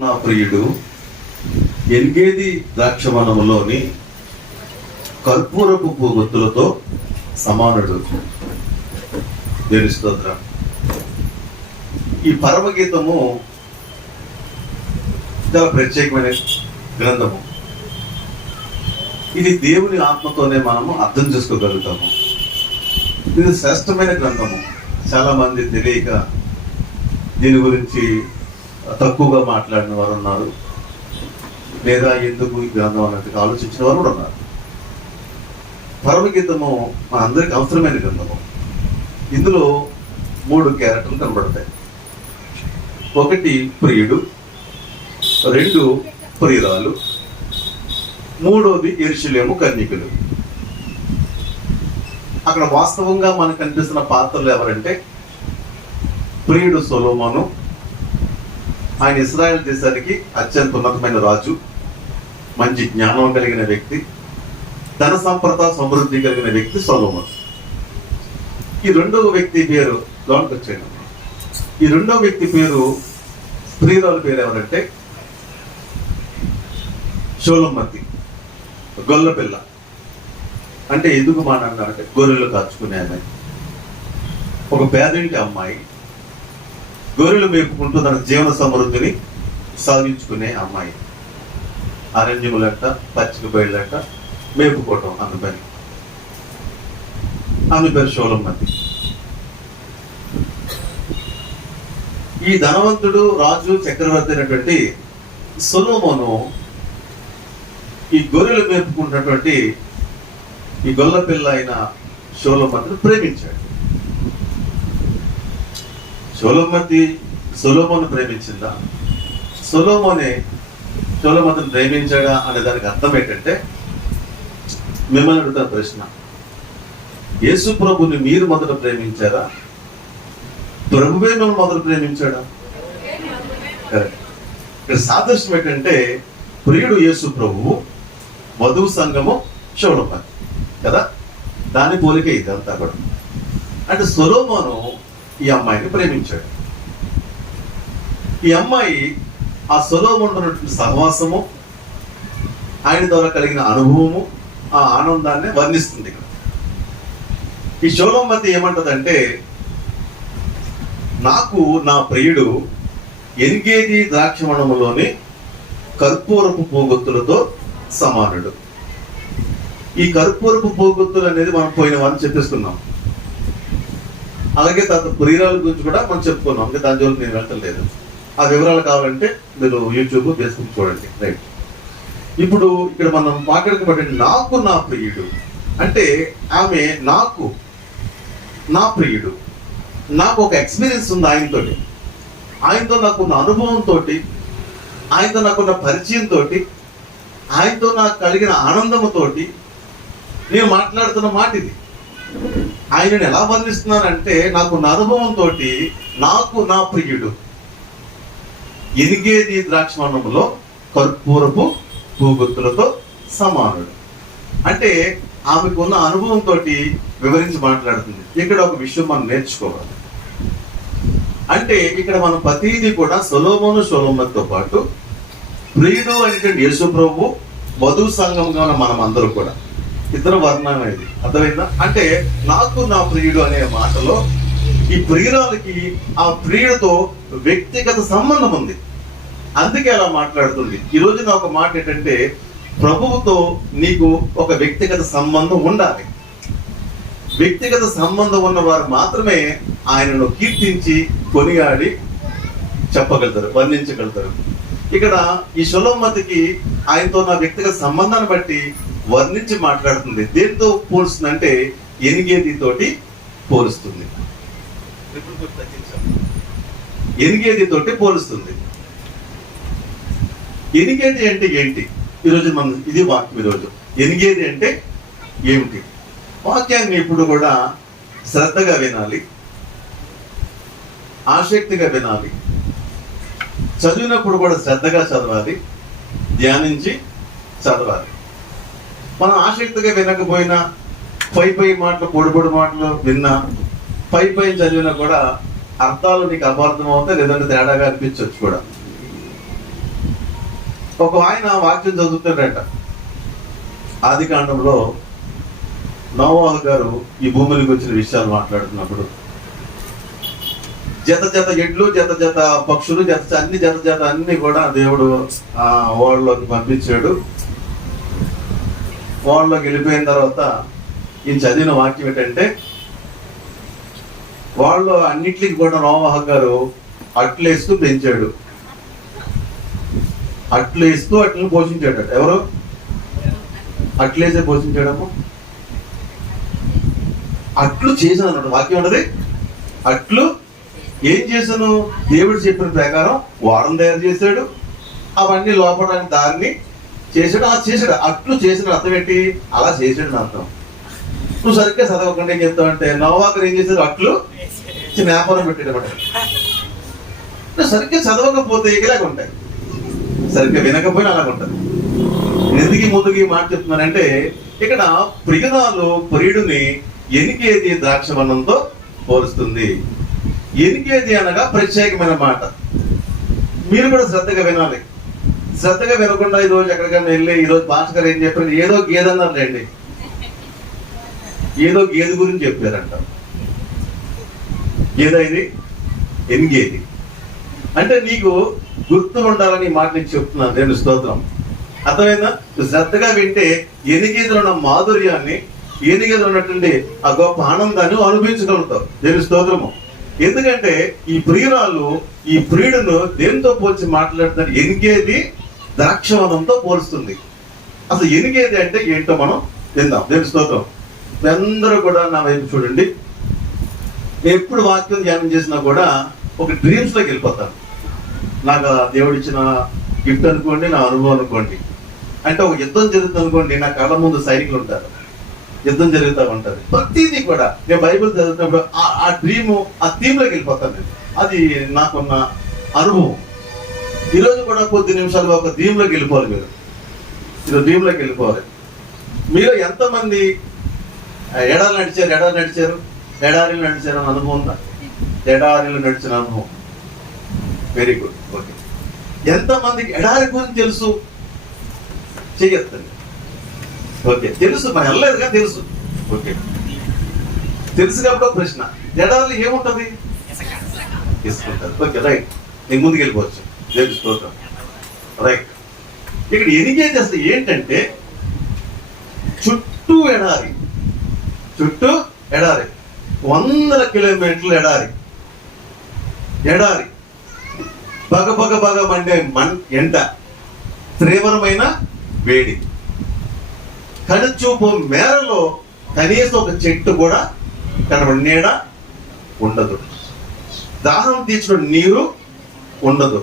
నా ప్రియుడు ఎన్గేది ద్రాక్షవనములోని కర్పూరపు పువ్వొత్తులతో సమానుడు. దేవుని స్తోత్రం. ఈ పరమగీతము చాలా ప్రత్యేకమైన గ్రంథము. ఇది దేవుని ఆత్మతోనే మనము అర్థం చేసుకోగలుగుతాము. ఇది శ్రేష్టమైన గ్రంథము. చాలా మంది తెలియక దీని గురించి తక్కువగా మాట్లాడిన వారు ఉన్నారు, లేదా ఎందుకు ఈ గ్రంథం అన్నట్టుగా ఆలోచించిన వారు కూడా ఉన్నారు. పరమగీతము మన అందరికి అవసరమైన గ్రంథము. ఇందులో 3 క్యారెక్టర్లు కనబడతాయి. 1 ప్రియుడు, 2 ప్రియురాలు, 3వది యెరూషలేము కన్యకులు. అక్కడ వాస్తవంగా మనకు కనిపిస్తున్న పాత్రలు ఎవరంటే, ప్రియుడు సొలొమోను, ఆయన ఇశ్రాయేలు దేశానికి అత్యంత ఉన్నతమైన రాజు, మంచి జ్ఞానం కలిగిన వ్యక్తి, ధన సంపద సమృద్ధి కలిగిన వ్యక్తి సొలొమోను. ఈ 2వ వ్యక్తి పేరు లోనికి వచ్చాను. ఈ 2వ వ్యక్తి పేరు, ప్రియురాలు పేరు ఎవరంటే షోలొమతి, గొల్లపిల్ల. అంటే ఎందుకు మాట్లాడాలంటే గొర్రెలు కాచుకునే అమ్మాయి, ఒక పేదింటి అమ్మాయి, గొర్రెలు మేపుకుంటూ తన జీవన సమృద్ధిని సాధించుకునే అమ్మాయి. అరణ్యములంట, పచ్చిక బయళ్ళంట మేపుకోవటం ఆమె పని. ఆమె పేరు షోలొమతి. ఈ ధనవంతుడు రాజు చక్రవర్తి అయినటువంటి సొలొమోను ఈ గొర్రెలు మేపుకుంటున్నటువంటి ఈ గొల్లపిల్ల అయిన షోలొమతిని ప్రేమించాడు. సొలొమోను ప్రేమించిందా, షోలొమతిని ప్రేమించాడా అనే దానికి అర్థం ఏంటంటే, మిమ్మల్ని అడుగుతాను ప్రశ్న, యేసు ప్రభుని మీరు మొదట ప్రేమించారా, ప్రభువే మిమ్మల్ని మొదట ప్రేమించాడా? కరెక్ట్. ఇక్కడ సాదృశ్యం ఏంటంటే, ప్రియుడు యేసు ప్రభువు, వధువు సంఘము షోలొమతి కదా. దాని పోలికే ఇదంతా కూడా. అంటే సొలొమోను ఈ అమ్మాయిని ప్రేమించాడు. ఈ అమ్మాయి ఆ సొలొమోను సహవాసము, ఆయన ద్వారా కలిగిన అనుభవము, ఆ ఆనందాన్ని వర్ణిస్తుంది. ఇక్కడ ఈ షోలొమతి ఏమంటదంటే, నాకు నా ప్రియుడు ఎన్గేది ద్రాక్షవనములోని కర్పూరపు పోగొత్తులతో సమానుడు. ఈ కర్పూరపు పోగొత్తులు అనేది మనం పోయిన వారిని చెప్పేస్తున్నాం. అలాగే తర్వాత ప్రియురాల గురించి కూడా మనం చెప్పుకున్నాం. అంటే దాని జోలికి నేను వెళ్ళలేదు. ఆ వివరాలు కావాలంటే మీరు యూట్యూబ్, ఫేస్బుక్ చూడండి. రైట్. ఇప్పుడు ఇక్కడ మనం మాట్లాడుకోబట్టి నాకు నా ప్రియుడు అంటే, ఆమె నాకు నా ప్రియుడు, నాకు ఒక ఎక్స్పీరియన్స్ ఉంది ఆయనతో నాకున్న అనుభవంతో, ఆయనతో నాకున్న పరిచయంతో, ఆయనతో నాకు కలిగిన ఆనందంతోటి నేను మాట్లాడుతున్న మాట ఇది. ఆయనను ఎలా వర్ణిస్తున్నానంటే, నాకున్న అనుభవంతో నాకు నా ప్రియుడు ఎన్గేది ద్రాక్షవనములో కర్పూరపు పూగొత్తులతో సమానుడు. అంటే ఆమెకు ఉన్న అనుభవంతో వివరించి మాట్లాడుతుంది. ఇక్కడ ఒక విషయం మనం నేర్చుకోవాలి. అంటే ఇక్కడ మనం ప్రతిదీ కూడా షోలొమోనుతో పాటు ప్రియుడు అనేటువంటి యేసు ప్రభు, వధువు సంఘంగా మనం అందరూ కూడా ఇద్దరు వర్ణం అనేది అర్థమైందా? అంటే నాకు నా ప్రియుడు అనే మాటలో ఈ ప్రియురాలకి ఆ ప్రియుడితో వ్యక్తిగత సంబంధం ఉంది. అందుకే అలా మాట్లాడుతుంది. ఈ రోజు నా ఒక మాట ఏంటంటే, ప్రభువుతో నీకు ఒక వ్యక్తిగత సంబంధం ఉండాలి. వ్యక్తిగత సంబంధం ఉన్నవారు మాత్రమే ఆయనను కీర్తించి కొనియాడి చెప్పగలుగుతారు, వర్ణించగలుగుతారు. ఇక్కడ ఈ షొలొమతికి ఆయనతో నా వ్యక్తిగత సంబంధాన్ని బట్టి వర్ణించి మాట్లాడుతుంది. దేనితో పోలుస్తుంది అంటే, ఎన్గేది తోటి పోలుస్తుంది. ఎన్గేది తోటి పోలుస్తుంది. ఎన్గేది అంటే ఏంటి? ఈరోజు మనం ఇది వాక్యం. ఈరోజు ఎన్గేది అంటే ఏమిటి? వాక్యాన్ని ఇప్పుడు కూడా శ్రద్ధగా వినాలి, ఆసక్తిగా వినాలి, చదివినప్పుడు కూడా శ్రద్ధగా చదవాలి, ధ్యానించి చదవాలి. మనం ఆసక్తిగా వినకపోయినా, పై మాటలు, పొడి మాటలు విన్నా, పై చదివినా కూడా అర్థాలు నీకు అపార్థం అవుతాయి, లేదంటే తేడాగా అనిపించవచ్చు కూడా. ఒక ఆయన వాక్యం చదువుతాడట. ఆది కాండంలో నోవాహు గారు ఈ భూమికి వచ్చిన విషయాలు మాట్లాడుతున్నప్పుడు జత జత ఎడ్లు, జత జత పక్షులు, అన్ని జత జత అన్ని కూడా దేవుడు ఓడలోకి పంపించాడు. ఓడలోకి వెళ్ళిపోయిన తర్వాత ఈయన చదివిన వాక్యం ఏంటంటే, వాళ్ళు అన్నిటికీ కూడా నోవాహు గారు అట్లు వేస్తూ పెంచాడు. అట్లు వేస్తూ అట్లను పోషించాడు. ఎవరు అట్లేసే పోషించాడమ్మా? అట్లు చేశాను అన్నమాట వాక్యం ఉన్నది. అట్లు ఏం చేశాను? దేవుడు చెప్పిన ప్రకారం వారం తయారు చేశాడు, అవన్నీ లోపడానికి దాన్ని చేశాడు. అలా చేశాడు. అట్లు చేసిన అర్థం ఏంటి? అలా చేశాడు అని అర్థం. నువ్వు సరిగ్గా చదవకుండా ఏం చెప్తావు అంటే, నోవాహు ఏం చేశాడు? అట్లు చిన్న వ్యాపారం పెట్టాడు అనమాట. నువ్వు సరిగ్గా చదవకపోతే ఇలాగ ఉంటాయి, సరిగ్గా వినకపోయినా అలాగ ఉంటుంది. ఎందుకు ముందుకు ఈ మాట చెప్తున్నానంటే, ఇక్కడ ప్రియురాలు ప్రియుడిని ఎనికేది ద్రాక్షవనంతో పోలుస్తుంది. ఎనికేది అనగా ప్రత్యేకమైన మాట. మీరు కూడా శ్రద్ధగా వినాలి. శ్రద్ధగా వినకుండా ఈరోజు ఎక్కడికైనా వెళ్ళి ఈరోజు భాస్కర్ ఏం చెప్పారు, ఏదో గేదె అన్నారులేండి, ఏదో గేదె గురించి చెప్పారంట. గేదె ఇది ఎనిగేది అంటే నీకు గుర్తు ఉండాలని మాట నీకు చెప్తున్నాను. దేవుని స్తోత్రం. అర్థమైందా? శ్రద్ధగా వింటే ఎనిగేదిలో ఉన్న మాధుర్యాన్ని, ఎనిగేదిలో ఉన్నటువంటి ఆ గొప్ప ఆనందాన్ని అనుభవించగలుగుతావు. దేవుని స్తోత్రము. ఎందుకంటే ఈ ప్రియురాలు ఈ ప్రియుడును దేనితో పోల్చి మాట్లాడుతున్నారు? ఎనిగేది ద్రాక్షవనంతో పోలుస్తుంది. అసలు ఎనిగేది అంటే ఏంటో మనం విందాం. దేవుని స్తోత్రం. అందరూ కూడా నా వైపు చూడండి. ఎప్పుడు వాక్యం ధ్యానం చేసినా కూడా ఒక డ్రీమ్స్ లోకి వెళ్ళిపోతాను. నాకు దేవుడు ఇచ్చిన గిఫ్ట్ అనుకోండి, నా అనుభవం అనుకోండి. అంటే ఒక యుద్ధం జరుగుతుంది అనుకోండి, నా కళ్ళ ముందు సైనికులు ఉంటారు, యుద్ధం జరుగుతూ ఉంటుంది. ప్రతిదీ కూడా నేను బైబిల్ చదువుతున్నప్పుడు ఆ డ్రీమ్, ఆ థీమ్ లోకి వెళ్ళిపోతాను నేను. అది నాకున్న అనుభవం. ఈరోజు కూడా కొద్ది నిమిషాలు ఒక థీమ్ లోకి వెళ్ళిపోవాలి. మీరు ఈరోజు థీమ్ లోకి వెళ్ళిపోవాలి. మీరు ఎంతమంది ఎడారిలో నడిచారు ఎడారిలో నడిచిన అనుభవం ఉందా? ఎడారిలో నడిచిన అనుభవం. Very good. ఓకే. ఎంతమందికి ఎడారి గురించి తెలుసు? చెయ్యొద్దండి. ఓకే, తెలుసు, మరి వెళ్ళలేదుగా తెలుసు. ఓకే, తెలుసు కాబట్టి ప్రశ్న, ఎడారిలో ఏముంటది? తీసుకుంటారు. Okay, right. నేను ముందుకు వెళ్ళిపోవచ్చు. దేవుని స్తోత్రం. రైట్. ఇక్కడ ఎనిగేది అసలు ఏంటంటే, చుట్టూ ఎడారి, 100 కిలోమీటర్లు ఎడారి, బగ మండే ఎండ, తీవ్రమైన వేడి, కనుచూపు మేరలో కనీసం ఒక చెట్టు కూడా కనబడి నీడ ఉండదు, దాహం తీర్చిన నీరు ఉండదు.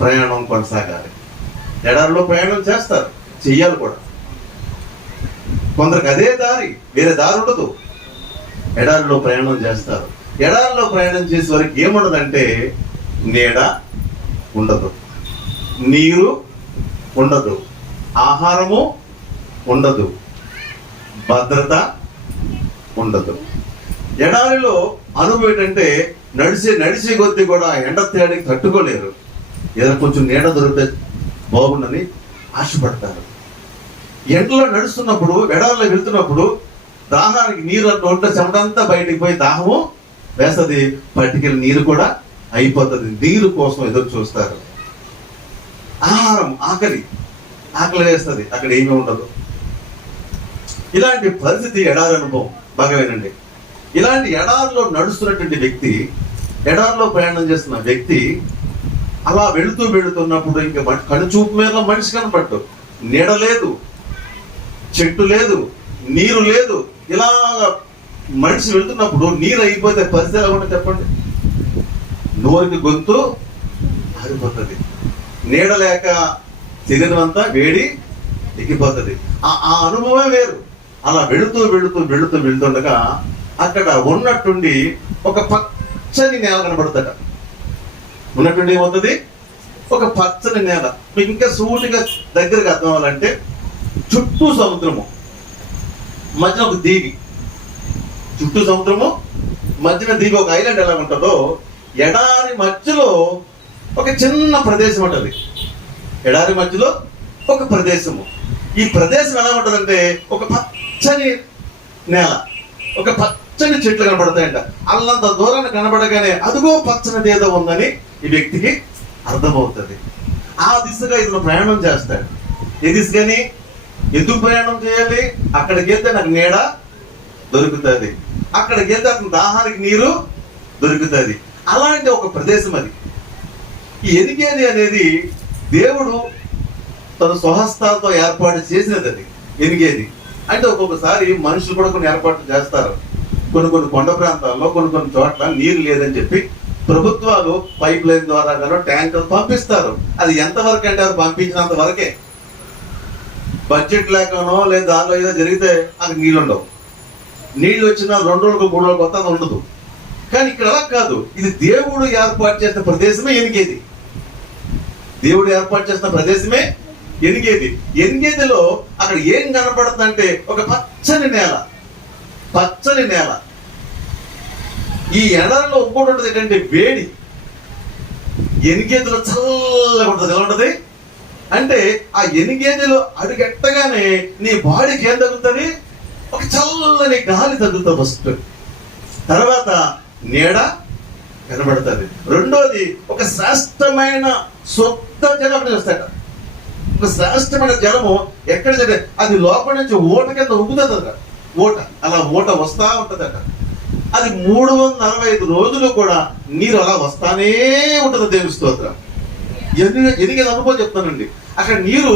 ప్రయాణం కొనసాగాలి. ఎడారిలో ప్రయాణం చేస్తారు, చెయ్యాలి కూడా. కొందరికి అదే దారి, వేరే దారి ఉండదు. ఎడారిలో ప్రయాణం చేస్తారు. ఎడారిలో ప్రయాణం చేసే వరకు ఏముండదంటే, నీడ ఉండదు, నీరు ఉండదు, ఆహారము ఉండదు, భద్రత ఉండదు. ఎడారిలో అనుభవం ఏంటంటే, నడిచే కొద్దీ కూడా ఎండ తేడికి తట్టుకోలేరు. ఏదైనా కొంచెం నీడ దొరికితే బాగుండని ఆశపడతారు. ఎండలో నడుస్తున్నప్పుడు, ఎడారిలో వెళ్తున్నప్పుడు దాహానికి నీరు నోట్లో చెమటంతా బయటికి పోయి దాహము వేస్తుంది, పట్టుకెళ్ళి నీరు కూడా అయిపోతుంది. నీరు కోసం ఎదురు చూస్తారు. ఆహారం, ఆకలి వేస్తుంది, అక్కడ ఏమీ ఉండదు. ఇలాంటి పరిస్థితి ఎడారి అనుభవం. బాగా వినండి. ఇలాంటి ఎడారిలో నడుస్తున్నటువంటి వ్యక్తి, ఎడారిలో ప్రయాణం చేస్తున్న వ్యక్తి అలా వెళుతున్నప్పుడు ఇంకా కనుచూపు మీద మనిషి కనపడ్డు, నీడ లేదు, చెట్టు లేదు, నీరు లేదు. ఇలా మనిషి వెళ్తున్నప్పుడు నీరు అయిపోతే పరిస్థితి ఎలా ఉంటుంది చెప్పండి? నోరికి గొంతు ఆరిపోతుంది, నీడ లేక శరీరం అంతా వేడి ఎక్కిపోతుంది. ఆ అనుభవమే వేరు. అలా వెళుతుండగా అక్కడ ఉన్నట్టుండి ఒక పచ్చని నేల కనబడుతుంట. ఉన్నట్టుండి ఏమవుతుంది? ఒక పచ్చని నేల. మీకు ఇంకా సూటిగా దగ్గరగా అర్థం అవ్వాలంటే, చుట్టూ సముద్రము, మధ్యన ఒక దీవి, చుట్టూ సముద్రము, మధ్యన దీవి, ఒక ఐలాండ్ ఎలా ఉంటుందో, ఎడారి మధ్యలో ఒక చిన్న ప్రదేశం ఉంటుంది. ఎడారి మధ్యలో ఒక ప్రదేశము. ఈ ప్రదేశం ఎలా ఉంటుందంటే ఒక పచ్చని నేల, ఒక పచ్చని చెట్లు కనబడతాయంట. అల్లంత దూరాన్ని కనబడగానే అదిగో పచ్చనిది ఏదో ఉందని ఈ వ్యక్తికి అర్థమవుతుంది. ఆ దిశగా ఇతను ప్రయాణం చేస్తాడు. ఏ దిశగాని? ఎందుకు ప్రయాణం చేయాలి? అక్కడికి వెళ్తే నాకు నీడ దొరుకుతుంది, అక్కడికి వెళ్తే అతని దాహానికి నీరు దొరుకుతుంది. అలాంటి ఒక ప్రదేశం అది. ఈ ఎనిగేది అనేది దేవుడు తన స్వహస్తాలతో ఏర్పాటు చేసినది. అది ఎనిగేది అంటే ఒక్కొక్కసారి మనుషులు కూడా కొన్ని ఏర్పాట్లు చేస్తారు. కొన్ని కొండ ప్రాంతాల్లో కొన్ని చోట్ల నీరు లేదని చెప్పి ప్రభుత్వాలు పైప్ లైన్ ద్వారా గానో ట్యాంకర్లు పంపిస్తారు. అది ఎంతవరకు అంటే అది పంపించినంత వరకే. బడ్జెట్ లేకనో లేదా దానిలో ఏదో జరిగితే అక్కడ నీళ్ళు ఉండవు. నీళ్ళు వచ్చినా 2 రోజులకు 3 రోజులకు కొత్త ఉండదు. కానీ ఇక్కడ అలా కాదు. ఇది దేవుడు ఏర్పాటు చేసిన ప్రదేశమే ఎనిగేది. దేవుడు ఏర్పాటు చేసిన ప్రదేశమే ఎనిగేది. ఎనిగేదిలో అక్కడ ఏం కనపడుతుందంటే ఒక పచ్చని నేల, పచ్చని నేల. ఈ ఎడారిలో ఇంకోటి ఉంటుంది ఏంటంటే వేడి. ఎనిగేదిలో చల్లగా ఉంటుంది. ఎలా ఉంటుంది అంటే ఆ ఎనిగేదిలో అడుగెట్టగానే నీ బాడీకి ఏం తగ్గుతుంది? ఒక చల్లని గాలి తగ్గుతుంది ఫస్ట్. తర్వాత నీడ కనబడుతుంది. రెండోది ఒక శ్రేష్టమైన శుద్ధ జలం చూస్తాడ. ఒక శ్రేష్టమైన జలము ఎక్కడ సరే అది లోపల నుంచి ఊట కింద ఉబ్బుతుంది. ఊట అలా ఊట వస్తా ఉంటుందట. అది 365 రోజులు కూడా నీరు అలా వస్తానే ఉంటుంది. దేవుని స్తోత్రం. ఎనిగేది అనుభవం చెప్తానండి. అక్కడ నీరు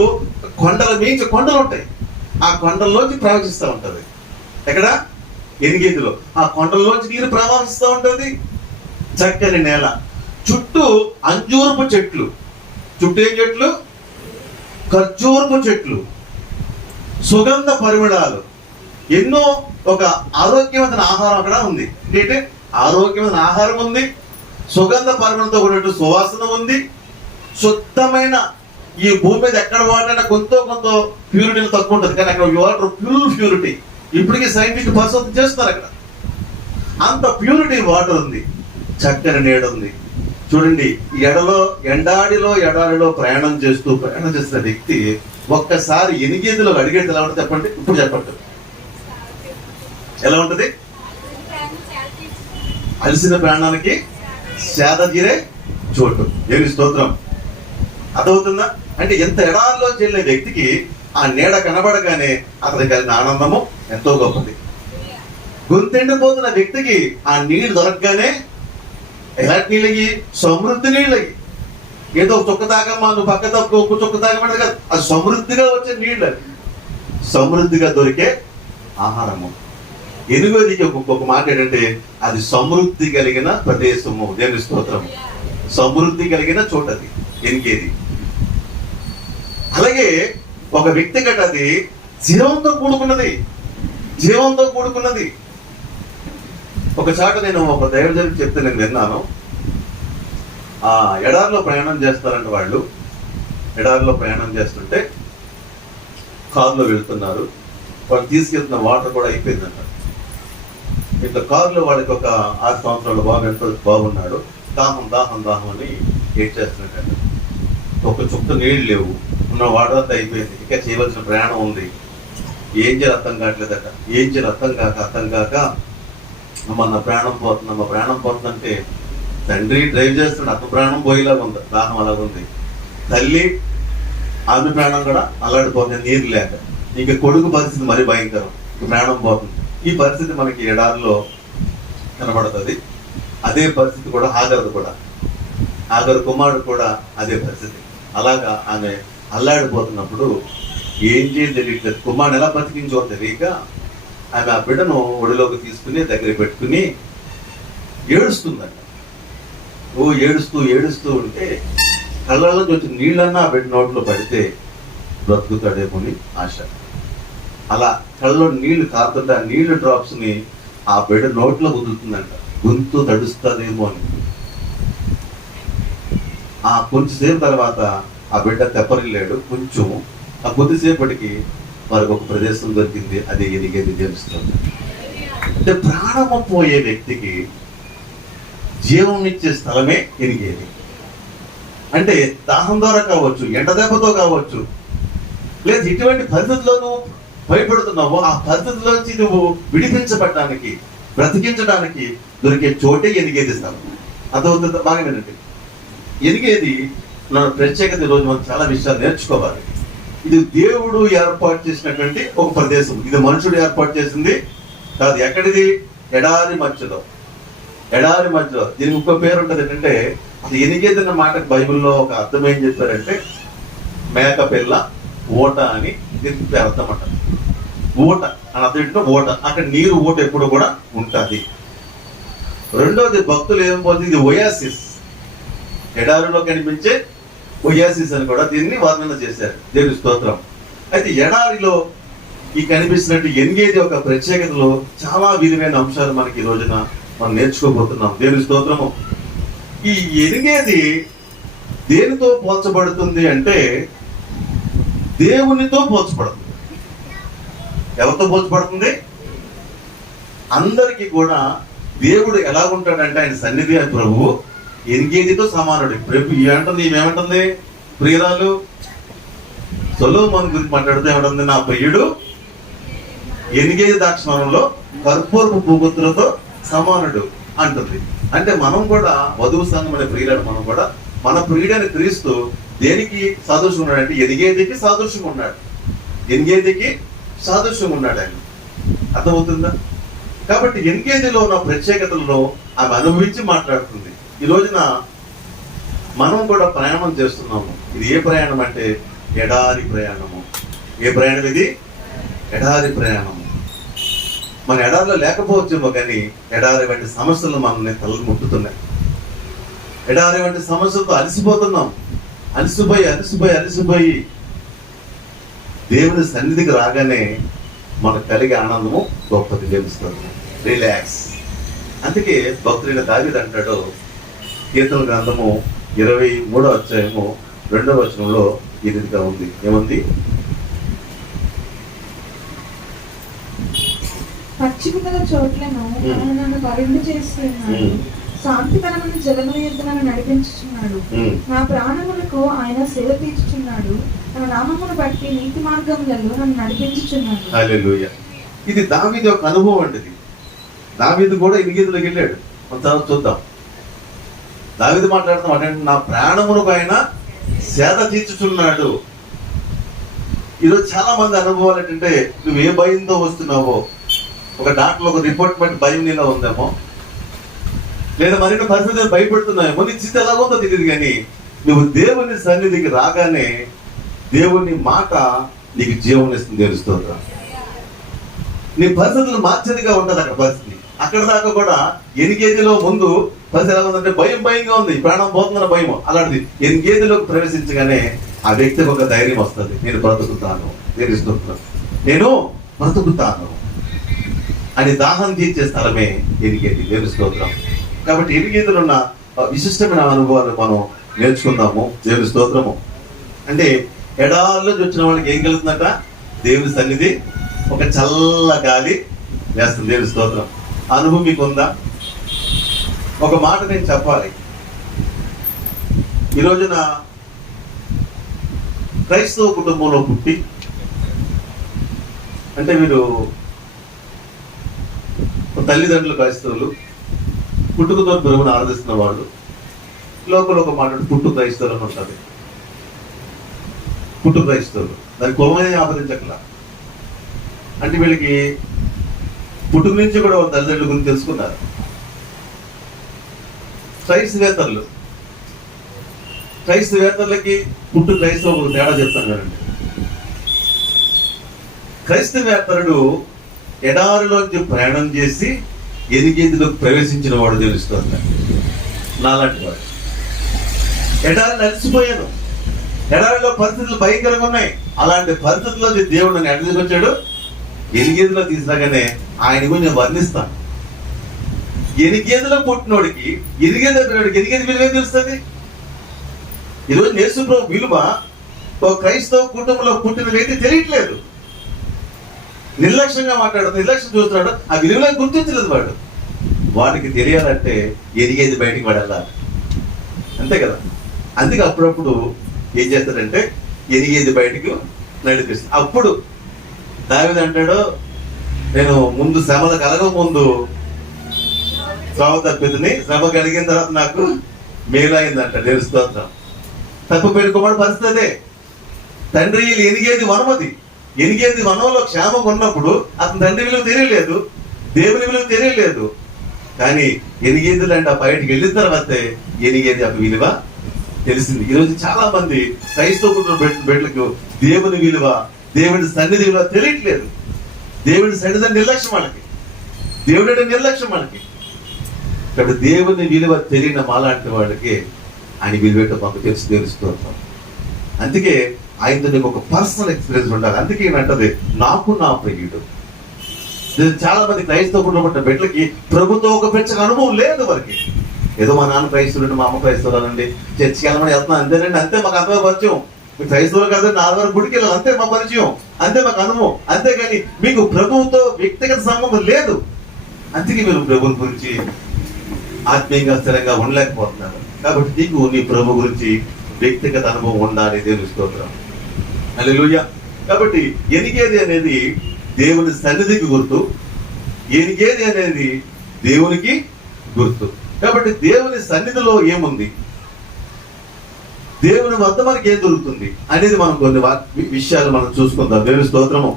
కొండల మించి కొండలు ఉంటాయి. ఆ కొండల్లోంచి ప్రవహిస్తూ ఉంటది. ఎక్కడ? ఎనిగేదిలో ఆ కొండల్లోంచి నీరు ప్రవహిస్తూ ఉంటది. చక్కని నేల, చుట్టూ అంజూరపు చెట్లు. చుట్టూ ఏం చెట్లు? ఖర్జూరపు చెట్లు, సుగంధ పరిమళాలు, ఎన్నో. ఒక ఆరోగ్యవంతమైన ఆహారం అక్కడ ఉంది. ఏంటంటే ఆరోగ్యమైన ఆహారం ఉంది, సుగంధ పరిమళంతో కూడినట్టు సువాసన ఉంది, శుద్ధమైన. ఈ భూమి మీద ఎక్కడ వాటర్ కొంత ప్యూరిటీ తక్కువ ఉంటుంది, కానీ అక్కడ వాటర్ ప్యూరిటీ. ఇప్పటికీ సైంటిస్ట్ పరిశోధన చేస్తున్నారు. అక్కడ అంత ప్యూరిటీ వాటర్ ఉంది. చక్కని నీడ ఉంది. చూడండి, ఎడారిలో ప్రయాణం చేస్తున్న వ్యక్తి ఒక్కసారి ఎనిగేదిలో అడిగేది ఎలా ఉంటుంది చెప్పండి. ఇప్పుడు చెప్పండి ఎలా ఉంటుంది? అలసిన ప్రాణానికి సేద తీరే చోటు. దేవుని స్తోత్రం. అర్థమవుతుందా? అంటే ఎంత ఎడారిలో చెల్లే వ్యక్తికి ఆ నీడ కనబడగానే అతనికి కలిగిన ఆనందము ఎంతో గొప్పది. గొంతెండిపోతున్న వ్యక్తికి ఆ నీళ్ళు దొరకగానే ఎలాంటి నీళ్ళకి? సమృద్ధి నీళ్ళకి. ఏదో చుక్క తాగమ్మా, నువ్వు పక్క తప్పు ఒక్క చుక్క తాగమంటే కాదు, అది సమృద్ధిగా వచ్చే నీళ్ళు. అది సమృద్ధిగా దొరికే ఆహారము. ఎనిగేదికి ఒక్కొక్క మాట ఏంటంటే అది సమృద్ధి కలిగిన ప్రదేశము. దేవుని స్తోత్రము. సమృద్ధి కలిగిన చోటది ఎనిగేది. అలాగే ఒక వ్యక్తి గట అది జీవంతో కూడుకున్నది. జీవంతో కూడుకున్నది. ఒక చాట నేను ఒక దైవజనుడికి చెప్తే నేను విన్నాను. ఆ ఎడారిలో ప్రయాణం చేస్తారంట వాళ్ళు. ఎడారిలో ప్రయాణం చేస్తుంటే కారులో వెళ్తున్నారు. వాళ్ళు తీసుకెళ్తున్న వాటర్ కూడా అయిపోయిందంట. ఇట్లా కారులో వాళ్ళకి ఒక 6 సంవత్సరాల బాబు ఎంతో బాగున్నాడు. దాహం అని ఏడ్ చేస్తున్నట్టు. ఒక చుక్క నీళ్ళు లేవు, ఉన్న వాటర్ అంతా అయిపోయింది. ఇంకా చేయవలసిన ప్రయాణం ఉంది. ఏం చేయాలి అర్థం కావట్లేదట. ఏం చేయాలి అర్థం కాక అమ్మ నా ప్రాణం పోతుందంటే తండ్రి డ్రైవ్ చేస్తున్నాడు. అతను ప్రాణం పోయేలాగా ఉంది, దాహం అలాగుంది. తల్లి ఆమె ప్రాణం కూడా అల్లాడిపోతుంది నీరు లేక. ఇంకా కొడుకు పరిస్థితి మరీ భయంకరం, ప్రాణం పోతుంది. ఈ పరిస్థితి మనకి ఎడారిలో కనబడుతుంది. అదే పరిస్థితి కూడా హాగరు కుమారుడు కూడా అదే పరిస్థితి. అలాగా ఆమె అల్లాడిపోతున్నప్పుడు ఏం చేయాలి తెలియట్లేదు. కుమారుని ఎలా బతికించో తెలియక ఆమె ఆ బిడ్డను ఒడిలోకి తీసుకుని దగ్గర పెట్టుకుని ఏడుస్తుందంట. ఏడుస్తూ ఉంటే కళ్ళలోంచి వచ్చిన నీళ్ళన్నా ఆ బిడ్డ నోట్లో పడితే బ్రతుకుతాడేమో అని ఆశ. అలా కళ్ళలో నీళ్లు కారుతుంటే ఆ నీళ్లు డ్రాప్స్ ని ఆ బిడ్డ నోట్లో కుదురుతుందంట. గొంతు తడుస్తుందేమో అని. ఆ కొంచెంసేపు తర్వాత ఆ బిడ్డ తెప్పరిల్లాడు. ఆ కొద్దిసేపటికి వారికి ఒక ప్రదేశం దొరికింది. అది ఎనిగేది తెలుస్తుంది. అంటే ప్రాణము పోయే వ్యక్తికి జీవం ఇచ్చే స్థలమే ఎనిగేది. అంటే దాహం ద్వారా కావచ్చు, ఎండ దెబ్బతో కావచ్చు, లేదు ఇటువంటి పరిస్థితుల్లో నువ్వు భయపడుతున్నావు, ఆ పరిస్థితుల్లోంచి నువ్వు విడిపించబడడానికి, బ్రతికించడానికి దొరికే చోటే ఎనిగేది స్థలం. అర్థమవుతుందా? బాగా వినండి. ఎనిగేది మన ప్రత్యేకత. ఈరోజు మనం చాలా విషయాలు నేర్చుకోవాలి. ఇది దేవుడు ఏర్పాటు చేసినటువంటి ఒక ప్రదేశం. ఇది మనుషుడు ఏర్పాటు చేసింది కాదు. ఎక్కడిది? ఎడారి మధ్యలో. ఎడారి మధ్యలో దీనికి ఇంకో పేరు ఉంటుంది. ఏంటంటే అది ఎనిగేది అన్న మాటకు బైబిల్లో ఒక అర్థం ఏం చెప్పారంటే మేకపిల్ల ఓట అని దీనికి అర్థం అంటారు. ఊట అని అర్థం ఏంటంటే ఓట. అక్కడ నీరు ఊట ఎప్పుడు కూడా ఉంటుంది. రెండోది భక్తులు ఏం పోతుంది, ఇది ఒయాసిస్, ఎడారిలో కనిపించే ఒయాసిస్ అని కూడా దీన్ని వర్ణన చేశారు. దేవుని స్తోత్రం. అయితే ఎడారిలో ఈ కనిపిస్తున్నట్టు ఎనిగేది ఒక ప్రత్యేకతలో చాలా విలువైన అంశాలు మనకి ఈ రోజున మనం నేర్చుకోబోతున్నాం. దేవుని స్తోత్రము. ఈ ఎనిగేది దేనితో పోల్చబడుతుంది అంటే దేవునితో పోల్చబడుతుంది. ఎవరితో పోల్చబడుతుంది? అందరికీ కూడా దేవుడు ఎలా ఉంటాడంటే ఆయన సన్నిధి అని ప్రభువు ఎనిగేదితో సమానుడు. ప్రభు ఏమంటుంది, ఏమంటుంది ప్రియురాలు సొలొమోను గురించి మాట్లాడుతూ ఏమంటుంది, నా ప్రియుడు ఎనిగేది ద్రాక్షారసంలో కర్పూరపు పూగుత్తులతో సమానుడు అంటుంది. అంటే మనం కూడా వధువు సంఘం అనే ప్రియులను మనం కూడా మన ప్రియుడని క్రీస్తు దేనికి సాదృశ్యం ఉన్నాడు అంటే ఎనిగేదికి సాదృశ్యం ఉన్నాడు. ఎనిగేదికి సాదృశ్యం ఉన్నాడు ఆయన. అర్థమవుతుందా? కాబట్టి ఎనిగేదిలో ఉన్న ప్రత్యేకతలను ఆమె అనుభవించి మాట్లాడుతుంది. ఈ రోజున మనం కూడా ప్రయాణం చేస్తున్నాము. ఇది ఏ ప్రయాణం అంటే ఎడారి ప్రయాణము. ఏ ప్రయాణం ఇది? ఎడారి ప్రయాణము. మన ఎడారిలో లేకపోవచ్చేమో కానీ ఎడారి వంటి సమస్యలు మనల్ని తలలు ముట్టుతున్నాయి. ఎడారి వంటి సమస్యలతో అలసిపోతున్నాం. అలసిపోయి దేవుని సన్నిధికి రాగానే మనకు కలిగే ఆనందము గొప్పది. తెలుస్తుంది, రిలాక్స్. అందుకే భక్తుడైన దావీదు అంటాడు, కీర్తన గ్రంథము 23వ అధ్యాయము 2వ వచనంలో ఈ రీతిగా ఉంది. ఏముంది? పచ్చిక గల చోట్లను నన్ను పరుండు చేస్తున్నాడు, శాంతికరమైన జలముల యొద్ద నన్ను నడిపించుచున్నాడు, నా ప్రాణములకు ఆయన సేవ తీర్చుచున్నాడు, తన నామమును బట్టి నీతి మార్గములలో నన్ను నడిపించుచున్నాడు. హల్లెలూయా. ఇది దావీదు యొక్క అనుభవం అండి. దావీదు కూడా ఎనిగేదిలోకి వెళ్ళాడు. కొంత చూద్దాం. దావీదు మాట్లాడుతాం అంటే నా ప్రాణమునకు ఆయన సేద తీర్చుచున్నాడు. ఈరోజు చాలా మంది అనుభవాలు ఏంటంటే నువ్వు ఏ భయంతో వస్తున్నావో, ఒక డాక్టర్ ఒక రిపోర్ట్ బట్టి భయం నీలో ఉందేమో, లేదా మరిన్ని పరిస్థితులు భయపడుతున్నాయేమో, నీ స్థితి ఎలా ఉందో తెలియదు. కానీ నువ్వు దేవుని సన్నిధికి రాగానే దేవుని మాట నీకు జీవం ఇస్తుంది. తెలుస్తుందా? నీ పరిస్థితులు మార్చేదిగా ఉంటుంది అక్కడ పరిస్థితి. అక్కడ దాకా కూడా ఎనిగేదిలో ముందు పరిస్థితి ఎలా ఉందంటే భయంగా ఉంది, ప్రాణం పోతుందన్న భయం. అలాంటిది ఎనిగేదిలోకి ప్రవేశించగానే ఆ వ్యక్తికి ఒక ధైర్యం వస్తుంది. నేను బ్రతుకుతాను, నేను బ్రతుకుతాను అని దాహం తీర్చే స్థలమే ఎనిగేది. దేవుని స్తోత్రం. కాబట్టి ఎనిగేదిలో ఉన్న విశిష్టమైన అనుభవాలు మనం నేర్చుకుందాము. దేవుని స్తోత్రము. అంటే ఎడారిలో వచ్చిన వాళ్ళకి ఏం కలుగుతుందట? దేవుని సన్నిధి, ఒక చల్ల గాలి వేస్తుంది. దేవుని స్తోత్రం. అనుభవం మీకు ఉందా? ఒక మాట నేను చెప్పాలి. ఈ రోజున క్రైస్తవ కుటుంబంలో పుట్టి, అంటే మీరు తల్లిదండ్రులు క్రైస్తవులు, పుట్టుకతో ప్రభువుని ఆరాధిస్తున్న వాళ్ళు, లోపల ఒక మాట పుట్టు క్రైస్తవులు అని ఉంటుంది. పుట్టు క్రైస్తవులు దాని కులమనే ఆదరించట్లా. అంటే వీళ్ళకి పుట్టుక నుంచి కూడా వాళ్ళ తల్లిదండ్రుల గురించి తెలుసుకున్నారు. క్రైస్తవేతరులకి పుట్టు క్రైస్తవ ఒక తేడా చెప్తాను కదండి. క్రైస్తవేతరుడు ఎడారిలోంచి ప్రయాణం చేసి ఎనిగేదిలోకి ప్రవేశించిన వాడు తెలుస్తుంది. నాలాంటి వాడు ఎడారిని అలసిపోయాను, ఎడారిలో పరిస్థితులు భయంకరంగా ఉన్నాయి. అలాంటి పరిస్థితుల్లో దేవుడు నన్ను ఎక్కడ తీసుకొచ్చాడు? ఎనిగేదిలో తీసుకురాగానే ఆయన గురించి నేను వర్ణిస్తాను. ఎనిగేదిలో పుట్టినోడికి ఎనిగేది విలువ తెలుస్తుంది. ఈరోజు యేసు ప్రభు విలువ ఒక క్రైస్తవ కుటుంబంలో పుట్టిన వ్యక్తి తెలియట్లేదు. నిర్లక్ష్యంగా మాట్లాడుతూ నిర్లక్ష్యం చూస్తున్నాడు. ఆ విలువలను గుర్తించలేదు వాడు. వాడికి తెలియాలంటే ఎనిగేది బయటికి పడాలి. అంతే కదా? అందుకే అప్పుడప్పుడు ఏం చేస్తాడంటే ఎనిగేది బయటకు నడిపిస్తాడు. అప్పుడు దావీదు అంటాడు, నేను ముందు శ్రమలు కలగ ముందు శ్రమ తప్పిదని, శ్రమ కలిగిన తర్వాత నాకు మేలైందంట. నేను స్తోత్రం. తప్పు పెట్టుకోమని పరిస్థితి అదే. తండ్రి ఎనిగేది వనమది. ఎనిగేది వనంలో క్షేమం ఉన్నప్పుడు అతని తండ్రి విలువ తెలియలేదు, దేవుని విలువ తెలియలేదు. కానీ ఎనిగేది అంటే బయటికి వెళ్ళిన తర్వాతే ఎనిగేది ఆ విలువ తెలిసింది. ఈరోజు చాలా మంది క్రైస్తవ కుటుంబ బిడ్డలకు దేవుని విలువ, దేవుని సన్నిధి విలువ తెలియట్లేదు. దేవుని సన్నిధి నిర్లక్ష్యం వాళ్ళకి, దేవుడు అంటే నిర్లక్ష్యం వాళ్ళకి. ఇక్కడ దేవుని విలువ తెలియని మాలాంటి వాళ్ళకి ఆయన విలువ మాకు తెలుస్తూ ఉంటాం. అందుకే ఆయనతో నీకు ఒక పర్సనల్ ఎక్స్పీరియన్స్ ఉండాలి. అందుకే ఏంటంటే నాకు నా ప్రియుడు. చాలా మంది క్రైస్తవ కుటుంబ బిడ్డలకి ప్రభుతో ఒక పెంచక అనుభవం లేదు వారికి. ఏదో మా నాన్న క్రైస్తవుడు, మా అమ్మ క్రైస్తవులండి, చర్చికి వెళ్ళమని వెళ్తున్నాను అంతేనండి, అంతే మాకు అంత పరిచయం. మీ క్రైస్తవులు కాదండి, 4 వరకు గుడికి వెళ్ళాలి, అంతే మా పరిచయం, అంతే మాకు అనుభవం. అంతేగాని మీకు ప్రభువుతో వ్యక్తిగత సంబంధం లేదు. అందుకే మీరు ప్రభువుని గురించి ఆత్మీయంగా స్థిరంగా ఉండలేకపోతున్నారు. కాబట్టి నీకు నీ ప్రభు గురించి వ్యక్తిగత అనుభవం ఉండాలి. దేవుని స్తోత్రం. హల్లెలూయా. కాబట్టి ఎనిగేది అనేది దేవుని సన్నిధికి గుర్తు, ఎనిగేది అనేది దేవునికి గుర్తు. కాబట్టి దేవుని సన్నిధిలో ఏముంది, దేవుని వద్ద మనకి ఏం దొరుకుతుంది అనేది మనం కొన్ని విషయాలు మనం చూసుకుందాం. దేవుని స్తోత్రము.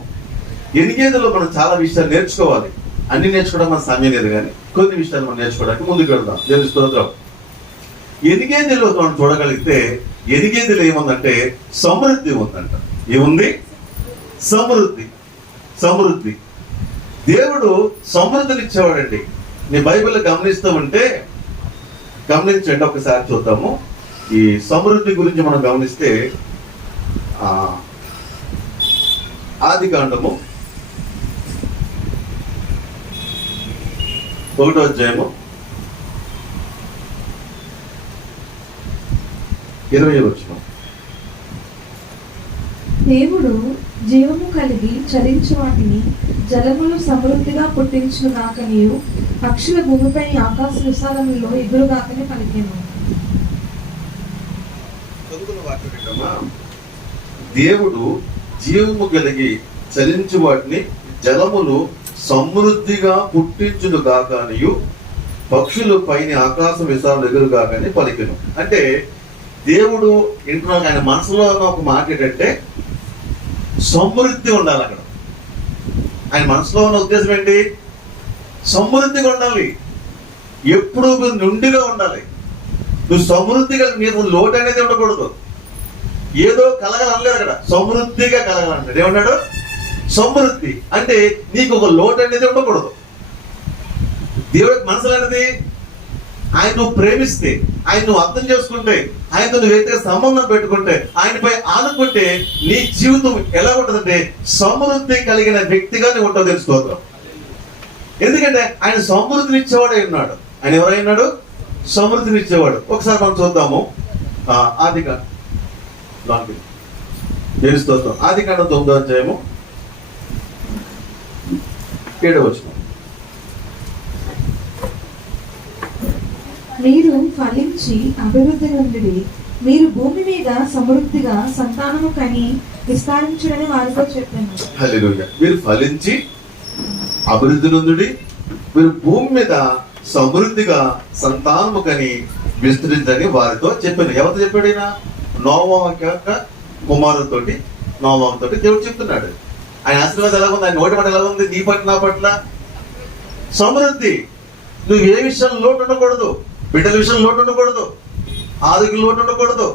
ఎనిగేదిలో మనం చాలా విషయాలు నేర్చుకోవాలి. అన్ని నేర్చుకోవడం మన సమయం లేదు, కానీ కొన్ని విషయాలు మనం నేర్చుకోవడానికి ముందుకు వెళ్దాం. దేవుని స్తోత్రం. ఎనిగేదిలో మనం చూడగలిగితే ఎనిగేదిలో ఏముందంటే సమృద్ధి ఉందంట. ఏముంది? సమృద్ధి. సమృద్ధి. దేవుడు సమృద్ధిని ఇచ్చేవాడండి. నీ బైబిల్లో గమనిస్తూ ఉంటే, గమనించండి ఒకసారి చూద్దాము. ఈ సమృద్ధి గురించి మనం గమనిస్తే ఆదికాండము 1వ అధ్యాయము 20వ వచనం. దేవుడు జీవము కలిగి చరించు వాటిని జలములు సమృద్ధిగా పుట్టించును గాకనియు పక్షుల భూమిపై ఆకాశ విశాలములో ఎగురుగాకని పలికెను. దేవుడు జీవము కలిగి చలించు వాటిని జలములు సమృద్ధిగా పుట్టించును గాకనియు పక్షులు పైన ఆకాశ విశాలు ఎగురుగాకని పలికెను. అంటే దేవుడు ఇంట్లో ఆయన మనసులో ఉన్న ఒక మాట ఏంటంటే సమృద్ధి ఉండాలి. అక్కడ ఆయన మనసులో ఉన్న ఉద్దేశం ఏంటి? సమృద్ధిగా ఉండాలి. ఎప్పుడు నిండుగా ఉండాలి. నువ్వు సమృద్ధిగా, నీకు లోటు అనేది ఉండకూడదు. ఏదో కలగాలనలేదు అక్కడ, సమృద్ధిగా కలగాలన్నాడు. ఏమన్నాడు? సమృద్ధి. అంటే నీకు ఒక లోటు అనేది ఉండకూడదు. దేవుడికి మనసులో అనేది ఆయన నువ్వు ప్రేమిస్తే, ఆయన నువ్వు అర్థం చేసుకుంటే, ఆయనతో నువ్వు వ్యక్తిగత సంబంధం పెట్టుకుంటే, ఆయనపై ఆనుకుంటే నీ జీవితం ఎలా ఉంటుందంటే సమృద్ధి కలిగిన వ్యక్తిగా నువ్వు ఉంటావు. తెలుసుకోవద్దు. ఎందుకంటే ఆయన సమృద్ధిని ఇచ్చేవాడు అయి ఉన్నాడు. ఆయన ఎవరై ఉన్నాడు? సమృద్ధిని ఇచ్చేవాడు. ఒకసారి మనం చూద్దాము. ఆదికాండం 9వ అధ్యాయము 7వ వచనం. మీరు ఫలించి అభివృద్ధి నొందిడి, మీరు భూమి మీద సమృద్ధిగా సంతానము కని విస్తరించుడని వారితో చెప్పాను. హల్లెలూయా. మీరు ఫలించి అభివృద్ధి నొందుడి, మీరు భూమి మీద సమృద్ధిగా సంతానము కని విస్తరించని వారితో చెప్పాను. ఎవరితో చెప్పాడు? ఆయన నోవహు యొక్క కుమారుడితోటి, నోవహుతోటి దేవుడు చెప్తున్నాడు. ఆయన ఆశీర్వాదం ఎలా ఉంది? ఆయన నోటి మాట ఎలా ఉంది? నీ పట్ల, నా పట్ల సమృద్ధి. నువ్వు ఏ విషయంలో లోటు ఉండకూడదు. బిడ్డల విషయంలో లోటు ఉండకూడదు, ఆరోగ్యం లోటు ఉండకూడదు,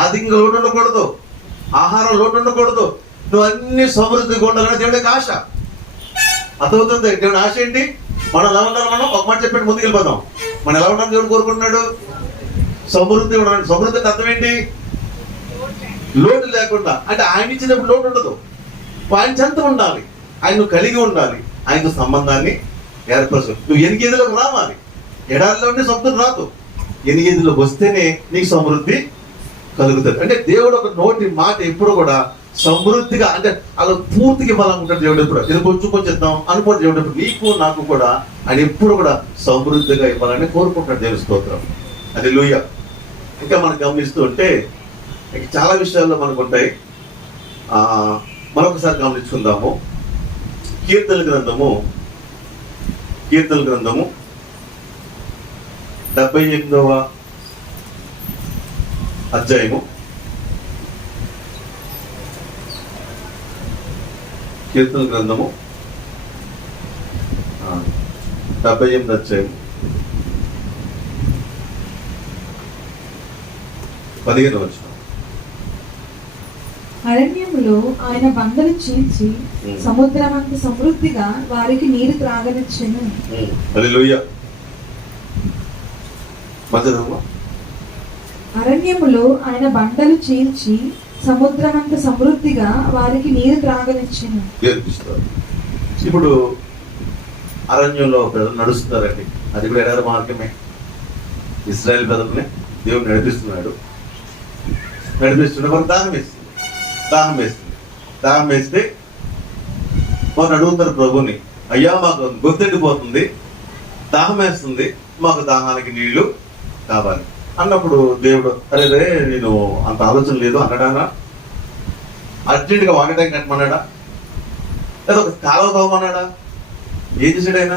ఆర్థికంగా లోటు ఉండకూడదు, ఆహారం లోటు ఉండకూడదు. నువ్వు అన్ని సమృద్ధిగా ఉండాలని దేవుడికి ఆశ. అర్థమవుతుంది? దేవుడి ఆశ ఏంటి? మనం ఎలా ఉండాలి? మనం ఒక మాట చెప్పండి, ముందుకు వెళ్ళిపోదాం. మనం ఎలా ఉండాలని దేవుడు కోరుకుంటున్నాడు? సమృద్ధి ఉండాలి. సమృద్ధి అంటే అర్థం ఏంటి? లోటు లేకుండా. అంటే ఆయన ఇచ్చినప్పుడు లోటు ఉండదు. ఆయన చెంత ఉండాలి, ఆయన నువ్వు కలిగి ఉండాలి, ఆయనతో సంబంధాన్ని ఏర్పరచు. నువ్వు ఎనిగేదిలోకి రావాలి. ఎడారిలో ఉంటే సమృద్ధి రాదు. ఎనిగేదిలోకి వస్తేనే నీకు సమృద్ధి కలుగుతుంది. అంటే దేవుడు ఒక నోటి మాట ఎప్పుడు కూడా సమృద్ధిగా, అంటే అది పూర్తిగా ఇవ్వాలని ఉంటాడు దేవుడు. ఎప్పుడు ఇది కొంచెం కొంచెం ఇద్దాం అనుకోండి దేవుడు. ఎప్పుడు నీకు నాకు కూడా ఆయన ఎప్పుడు కూడా సమృద్ధిగా ఇవ్వాలని కోరుకుంటాడు. దేవుని స్తోత్రం. హల్లెలూయా. ఇంకా మనం గమనిస్తూ ఉంటే ఇంకా చాలా విషయాల్లో మనకు ఉంటాయి. మరొకసారి గమనించుకుందాము. కీర్తన గ్రంథము 78వ అధ్యాయము. కీర్తన గ్రంథము 78 అధ్యాయం 15వ వచనం. అరణ్యములో ఆయన బండలు చీల్చి సముద్రమంత సమృద్ధిగా వారికి నీరు త్రాగనిచ్చెను. హల్లెలూయా. మధ్యలో అరణ్యములో ఆయన బండలు చీల్చి సముద్రమంత సమృద్ధిగా వారికి నీరు త్రాగనిచ్చెను. ఇప్పుడు అరణ్యంలో ప్రజలు నడుస్తున్నారండి. అది కూడా ఎడారి మార్గమే. ఇశ్రాయేల్ ప్రజల్ని దేవుడు నడిపిస్తున్నాడు. మనకు దాహం వేస్తే వారు అడుగుతారు ప్రభుని, అయ్యా మాకు గొంతెండిపోతుంది, దాహం వేస్తుంది, మాకు దాహానికి నీళ్లు కావాలి అన్నప్పుడు దేవుడు అరే నేను అంత ఆలోచన లేదు అన్నాడా? అర్జెంటుగా వాటర్ ట్యాంక్ కట్టమన్నాడా? లేదా ఒక కాలువ తవ్వమన్నాడా? ఏం చేశాడు ఆయన?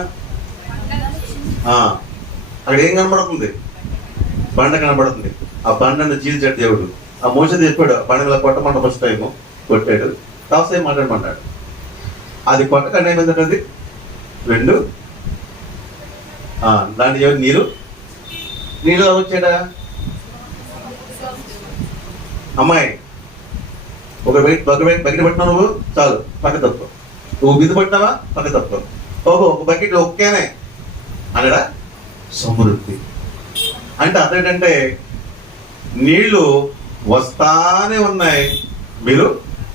అక్కడ ఏం కనబడుతుంది? బండ కనబడుతుంది. ఆ బండను చీల్చాడు దేవుడు. ఆ మోస చెప్పాడు, బండ మీద కొట్టమంట ఫస్ట్ టైము కొట్టాడు. తవసేం మాట్లాడమన్నాడు. అది కొట్టకండి ఏమైందంటే అది రెండు దాని నీరు వచ్చాడా? అమ్మాయి ఒక బకెట్ పట్టినావు నువ్వు, చాలు పక్క తప్పు. నువ్వు బిందు పట్టినావా, పక్క తప్పు. ఓహో ఒక బకెట్ ఒకేనే అనడా? సమృద్ధి అంటే అదేంటంటే నీళ్లు వస్తానే ఉన్నాయి, మీరు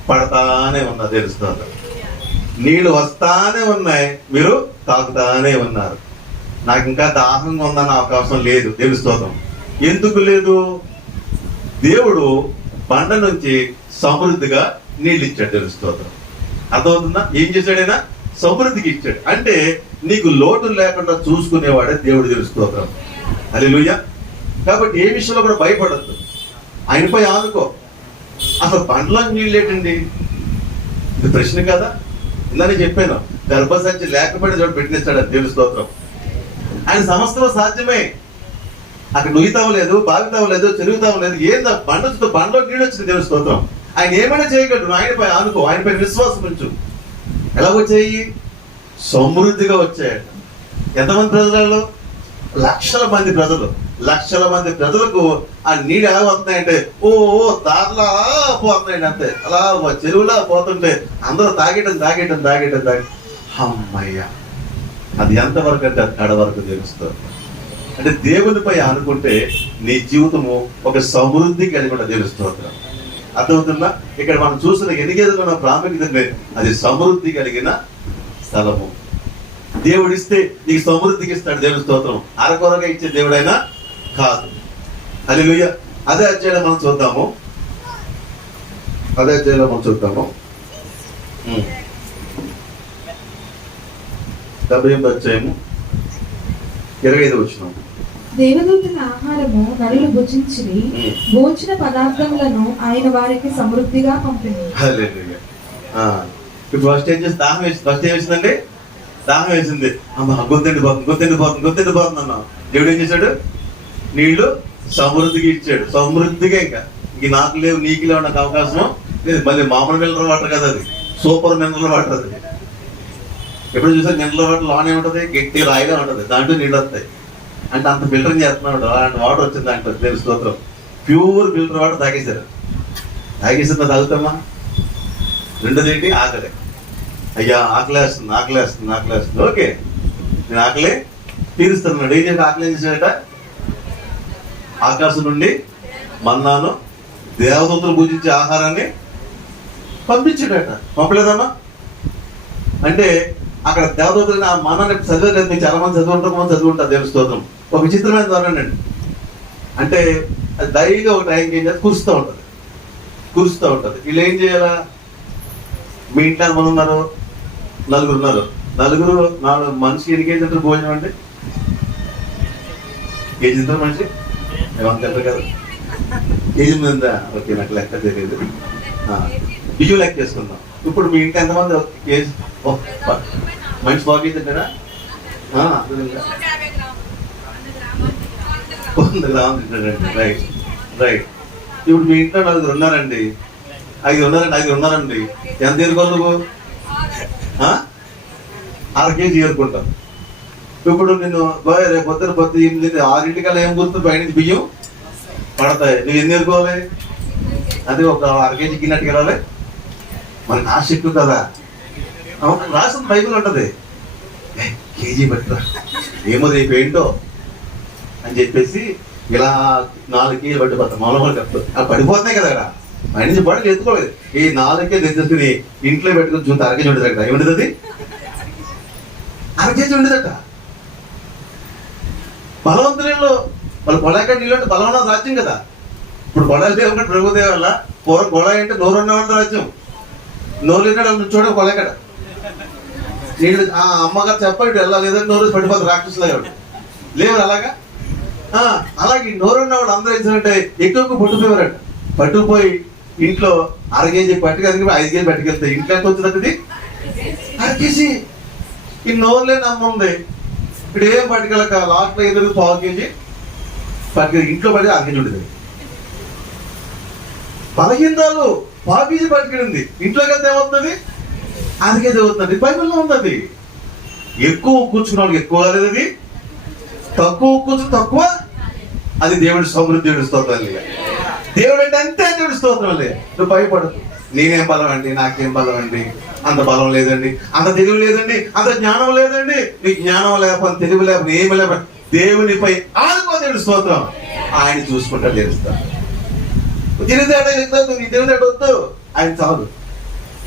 పడతానే ఉన్నారు. తెలుస్తుంది. నీళ్లు వస్తానే ఉన్నాయి, మీరు తాగుతానే ఉన్నారు. నాకు ఇంకా దాహంగా ఉందన్న అవకాశం లేదు. తెలుస్తోంది. ఎందుకు లేదు? దేవుడు బండ నుంచి సమృద్ధిగా నీళ్ళు ఇచ్చాడు. తెలుస్తోంది. అర్థమవుతుందా? ఏం చేశాడైనా? సమృద్ధికి ఇచ్చాడు. అంటే నీకు లోటు లేకుండా చూసుకునేవాడే దేవుడు. తెలుస్తోంది. హల్లెలూయా. కాబట్టి ఏ విషయంలో కూడా భయపడద్దు. ఆయనపై ఆనుకో. అసలు బండ్లో నీళ్ళు ఏంటండి? ఇది ప్రశ్న కదా. ఇందని చెప్పాను, గర్భసంచి లేకపోయినా చోటు పెట్టిస్తాడు. అది దేవుని స్తోత్రం. ఆయన సమస్తం సాధ్యమే. అక్కడ నుయ్యి తవ్వలేదు, బావి తవ్వలేదు, చెరువు తవ్వలేదు. ఏందా బండలో నీళ్ళు వచ్చింది. దేవుని స్తోత్రం. ఆయన ఏమైనా చేయగలడు. ఆయనపై ఆనుకో, ఆయనపై విశ్వాసం ఉంచు. ఎలా వచ్చాయి? సమృద్ధిగా వచ్చాయట. ఎంతమంది ప్రజలలో? లక్షల మంది ప్రజలకు ఆ నీళ్ళు ఎలా వస్తున్నాయంటే ఓ దారిలా పోతున్నాయండి. అంతే అలా చెరువులా పోతుంటే అందరూ తాగేయటం. అమ్మయ్య, అది ఎంతవరకు అంటే అది కడ వరకు తెలుస్తుంది. అంటే దేవునిపై అనుకుంటే నీ జీవితము ఒక సమృద్ధి కలిగి కూడా తెలుస్తుంది. అర్థమవుతుందా? ఇక్కడ మనం చూసిన ఎన్నికేదైనా ప్రాముఖ్యత అది సమృద్ధి కలిగిన స్థలము. దేవుడిస్తే నీకు సమృద్ధికి ఇస్తాడు. దేవుని స్తోత్రం. అరకొరగా ఇచ్చే దేవుడైనా కాదు. హల్లెలూయా. అదే అధ్యాయంలో మనం చూద్దాము. 78వ అధ్యాయము 25వ వచనం. దేవదూతల ఆహారము నరులు భుజించిరి, భోజన పదార్థములను ఆయన వారికి సమృద్ధిగా పంపింది. హల్లెలూయా. ఇప్పుడు ఫస్ట్ ఏం చేసి దాహం వేసిందండి. దాహం వేసింది. అమ్మ గొంతెండిపోతుంది అన్నాం. దేవుడు ఏం చేశాడు? నీళ్లు సమృద్ధిగా ఇచ్చాడు. సమృద్ధిగా ఇంకా నాకు లేవు నీకు లేవు నాకు అవకాశం లేదు. మళ్ళీ మామూలు మినరల్ వాటర్ కదా, అది సూపర్ మినరల్ వాటర్. అది ఎప్పుడు చూసా మినరల్ వాటర్ లోనే ఉంటుంది, గట్టి రాయిగా ఉంటుంది, దాంట్లో నీళ్ళు వస్తాయి. అంటే అంత ఫిల్టరింగ్ చేస్తున్నాడు. అలాంటి వాటర్ వచ్చింది దాంట్లో. దేవుని స్తోత్రం. ప్యూర్ ఫిల్టర్ వాటర్ తాగేశారు. తాగుతామా? రెండోది ఏంటి? ఆకలి. అయ్యా ఆకలేస్తుంది. ఓకే, నేను ఆకలి తీరుస్తున్నాడు. ఏం చేయాలి? ఆకలి ఏం చేశాడట? ఆకాశం నుండి మన్నాను, దేవదూతలు పూజించే ఆహారాన్ని పంపించాడట. పంపలేదమ్మా? అంటే అక్కడ దేవదూతలు ఆ మన్నాన్ని చదివేది. మీకు చాలా మంది చదువుంటారు. దేవుని స్తోత్రం. ఒక విచిత్రమైన ధోరణండి. అంటే అది దైగా ఒక టైంకి ఏం చేయాలి? కురుస్తూ ఉంటుంది. వీళ్ళు ఏం చేయాలా? మీ ఇంట్లో ఎంతమంది ఉన్నారు? నలుగురు ఉన్నారు. మనిషికి ఎన్ని కేజీ తింటారు భోజనం? అంటే కేజీ తింటారు మనిషి. ఏమంత తింటారు కదా. కేజీ మీద ఉందా? ఓకే, నాకు లెక్క తెలియదు. బియ్యం లెక్క చేసుకుందాం. ఇప్పుడు మీ ఇంట్లో ఎంతమంది కేజీ మనిషి బాగా తింటారా? 100 గ్రాములు తింటాడండి. Right right. ఇప్పుడు మీ ఇంట్లో 4 ఉన్నారండి, 5 ఉన్నారండి. ఎంత ఏరుకోవాలి నువ్వు? 1/2 కేజీ ఏరుకుంటావు. ఇప్పుడు నేను రేపు పొద్దున 6 ఏం గుర్తు పైనుంచి బియ్యం పడతాయి. నువ్వు ఎన్ని ఏరుకోవాలి? అది ఒక 1/2 కేజీ గిన్నెట్టుకు వెళ్ళాలి. మనకు ఆశ ఎక్కువ కదా. రాసిన బైబిల్ ఉంటుంది, కేజీ పెట్టరా ఏమో రేపు ఏంటో అని చెప్పేసి ఇలా 4 కేజీలు పట్టిపోతాం. మామూలు చెప్తారు అవి పడిపోతున్నాయి కదా. అక్కడ ఆయన నుంచి పడి ఎత్తుకోలేదు. ఈ 4 కేజీలు తెచ్చుకుని ఇంట్లో పెట్టుకుని చూస్తే 1/2 కేజీ ఉండేది. అక్కడ ఏముండదు, అది 1/2 కేజీ ఉండేదట. బలవంతులలో వాళ్ళు కొడాయి నీళ్ళు అంటే బలం ఉన్న రాజ్యం కదా. ఇప్పుడు కొడాయి దేవుడు ప్రభుదేవ వల్ల పూర్వం కొడాయి అంటే నోరు ఉన్నవాళ్ళ రాజ్యం. నోరు లేనాడు చూడ కొడాయికడ నీళ్ళు అమ్మగారు చెప్పాలి వెళ్ళలేదని నోరు పడిపోతుంది రాక్షసులాగా లేవు. అలాగా అలాగే నోరు ఉన్నవాడు అందరూ ఏంటంటే ఎక్కువ పట్టుకుపోయారట. పట్టుకుపోయి ఇంట్లో 1/2 కేజీ పట్టుకెళ్ళి 5 కేజీ పట్టుకెళ్తే ఇంట్లో ఎంత వచ్చింది? 1/2 కేజీ. ఈ నోరు లేని అమ్మ ఉంది, ఇప్పుడు ఏం పట్టుకెళ్ళక లాస్ట్లో ఎదురు 1/4 కేజీ పట్టుకెళ్ళి ఇంట్లో పడి 1/2 కేజీ ఉండేది. బలహీనరాలు 1/4 కేజీ పట్టుకెళ్ళింది, ఇంట్లోకి వెళ్తే ఏమవుతుంది? 1/2 కేజీ అవుతుంది. బైబిల్లో ఉంది. ఎక్కువ కూర్చున్న వాళ్ళకి ఎక్కువ కాలేదు, అది తక్కువ కూర్చుని తక్కువ. అది దేవుడి సమృద్ధి, దేవుడి స్తోత్రం. దేవుడు అంటే అంతే, దేవుడి స్తోత్రం. నువ్వు భయపడదు. నేనేం బలం అండి, నాకేం బలం అండి, అంత బలం లేదండి, అంత తెలివి లేదండి, అంత జ్ఞానం లేదండి. నీ జ్ఞానం లేకపోతే తెలివి లేకపోతే ఏమి లేకపోతే దేవునిపై ఆనుకో, దేవుడి స్తోత్రం. ఆయన చూసుకుంటా తెలుస్తాను. తెలివితేట నీ తెలివితేట వద్దు, ఆయన చాలు.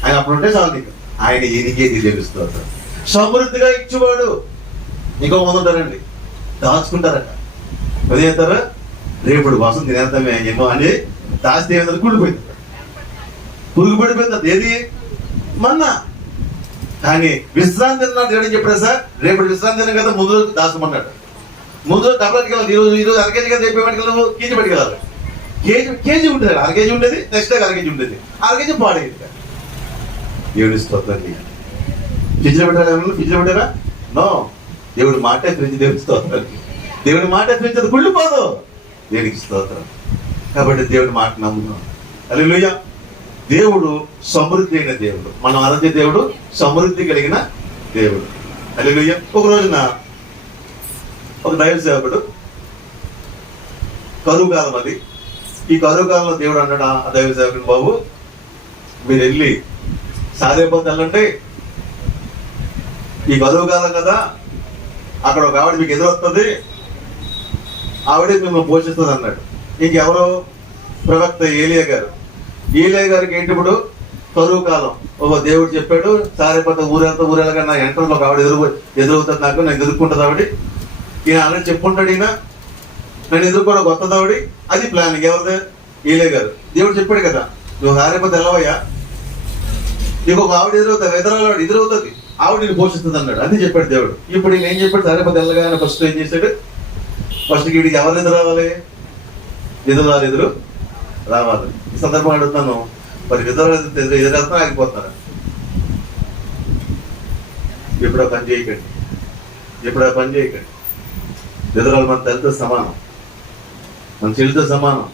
ఆయన అప్పుడుంటే చాలు నీకు. ఆయన ఎనికేది దేవుడి స్తోత్రం. సమృద్ధిగా ఇచ్చేవాడు. ఇంకో మంది ఉంటారండి, దాచుకుంటారట. వదిలేస్తారా? రేపుడు వాసం తినేస్తామే ఏమో అని దాచి ఏమైనా కుళ్ళిపోయింది, పురుగు పడిపోయింది. ఏది మన్నా. కానీ విశ్రాంతి తిన్నాడు దేవుడు చెప్పాడు సార్, రేపు విశ్రాంతి తిన కదా ముందు రోజు దాచమన్నాడు. ముందు రోజు డబ్బులు పట్టుకెళ్ళాలి. ఈరోజు 1/2 కేజీ కదా, రేపు పట్టుకెళ్ళాలి కేజీ పట్టుకెళ్ళాలి. కేజీ ఉండేది, 1/2 కేజీ ఉండేది, నెక్స్ట్ డే 1/2 కేజీ ఉండేది. 1/2 కేజీ పాడేది. దేవుడి స్తోత్రం. ఫ్రిడ్జ్లో పెట్టారా? ఫ్రిడ్జ్లో పెట్టారా? నో. దేవుడి మాటే ఫ్రిడ్జ్, దేవుడి స్తోత్రం. దేవుడి మాట ఫ్రిడ్జ్, అది కుళ్ళిపోదు. దేవుడికి స్తోత్రం. కాబట్టి దేవుడి మాట నమ్ముతున్నాం. హల్లెలూయా. దేవుడు సమృద్ధి అయిన దేవుడు. మనం ఆరాధ్య దేవుడు సమృద్ధి కలిగిన దేవుడు. హల్లెలూయా. ఒక రోజున ఒక దైవ సేవకుడు, కరువు కాలం అది. ఈ కరువు కాలంలో దేవుడు అన్నాడు ఆ దైవ సేవకుడు, బాబు మీరు వెళ్ళి సారేపోతే వెళ్ళండి, ఈ కరువు కాలం కదా, అక్కడ ఒక ఆవిడ మీకు ఎదురొస్తుంది, ఆవిడే మిమ్మల్ని పోషిస్తుంది అన్నాడు. ఇంకెవరో ప్రవక్త ఏలియా గారు. ఏలియా గారికి ఏంటి ఇప్పుడు కరువు కాలం. ఒక దేవుడు చెప్పాడు సారేపోతే ఊరెళ్తా నా ఎంట్రలో ఒక ఆవిడ ఎదురవుతుంది, నాకు నేను ఎదుర్కొంటుంది ఆవిడ. ఈయన ఆల్రెడీ చెప్పుకుంటాడు, ఈయన నేను ఎదుర్కోవడం కొత్తది ఆవిడ. అది ప్లానింగ్ ఎవరిది? ఏలియా గారు. దేవుడు చెప్పాడు కదా, నువ్వు సారేపోతే వెళ్ళవయ్యా, నీకు ఒక ఆవిడ ఎదురవుతుంది, ఆవిడ నేను పోషిస్తుంది అన్నాడు. అది చెప్పాడు దేవుడు. ఇప్పుడు ఈయన ఏం చెప్పాడు? సారేపోతే వెళ్ళగానే ఫస్ట్ ఏం చేశాడు? ఫస్ట్ వీడికి ఎవరు ఎదురు రావాలి? ఎదురు రావాలి. ఈ సందర్భం అడుగుతాను, మరి ఎదురెళ్తా ఆగిపోతారా? ఎప్పుడో పని చేయకండి, ఎదురాలు మన తల్లితో సమానం, మన చెల్లితో సమానం.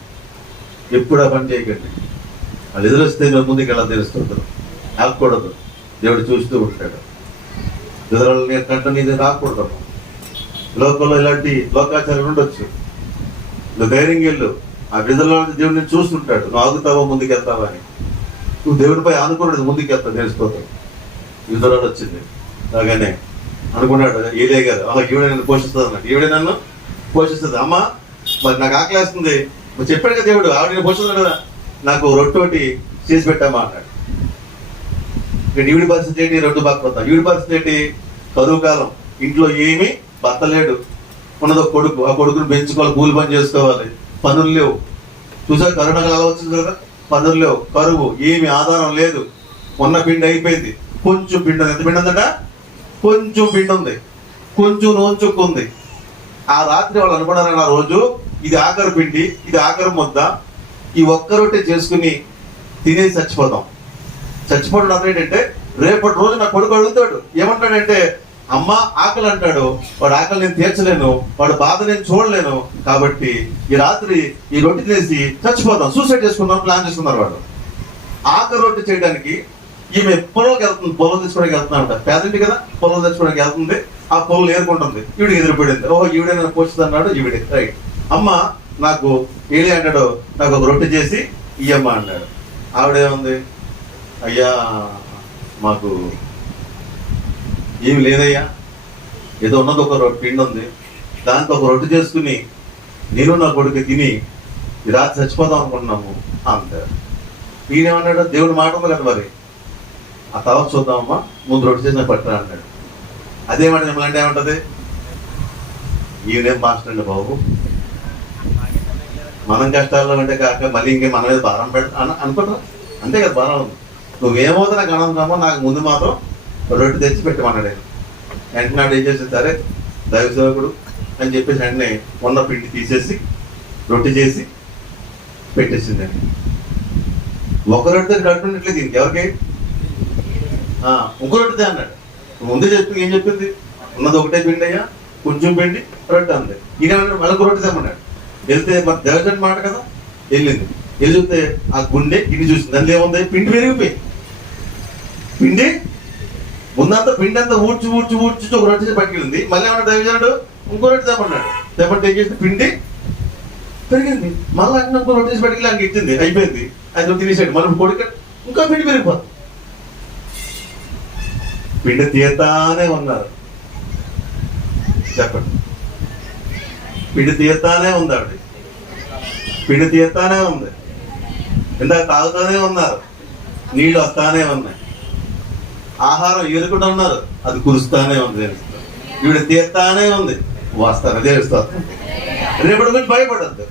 ఎప్పుడో పని చేయకండి. వాళ్ళు ఎదురొస్తే మేము ముందుకు ఎలా తెలుస్తుంటారు, ఆగకూడదు. దేవుడు చూస్తూ ఉంటాడు. ఎదురాలు నేను కంట నీది రాకూడదు. లోకంలో ఇలాంటి లోకాచారాలు ఉండొచ్చు. నువ్వు ధైర్యంగా వెళ్ళు. ఆ విధుల్లో దేవుడిని చూస్తుంటాడు, నువ్వు ఆగుతావా ముందుకెళ్తావా అని. నువ్వు దేవుడిపై ఆనుకున్నాడు, ముందుకెళ్తావు, తెలుసుకోతావు. విధురాలు వచ్చింది అలాగనే అనుకున్నాడు ఏలియా గారు, ఈవిడ నన్ను పోషిస్తుంది అన్నాడు. ఈవిడ నన్ను పోషిస్తుంది. అమ్మ మరి నాకు ఆకలేస్తుంది, మరి చెప్పాడు కదా దేవుడు, ఆవిడ పోషిస్తుంది కదా, నాకు రొట్టె ఒకటి చేసి పెట్టామా అన్నాడు. ఈవిడి పరిస్థితి ఏంటి? రొట్టె బాకపోతాం. ఈవిడి పరిస్థితి ఏంటి? కరువు కాలం, ఇంట్లో ఏమీ భర్త లేడు, ఉన్నదో కొడుకు. ఆ కొడుకుని పెంచుకోవాలి, కూలి పని చేసుకోవాలి, పనులు లేవు. చూసారు కరోనా కాలం వచ్చింది కదా, పనులు లేవు, కరువు, ఏమి ఆధారం లేదు. ఉన్న పిండి అయిపోయింది, కొంచెం పిండి ఉంది. ఎంత పిండి ఉందట? కొంచెం పిండి ఉంది, కొంచెం నోంచుక్కుంది. ఆ రాత్రి వాళ్ళు అనుకున్నారని ఆ రోజు ఇది ఆఖరి పిండి, ఇది ఆఖరి ముద్ద, ఈ ఒక్క రొట్టె చేసుకుని తినేసి చచ్చిపోతాం. చచ్చిపోవడం అర్థం ఏంటంటే రేపటి రోజు నా కొడుకు అడుగుతాడు, ఏమంటాడంటే అమ్మ ఆకలి అంటాడు. వాడు ఆకలి నేను తీర్చలేను, వాడు బాధ నేను చూడలేను, కాబట్టి ఈ రాత్రి ఈ రొట్టె తినేసి చచ్చిపోతాం, సూసైడ్ చేసుకుందాం ప్లాన్ చేసుకున్నారు. వాడు ఆఖరి రొట్టె చేయడానికి ఈమె పొలంకి వెళ్తుంది, పొలం తెచ్చుకోవడానికి వెళ్తున్నా, పేదండి కదా, పొలం తెచ్చుకోవడానికి వెళ్తుంది. ఆ పొలం ఏరుకుంటుంది, ఈవిడ ఎదురుపడింది. ఓహో ఈవిడే నన్ను పోస్తుంది అన్నాడు, ఈవిడే రైట్. అమ్మ నాకు ఏలి అంటాడు, నాకు ఒక రొట్టె చేసి ఇయ్యమ్మ అన్నాడు. ఆవిడేముంది, అయ్యా మాకు ఏమి లేదయ్యా, ఏదో ఉన్నది ఒక పిండి ఉంది, దాంతో ఒక రొట్టె చేసుకుని నేను నా కొడుకు తిని ఈ రాత్రి చచ్చిపోదాం అనుకుంటున్నాము అంటారు. ఈయనేమన్నాడు, దేవుడు మాట ఉంది కదా, మరి ఆ తర్వాత చూద్దామమ్మా, ముందు రొట్టె చేసిన పట్టరా అన్నాడు. అదేమంటే మిమ్మల్ని అంటే ఏమంటది, ఈయనేం మాస్టర్ అండి బాబు, మనం కష్టాల్లో అంటే కాక మళ్ళీ ఇంకే మన మీద భారం పెడతా అనుకుంటా, అంతే కదా భారం ఉంది. నువ్వేమవుతా నాకు అనవుతున్నామో, నాకు ముందు మాత్రం రొట్టె తెచ్చి పెట్టమన్నాడు. వెంటనే ఆవిడ ఏం చేసింది, సరే దైవ సేవకుడు అని చెప్పేసి వెంటనే ఉన్న పిండి తీసేసి రొట్టె చేసి పెట్టేసిందండి. ఒక రొట్టె కట్టుకున్నట్లేదు దీనికి, ఎవరికి ఇంకో రొట్టెదే అన్నాడు. ముందే చెప్పింది, ఏం చెప్పింది, ఉన్నది ఒకటే పిండి అయ్యా, కొంచెం పిండి రొట్టె అంది. ఈయన మళ్ళీ రొట్టె తెమ్మన్నాడు. వెళ్తే మరి దేవజన్ మాట కదా, వెళ్ళింది. వెళ్ళి చూస్తే ఆ గుండె గిన్నె చూసింది, దాంట్లో ఏముంది, పిండి పెరిగిపోయి. పిండి ముందంతా పిండి అంతా ఊడ్చి ఊడ్చి ఊడ్చి ఒక రొట్టె పట్టుకెళ్ళింది. మళ్ళీ ఏమన్నా దైవజనుడు ఇంకో రొట్టె తెమ్మన్నాడు. తెమ్మంటే ఏం చేసింది, పిండి పెరిగింది. మళ్ళీ అన్న ఇంకో రొట్టె పట్టుకెళ్ళి ఆయనకి ఇచ్చింది, అయిపోయింది. ఆయన తినేసాడు. మళ్ళీ కొడుకు ఇంకా పిండి పెరిగిపోతుంది. పిండి తీయతానే ఉన్నారు, చెప్పండి, పిండి తీయతానే ఉంది. ఆవిడ పిండి తీయతానే ఉంది. ఇందాక తాగుతానే ఉన్నారు, నీళ్ళు వస్తానే ఉన్నాయి, ఆహారం ఏరుకుంటూ ఉన్నారు, అది కురుస్తానే ఉంది. ఈవిడ తీయతానే ఉంది, వస్తారు అదే వస్తారు. రేపటి గురించి భయపడద్దు.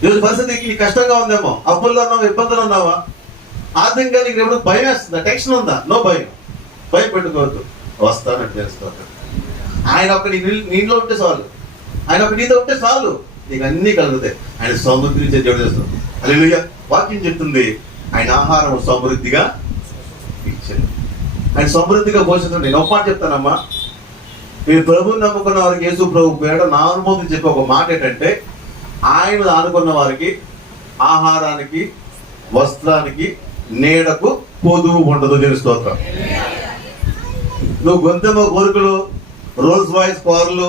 ఈరోజు పరిస్థితి నీకు కష్టంగా ఉందేమో, అప్పుల్లో ఉన్నావా, ఇబ్బందులు ఉన్నావా, ఆర్థికంగా నీకు రేపు భయం వేస్తుందా, టెన్షన్ ఉందా, నో భయం, భయం పెట్టుకోవద్దు, వస్తానంటే తెలుసుకోవద్దు. ఆయన ఒక నీలో ఉంటే చాలు, ఆయన ఒక నీతో ఉంటే చాలు, నీకు అన్నీ కలుగుతాయి. ఆయన సమృద్ధి నుంచి జోడు చేస్తాం. హల్లెలూయా. వాక్యం చెప్తుంది, ఆయన ఆహారం సమృద్ధిగా ఇచ్చాడు, ఆయన సమృద్ధిగా పోషించండి. నేను ఒక మాట చెప్తానమ్మా, మీరు ప్రభుని నమ్ముకున్న వారికి యేసు ప్రభు పేడ నా అనుభవం చెప్పే ఒక మాట ఏంటంటే, ఆయన ఆనుకున్న వారికి ఆహారానికి, వస్త్రానికి, నీడకు కొదువు ఉండదు. తెలుసుకోవద్దు. నువ్వు గొంతెమ్మ కోరికలు, రోల్స్ రాయ్స్ కార్లు,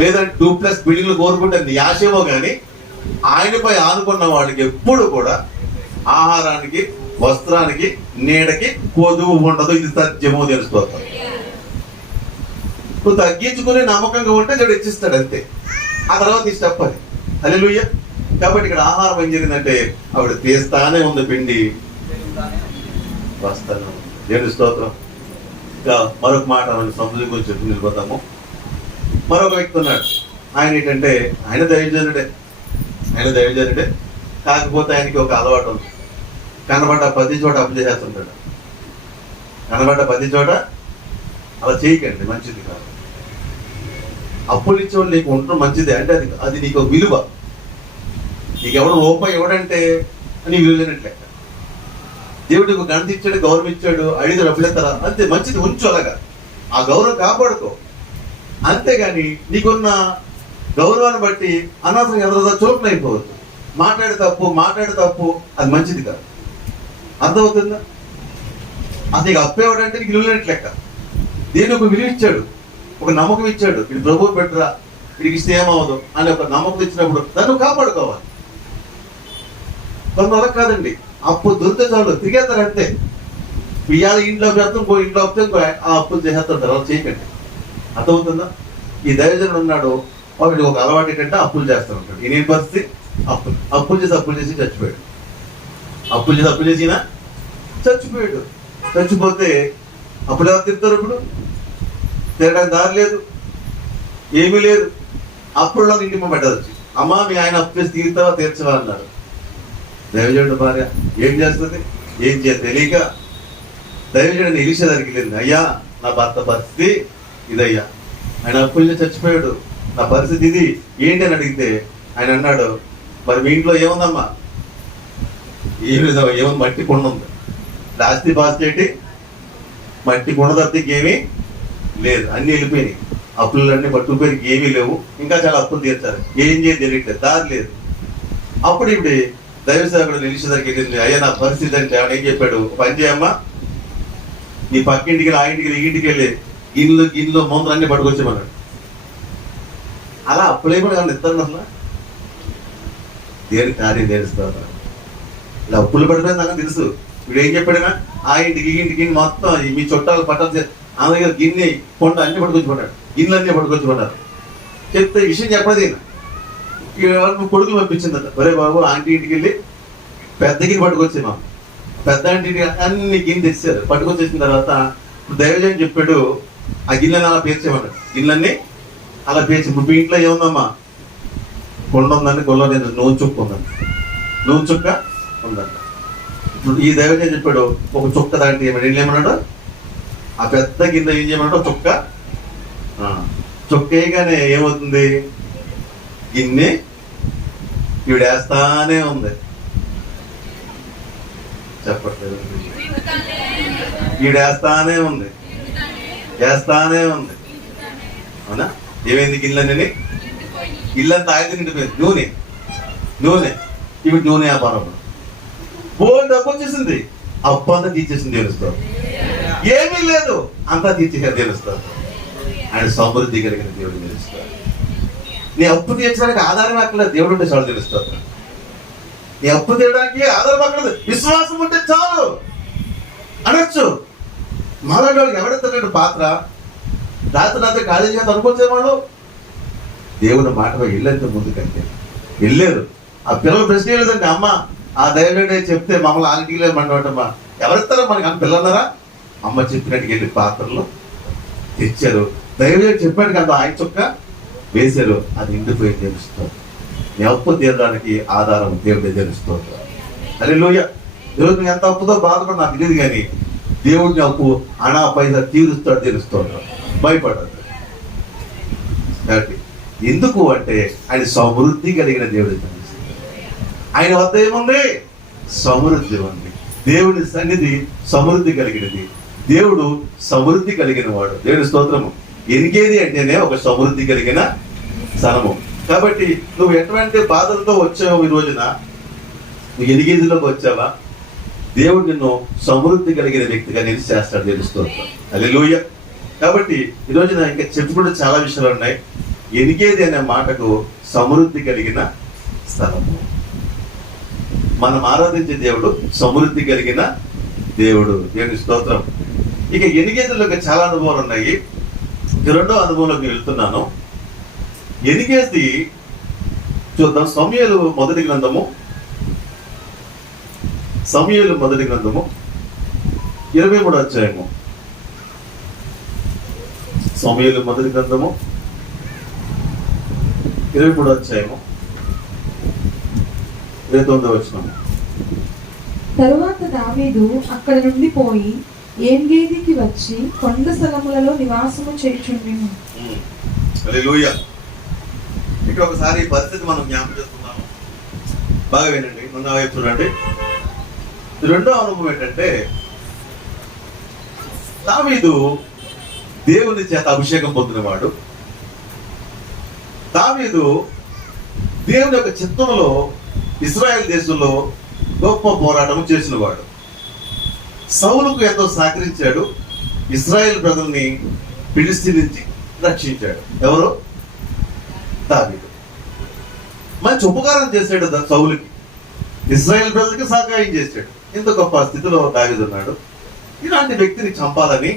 లేదంటే 2+ బిల్డింగ్లు కోరుకుంటే నీ ఆశేమో కానీ ఆయనపై ఆనుకున్న వాడికి ఎప్పుడు కూడా ఆహారానికి, వస్త్రానికి, నీడకి కొదువు ఉండదు. ఇది సత్యమో తెలుసుకోవద్దు. నువ్వు తగ్గించుకుని నమ్మకంగా ఉంటే దేవుడు ఇచ్చిస్తాడు, అంతే. ఆ తర్వాత నీ స్టెప్ అది. హల్లెలూయా. కాబట్టి ఇక్కడ ఆహారం ఏం జరిగిందంటే, ఆవిడ తీస్తానే ఉంది పిండి, వస్తానే ఉంది. దేవుని స్తోత్రం. ఇంకా మరొక మాట మన సమృద్ధి గురించి చెప్పి నిలబడతాము. మరొక వ్యక్తి ఉన్నాడు. ఆయన ఏంటంటే, ఆయన దైవజనుడే, కాకపోతే ఆయనకి ఒక అలవాటు ఉంది. కనబడ్డ 10 చోట అప్పు చేసేస్తుంటాడు. కనబడ్డ 10 చోట అలా చేయకండి, మంచిది కాదు. అప్పులు ఇచ్చేవాళ్ళు నీకు ఉండడం మంచిదే, అంటే అది నీకు విలువ. నీకు ఎవడు రూపాయి ఎవడంటే నీ విలువ లేనట్లే. దేవుడు నీకు గణత ఇచ్చాడు, గౌరవం ఇచ్చాడు, అడిగితే డబ్బులు ఎత్తారా, అంతే, మంచిది, ఉంచు అలాగా, ఆ గౌరవం కాపాడుకో. అంతేగాని నీకున్న గౌరవాన్ని బట్టి అనవసరంగా ఎవరిదో చులకన అయిపోవద్దు. మాట్లాడే తప్పు అది మంచిది కాదు. అర్థమవుతుందా? అది నీకు అప్పేవాడంటే నీకు విలువ లేనట్లు లెక్క. దేవుడు ఒక విలువ ఇచ్చాడు, ఒక నమ్మకం ఇచ్చాడు, ఇది ప్రభువు పెట్టరా, వీడికి ఇస్తే ఏమవదు అని ఒక నమ్మకం ఇచ్చినప్పుడు దాన్ని కాపాడుకోవాలి. కొంత అలా కాదండి, అప్పు దొరికితే చాలు తిరిగేస్తారు, అంతే. ఇవాళ ఇంట్లో పెడతాం, ఇంట్లో వస్తే ఆ అప్పులు చేసేస్తారు. అలా చేయకండి. అర్థమవుతుందా? ఈ దైవజనుడు ఉన్నాడు, వాడికి ఒక అలవాటు ఏంటంటే అప్పులు చేస్తూ ఉంటాడు. ఈయన పరిస్థితి అప్పులు చేసి చచ్చిపోయాడు. అప్పులు చేసినా చచ్చిపోయాడు. చచ్చిపోతే అప్పుడు ఎవరు తిరుగుతారు? ఇప్పుడు తిరగడానికి దారి లేదు, ఏమీ లేదు. అప్పుడు ఇంటి పెట్టారు వచ్చి, అమ్మా మీ ఆయన అప్పు చేసి తీరుతావా తీర్చవా అన్నారు. దైవజనుడు భార్య ఏం చేస్తుంది, ఏం చేయాలి తెలియక దైవజనుడిని ఎలీషా దగ్గరికి వెళ్ళింది. అయ్యా నా భర్త పరిస్థితి ఇదయ్యా, ఆయన అప్పుల్ని చచ్చిపోయాడు, నా పరిస్థితి ఇది ఏంటి అని అడిగితే ఆయన అన్నాడు, మరి మీ ఇంట్లో ఏముందమ్మా? ఏముంది? మట్టి కుండ ఉంది. ఆస్తి పాస్తి ఏంటి? మట్టి కుండ తప్పితే ఇంకేమీ లేదు, అన్నీ వెళ్ళిపోయినాయి. అప్పులన్నీ పట్టుకుపోయి ఏమీ లేవు, ఇంకా చాలా అప్పులు తీర్చాలి, ఏం చేయాలి తెలియట్లేదు, దారి లేదు. అప్పుడు ఇప్పుడు దైవ సేవకుడు నిలిచి దగ్గరికి వెళ్ళింది, అయ్యా నా పరిస్థితి అంటే ఆయన ఏం చెప్పాడు, పని చేయమ్మా, నీ పక్కింటికి వెళ్ళి, ఆ ఇంటికి వెళ్ళి, ఈ ఇంటికి వెళ్ళి గిన్నెలు ముందు అన్ని పట్టుకొచ్చేమన్నాడు. అలా అప్పులేమో కానీ ఇస్తాను అసలు దేని కార్యం తెలుస్తారు. ఇలా అప్పులు పడిపోయింది నాకు తెలుసు. ఇప్పుడు ఏం చెప్పాడైనా, ఆ ఇంటికి ఈ ఇంటికి మొత్తం మీ చుట్టాలు పట్టాలి, ఆ దగ్గర గిన్నె కొండ అన్ని పట్టుకొచ్చుకున్నాడు, గిన్నెలన్నీ పట్టుకొచ్చుకున్నారు. చెప్తే ఈ విషయం చెప్పదు కొడుకులు పంపించిందట, ఒరే బాబు ఆంటీ ఇంటికి వెళ్ళి పెద్ద గిన్నె పట్టుకొచ్చే మా పెద్ద ఆంటీ అన్ని గిన్నె తెచ్చారు. పట్టుకొచ్చేసిన తర్వాత దైవజన్ చెప్పాడు, ఆ గిన్నెని అలా పేర్చేమన్నాడు. గిన్నెలన్నీ అలా పేర్చి, ఇప్పుడు మీ ఇంట్లో ఏముందమ్మా? కొండ ఉందండి, కొండ నూనె చుక్క ఉందండి, నూనె చుక్క ఉందంట. ఇప్పుడు ఈ దైవజన్ చెప్పాడు, ఒక చుక్క దాంట్లో ఏమన్నాడు, ఆ పెద్ద గిన్నె ఏం చేయమన్నాడు, చుక్క చుక్క వేయగానే ఏమవుతుంది, గిన్నె ఈవిడేస్తానే ఉంది. చెప్పట్లేదు, ఈవిడేస్తానే ఉంది, వేస్తానే ఉంది. అవునా? ఏమైంది? గిన్నెలని ఇల్లంతా ఆయిల్ నిండిపోయింది, నూనె నూనె. ఇప్పుడు నూనె వ్యాపారం బోల్ డబ్బు వచ్చేసింది, అప్పు అంతా తీర్చేసింది తెలుస్తావు. ఏమీ లేదు, అంతా తీర్చేసారు తెలుస్తావు. ఆయన సమృద్ధి కలిగిన దేవుడు తెలుస్తాడు. నీ అప్పు తీర్చడానికి ఆధారం అక్కర్లేదు, దేవుడు ఉంటే చాలు తెలుస్తాడు. నీ అప్పు తీయడానికి ఆధారం అక్కర్లేదు, విశ్వాసం ఉంటే చాలు అనొచ్చు. మాలాంటి వాళ్ళకి ఎవడెత్తాడు పాత్ర? రాత్రి కాలేజీ చేత అనుకోవచ్చేవాళ్ళు. దేవుడు మాట ఇల్లంతా ముందుకంటే వెళ్ళారు. ఆ పిల్లలు ప్రశ్న లేదండి, అమ్మ ఆ దైవడే చెప్తే మమ్మల్ని ఆంటీలే మండవటమ్మా, ఎవరెత్తారో మనకి అని పిల్లన్నారా? అమ్మ చెప్పినట్టుగా వెళ్ళి పాత్రలు తెచ్చారు. దైవజనుడు చెప్పాడు కదా, ఆయన చుక్క వేశారు, అది నిండిపోయి తెలుస్తుంది. నీ అప్పు తీరడానికి ఆధారం దేవుడే తెలుస్తుంది. హల్లెలూయా. దేవుడు ఎంత అప్పుతో బాధపడి నాకు తెలియదు, కానీ దేవుడిని అప్పు అనా పైసా తీరుస్తాడు తెలుస్తాడు. భయపడదు. కాబట్టి ఎందుకు అంటే ఆయన సమృద్ధి కలిగిన దేవుడు. ఆయన వద్ద ఏముంది? సమృద్ధి ఉంది. దేవుడి సన్నిధి సమృద్ధి కలిగినది. దేవుడు సమృద్ధి కలిగిన వాడు. దేవుడి స్తోత్రము. ఎనికేది అంటేనే ఒక సమృద్ధి కలిగిన స్థలము. కాబట్టి నువ్వు ఎటువంటి బాధలతో వచ్చావు ఈ రోజున, నువ్వు ఎనిగేదిలోకి వచ్చావా? దేవుడు నిన్ను సమృద్ధి కలిగిన వ్యక్తిగా నిలిచి చేస్తాడు. తెలుస్తుంది. హల్లెలూయా. కాబట్టి ఈ రోజున ఇంకా చెప్పుకుంటే చాలా విషయాలు ఉన్నాయి. ఎనిగేది అనే మాటకు సమృద్ధి కలిగిన స్థలము. మనం ఆరాధించే దేవుడు సమృద్ధి కలిగిన దేవుడు. దేవుని స్తోత్రం. ఇక ఎనిగేదిలోకి చాలా అనుభవాలు ఉన్నాయి. రెండో అనుభవంలోకి వెళ్తున్నాను. ఎనిగేది చూద్దాం. సమూయేలు మొదటి గ్రంథము 23వ అధ్యాయము. సమూయేలు మొదటి గ్రంథము 23వ అధ్యాయము 29వ వచనం. తరువాత దావీదు అక్కడ నుండి పోయి ఏన్గేదికి వచ్చి కొండ స్థలములలో నివాసము చేయుచుండెను. హల్లెలూయా. ఇక్కడ ఒకసారి ఈ పరిస్థితి మనం జ్ఞాపకం చేసుకున్నాము. బాగా వినండి, ముందు వైపు చూడండి. రెండో అనుభవం ఏంటంటే, దావీదు దేవుని చేత అభిషేకం పొందినవాడు. దావీదు దేవుని యొక్క చిత్తంలో ఇశ్రాయేల్ దేశంలో గొప్ప పోరాటం చేసినవాడు. సౌలుకు ఎంతో సహకరించాడు. ఇశ్రాయేల్ ప్రజల్ని ఫిలిష్తీ నుంచి రక్షించాడు. ఎవరు? దావీదు. మంచి ఉపకారం చేశాడు సౌలుకి, ఇశ్రాయేల్ ప్రజలకి సహాయం చేశాడు. ఇంత గొప్ప స్థితిలో దావీదు ఉన్నాడు. ఇలాంటి వ్యక్తిని చంపాలని,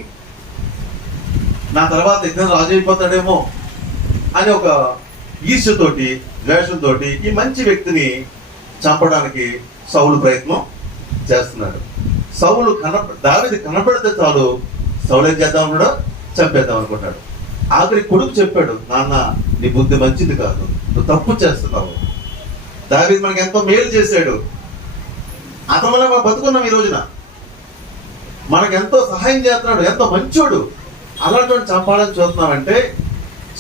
నా తర్వాత ఇతను రాజు అయిపోతాడేమో అని ఒక ఈర్ష్యతోటి, ద్వేషంతో ఈ మంచి వ్యక్తిని చంపడానికి సౌలు ప్రయత్నం చేస్తున్నాడు. సౌలు దావీదు కనపడితే చాలు సౌలు ఏం చేద్దాం అన్నాడు, చంపేద్దాం అనుకుంటాడు. ఆఖరి కొడుకు చెప్పాడు, నాన్న నీ బుద్ధి మంచిది కాదు, నువ్వు తప్పు చేస్తున్నావు. దావీదు మనకి ఎంతో మేలు చేశాడు, అతని వల్ల మనం బతుకున్నాం. ఈ రోజున మనకు ఎంతో సహాయం చేస్తున్నాడు, ఎంతో మంచోడు. అలాంటి చంపాలని చూస్తున్నామంటే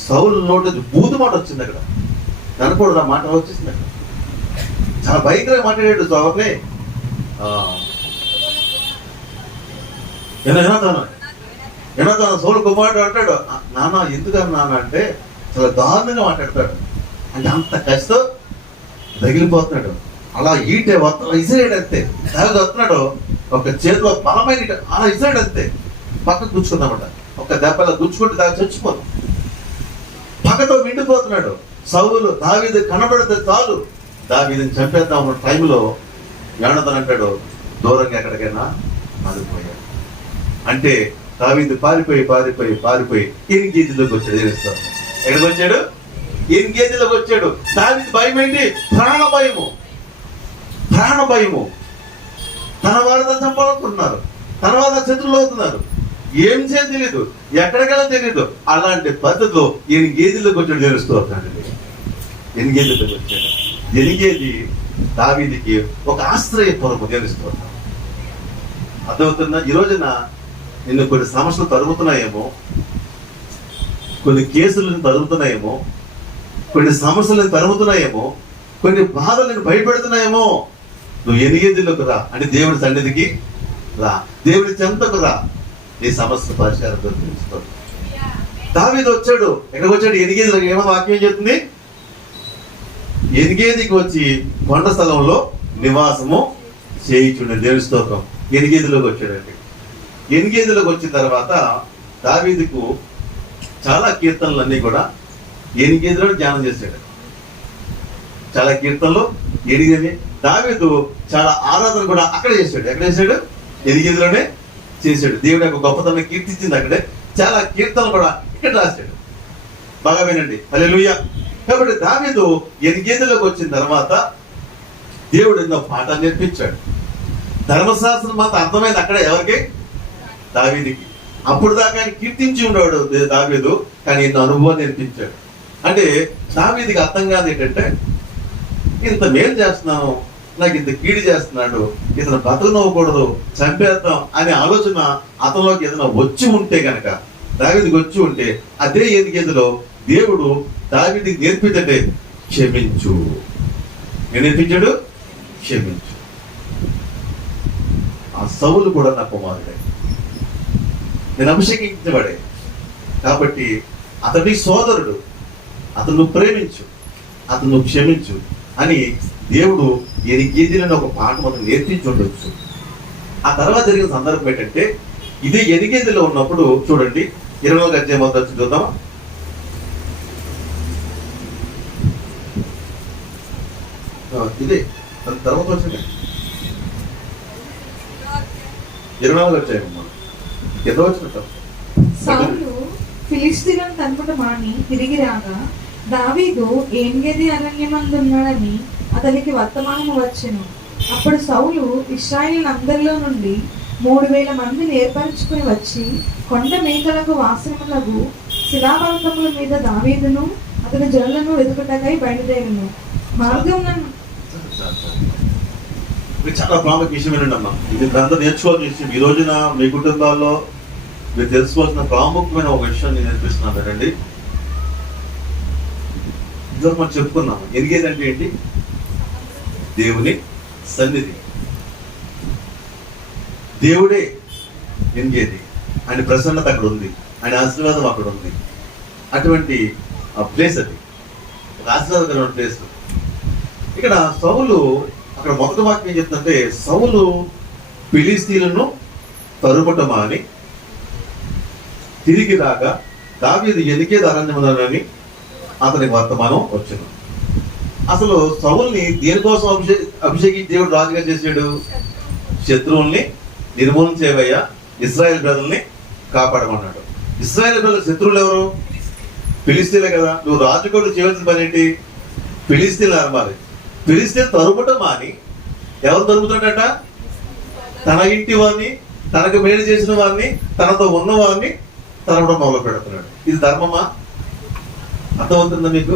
సౌలు నోటి నుంచి బూతు మాట వచ్చింది అక్కడ. కనకూడదు ఆ మాట వచ్చేసింది అక్కడ. చాలా భయంకరంగా మాట్లాడాడు సౌలుని. ఏనాతాను సౌలు కుమారుడు అంటాడు. నాన్న ఎందుకని నాన్న అంటే చాలా దారుణంగా మాట్లాడతాడు. అంటే అంత కష్టం తగిలిపోతున్నాడు. అలా ఈటే ఇసిరాడు అంతే. దాని వస్తున్నాడు ఒక చేతిలో బలమైన అలా ఇసిరాడు అంతే. పక్కకు గుచ్చుకుందామట. ఒక దెబ్బలో గుచ్చుకుంటే దాన్ని చచ్చిపోతాం. పక్కతో నిండిపోతున్నాడు. సౌలు దావీదు కనబడితే చాలు దావీదుని చంపేద్దాం ఉన్న టైంలో యోనాతాను అంటాడు దూరంగా ఎక్కడికైనా మారిపోయాడు. అంటే దావీదు పారిపోయి ఎన్గేజీలోకి వచ్చాడు. తెలుస్తాం ఎక్కడికి వచ్చాడు? ఎన్గేజీలోకి వచ్చాడు. దావీదు భయం ఏంటి? ప్రాణ భయము. తన వారు తను చంపాలనుకుంటున్నారు. తన వారు శత్రువులు అవుతున్నారు. ఏం చేయాలి తెలీదు, ఎక్కడికెళ్ళో తెలీదు. అలాంటి పద్ధతిలో ఎన్గేజీలోకి వచ్చాడు. తెలుస్తూ వస్తున్నాడు. ఎన్గేజీలోకి వచ్చాడు. ఎన్గేజీ దావీదుకి ఒక ఆశ్రయపురము. తెలుస్తూ వస్తున్నాడు. అర్థమవుతుందా? ఈ రోజున నిన్ను కొన్ని సమస్యలు తరుగుతున్నాయేమో, కొన్ని కేసులను తరుగుతున్నాయేమో, కొన్ని సమస్యలను తరుగుతున్నాయేమో, కొన్ని బాధలు నేను భయపెడుతున్నాయేమో. నువ్వు ఎన్గేజీలోకి రా. అంటే దేవుడి సన్నిధికి రా, దేవుడి చెంతకు రా. నీ సమస్య పరిష్కారం దొరికించుకోండి. దావీదు వచ్చాడు. ఎక్కడికి వచ్చాడు? ఎన్గేజీలోకి. ఏమో వాక్యం చెప్తుంది? ఎన్గేజీకి వచ్చి కొండ స్థలంలో నివాసము చేయించుండే. దేవుడి స్తోత్రం. ఎన్గేజీలోకి వచ్చాడండి. ఎన్గేజీలోకి వచ్చిన తర్వాత దావీదుకు చాలా కీర్తనలన్నీ కూడా ఎన్గేజీలో ధ్యానం చేశాడు. చాలా కీర్తనలు ఎనిగేది. దావీదు చాలా ఆరాధన కూడా అక్కడ చేశాడు. ఎక్కడ చేశాడు? ఎనిగేదిలోనే చేశాడు. దేవుడు యొక్క గొప్పతనం కీర్తించింది అక్కడే. చాలా కీర్తనలు కూడా ఇక్కడ రాశాడు. బాగా వినండి. హల్లెలూయా. కాబట్టి దావీదు ఎనిగేదిలోకి వచ్చిన తర్వాత దేవుడు ఎన్నో పాఠాలు నేర్పించాడు. ధర్మశాస్త్రం మాత్రం అర్థమైంది అక్కడ ఎవరికి? దావీదుకి. అప్పుడు దాకా ఆయన కీర్తించి ఉండేవాడు దావీదు, కానీ ఎన్నో అనుభవం నేర్పించాడు. అంటే దావీదుకి అర్థం కాదు ఏంటంటే, ఇంత మేలు చేస్తున్నాను, నాకు ఇంత కీడు చేస్తున్నాడు, ఇతను బతకనవ్వకూడదు, చంపేద్దాం అనే ఆలోచన అతనిలోకి ఏదైనా వచ్చి ఉంటే గనక, దావీదుకి వచ్చి ఉంటే, అదే ఎన్గేదిలో దేవుడు దావీదుకి నేర్పించంటే క్షమించు. నేను నేర్పించాడు క్షమించు. ఆ సౌలు కూడా నా కుమారుడే, నేను అభిషేకించబడే కాబట్టి అతడి సోదరుడు, అతను ప్రేమించు, అతను క్షమించు అని దేవుడు ఎనిగేదిలో ఒక పాఠం అతను నేర్పించి ఉండొచ్చు. ఆ తర్వాత జరిగిన సందర్భం ఏంటంటే, ఇదే ఎనిగేదిలో ఉన్నప్పుడు చూడండి 20వ అధ్యాయం వచ్చి చూద్దామా? ఇదే తర్వాత వచ్చింది 20వ అధ్యాయం ఎంత వచ్చినట్టు. సౌలు ఫిలిష్తీయులను తన్నుట మాని తిరిగి రాగా దావీదు ఏన్గెది అరణ్యమందు ఉన్నాడని అతనికి వర్తమానము వచ్చెను. అప్పుడు సౌలు ఇశ్రాయేలీయులందరిలో నుండి 3000 మందిని ఏర్పరచుకుని వచ్చి కొండ మేకలకు వాసనములకు శిలాపర్వతముల మీద దావీదును అతని జనులను వెతుకుటకై బయలుదేరును. మార్గం చాలా ప్రాముఖ్య విషయం ఏంటంటే అమ్మా, ఇది అంతా నేర్చుకోవాల్సిన విషయం. ఈ రోజున మీ కుటుంబాల్లో మీరు తెలుసుకోవాల్సిన ప్రాముఖ్యమైన ఒక విషయం నేను నేర్పిస్తున్నాను. ఏంటండి, ఇదివరకు మనం చెప్పుకున్నాము. ఎనిగేదంటే ఏంటి? దేవుని సన్నిధి. దేవుడే ఎనిగేది. ఆయన ప్రసన్నత అక్కడ ఉంది, ఆయన ఆశీర్వాదం అక్కడ ఉంది. అటువంటి ప్లేస్ అది ఒక ఆశీర్వాదకరమైన ప్లేస్. ఇక్కడ సౌలు అక్కడ మొదటి వాక్యం ఏం చెప్తుందంటే, సౌలు ఫిలిష్తీయులను తరుముట మాని తిరిగి రాగా దావీదు ఎనిగేది అరణ్యములోని అతనికి వర్తమానం వచ్చును. అసలు సౌల్ని దేనికోసం అభిషేకించి దేవుడు రాజుగా చేశాడు? శత్రువుల్ని నిర్మూలన చేయవయ్యా, ఇశ్రాయేల్ ప్రజల్ని కాపాడమన్నాడు. ఇశ్రాయేల్ ప్రజల శత్రువులు ఎవరు? ఫిలిష్తీయులే కదా. నువ్వు రాజుకోడు చేయవలసిన పని ఏంటి? ఫిలిష్తీయులు అరమాలి. ఫిలిష్తీయులు తరుముట మాని ఎవరు తరుముతాడట? తన ఇంటి వారిని, తనకు మేలు చేసిన వారిని, తనతో ఉన్న వారిని తరమడం మొదలు పెడుతున్నాడు. ఇది ధర్మమా? అర్థమవుతుందా మీకు?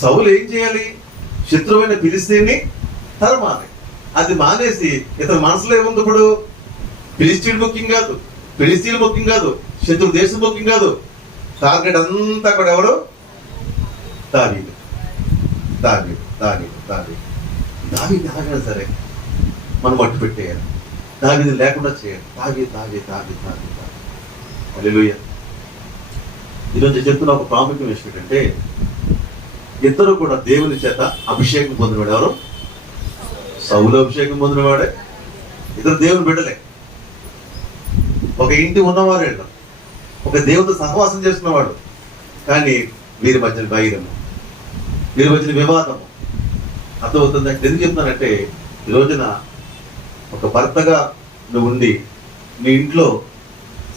సౌలు ఏం చేయాలి? శత్రువైన ఫిలిష్తీయుని తరమాలి. అది మానేసి ఇతని మనసులో ఏముంది? ఇప్పుడు ఫిలిష్తీయుడు ముఖ్యం కాదు, ఫిలిష్తీయులు ముఖ్యం కాదు, శత్రు దేశం ముఖ్యం కాదు, టార్గెట్ అంతా కూడా ఎవరు? దావీదు. దావీదు దావీదు దావీదు దావీదు ఆగినా సరే మనం మట్టు పెట్టేయాలి. దావీదు లేకుండా చేయాలి. దావీదు దావీదు దావీదు దావీదు దావీదు. హల్లెలూయా. ఈరోజు చెప్తున్న ఒక ప్రాముఖ్యం విషయం ఏంటంటే, ఇద్దరు కూడా దేవుని చేత అభిషేకం పొందినవాడు. ఎవరు? సౌలు అభిషేకం పొందినవాడే. ఇద్దరు దేవుని బిడ్డలే, ఒక ఇంటి ఉన్నవారే, ఒక దేవుడితో సహవాసం చేస్తున్నవాడు. కానీ వీరి మధ్యన వైరము, వీరి మధ్యన వివాదము. అర్థమవుతుంది. ఎందుకు చెప్తున్నానంటే, ఈ రోజున ఒక భర్తగా నువ్వు ఉండి నీ ఇంట్లో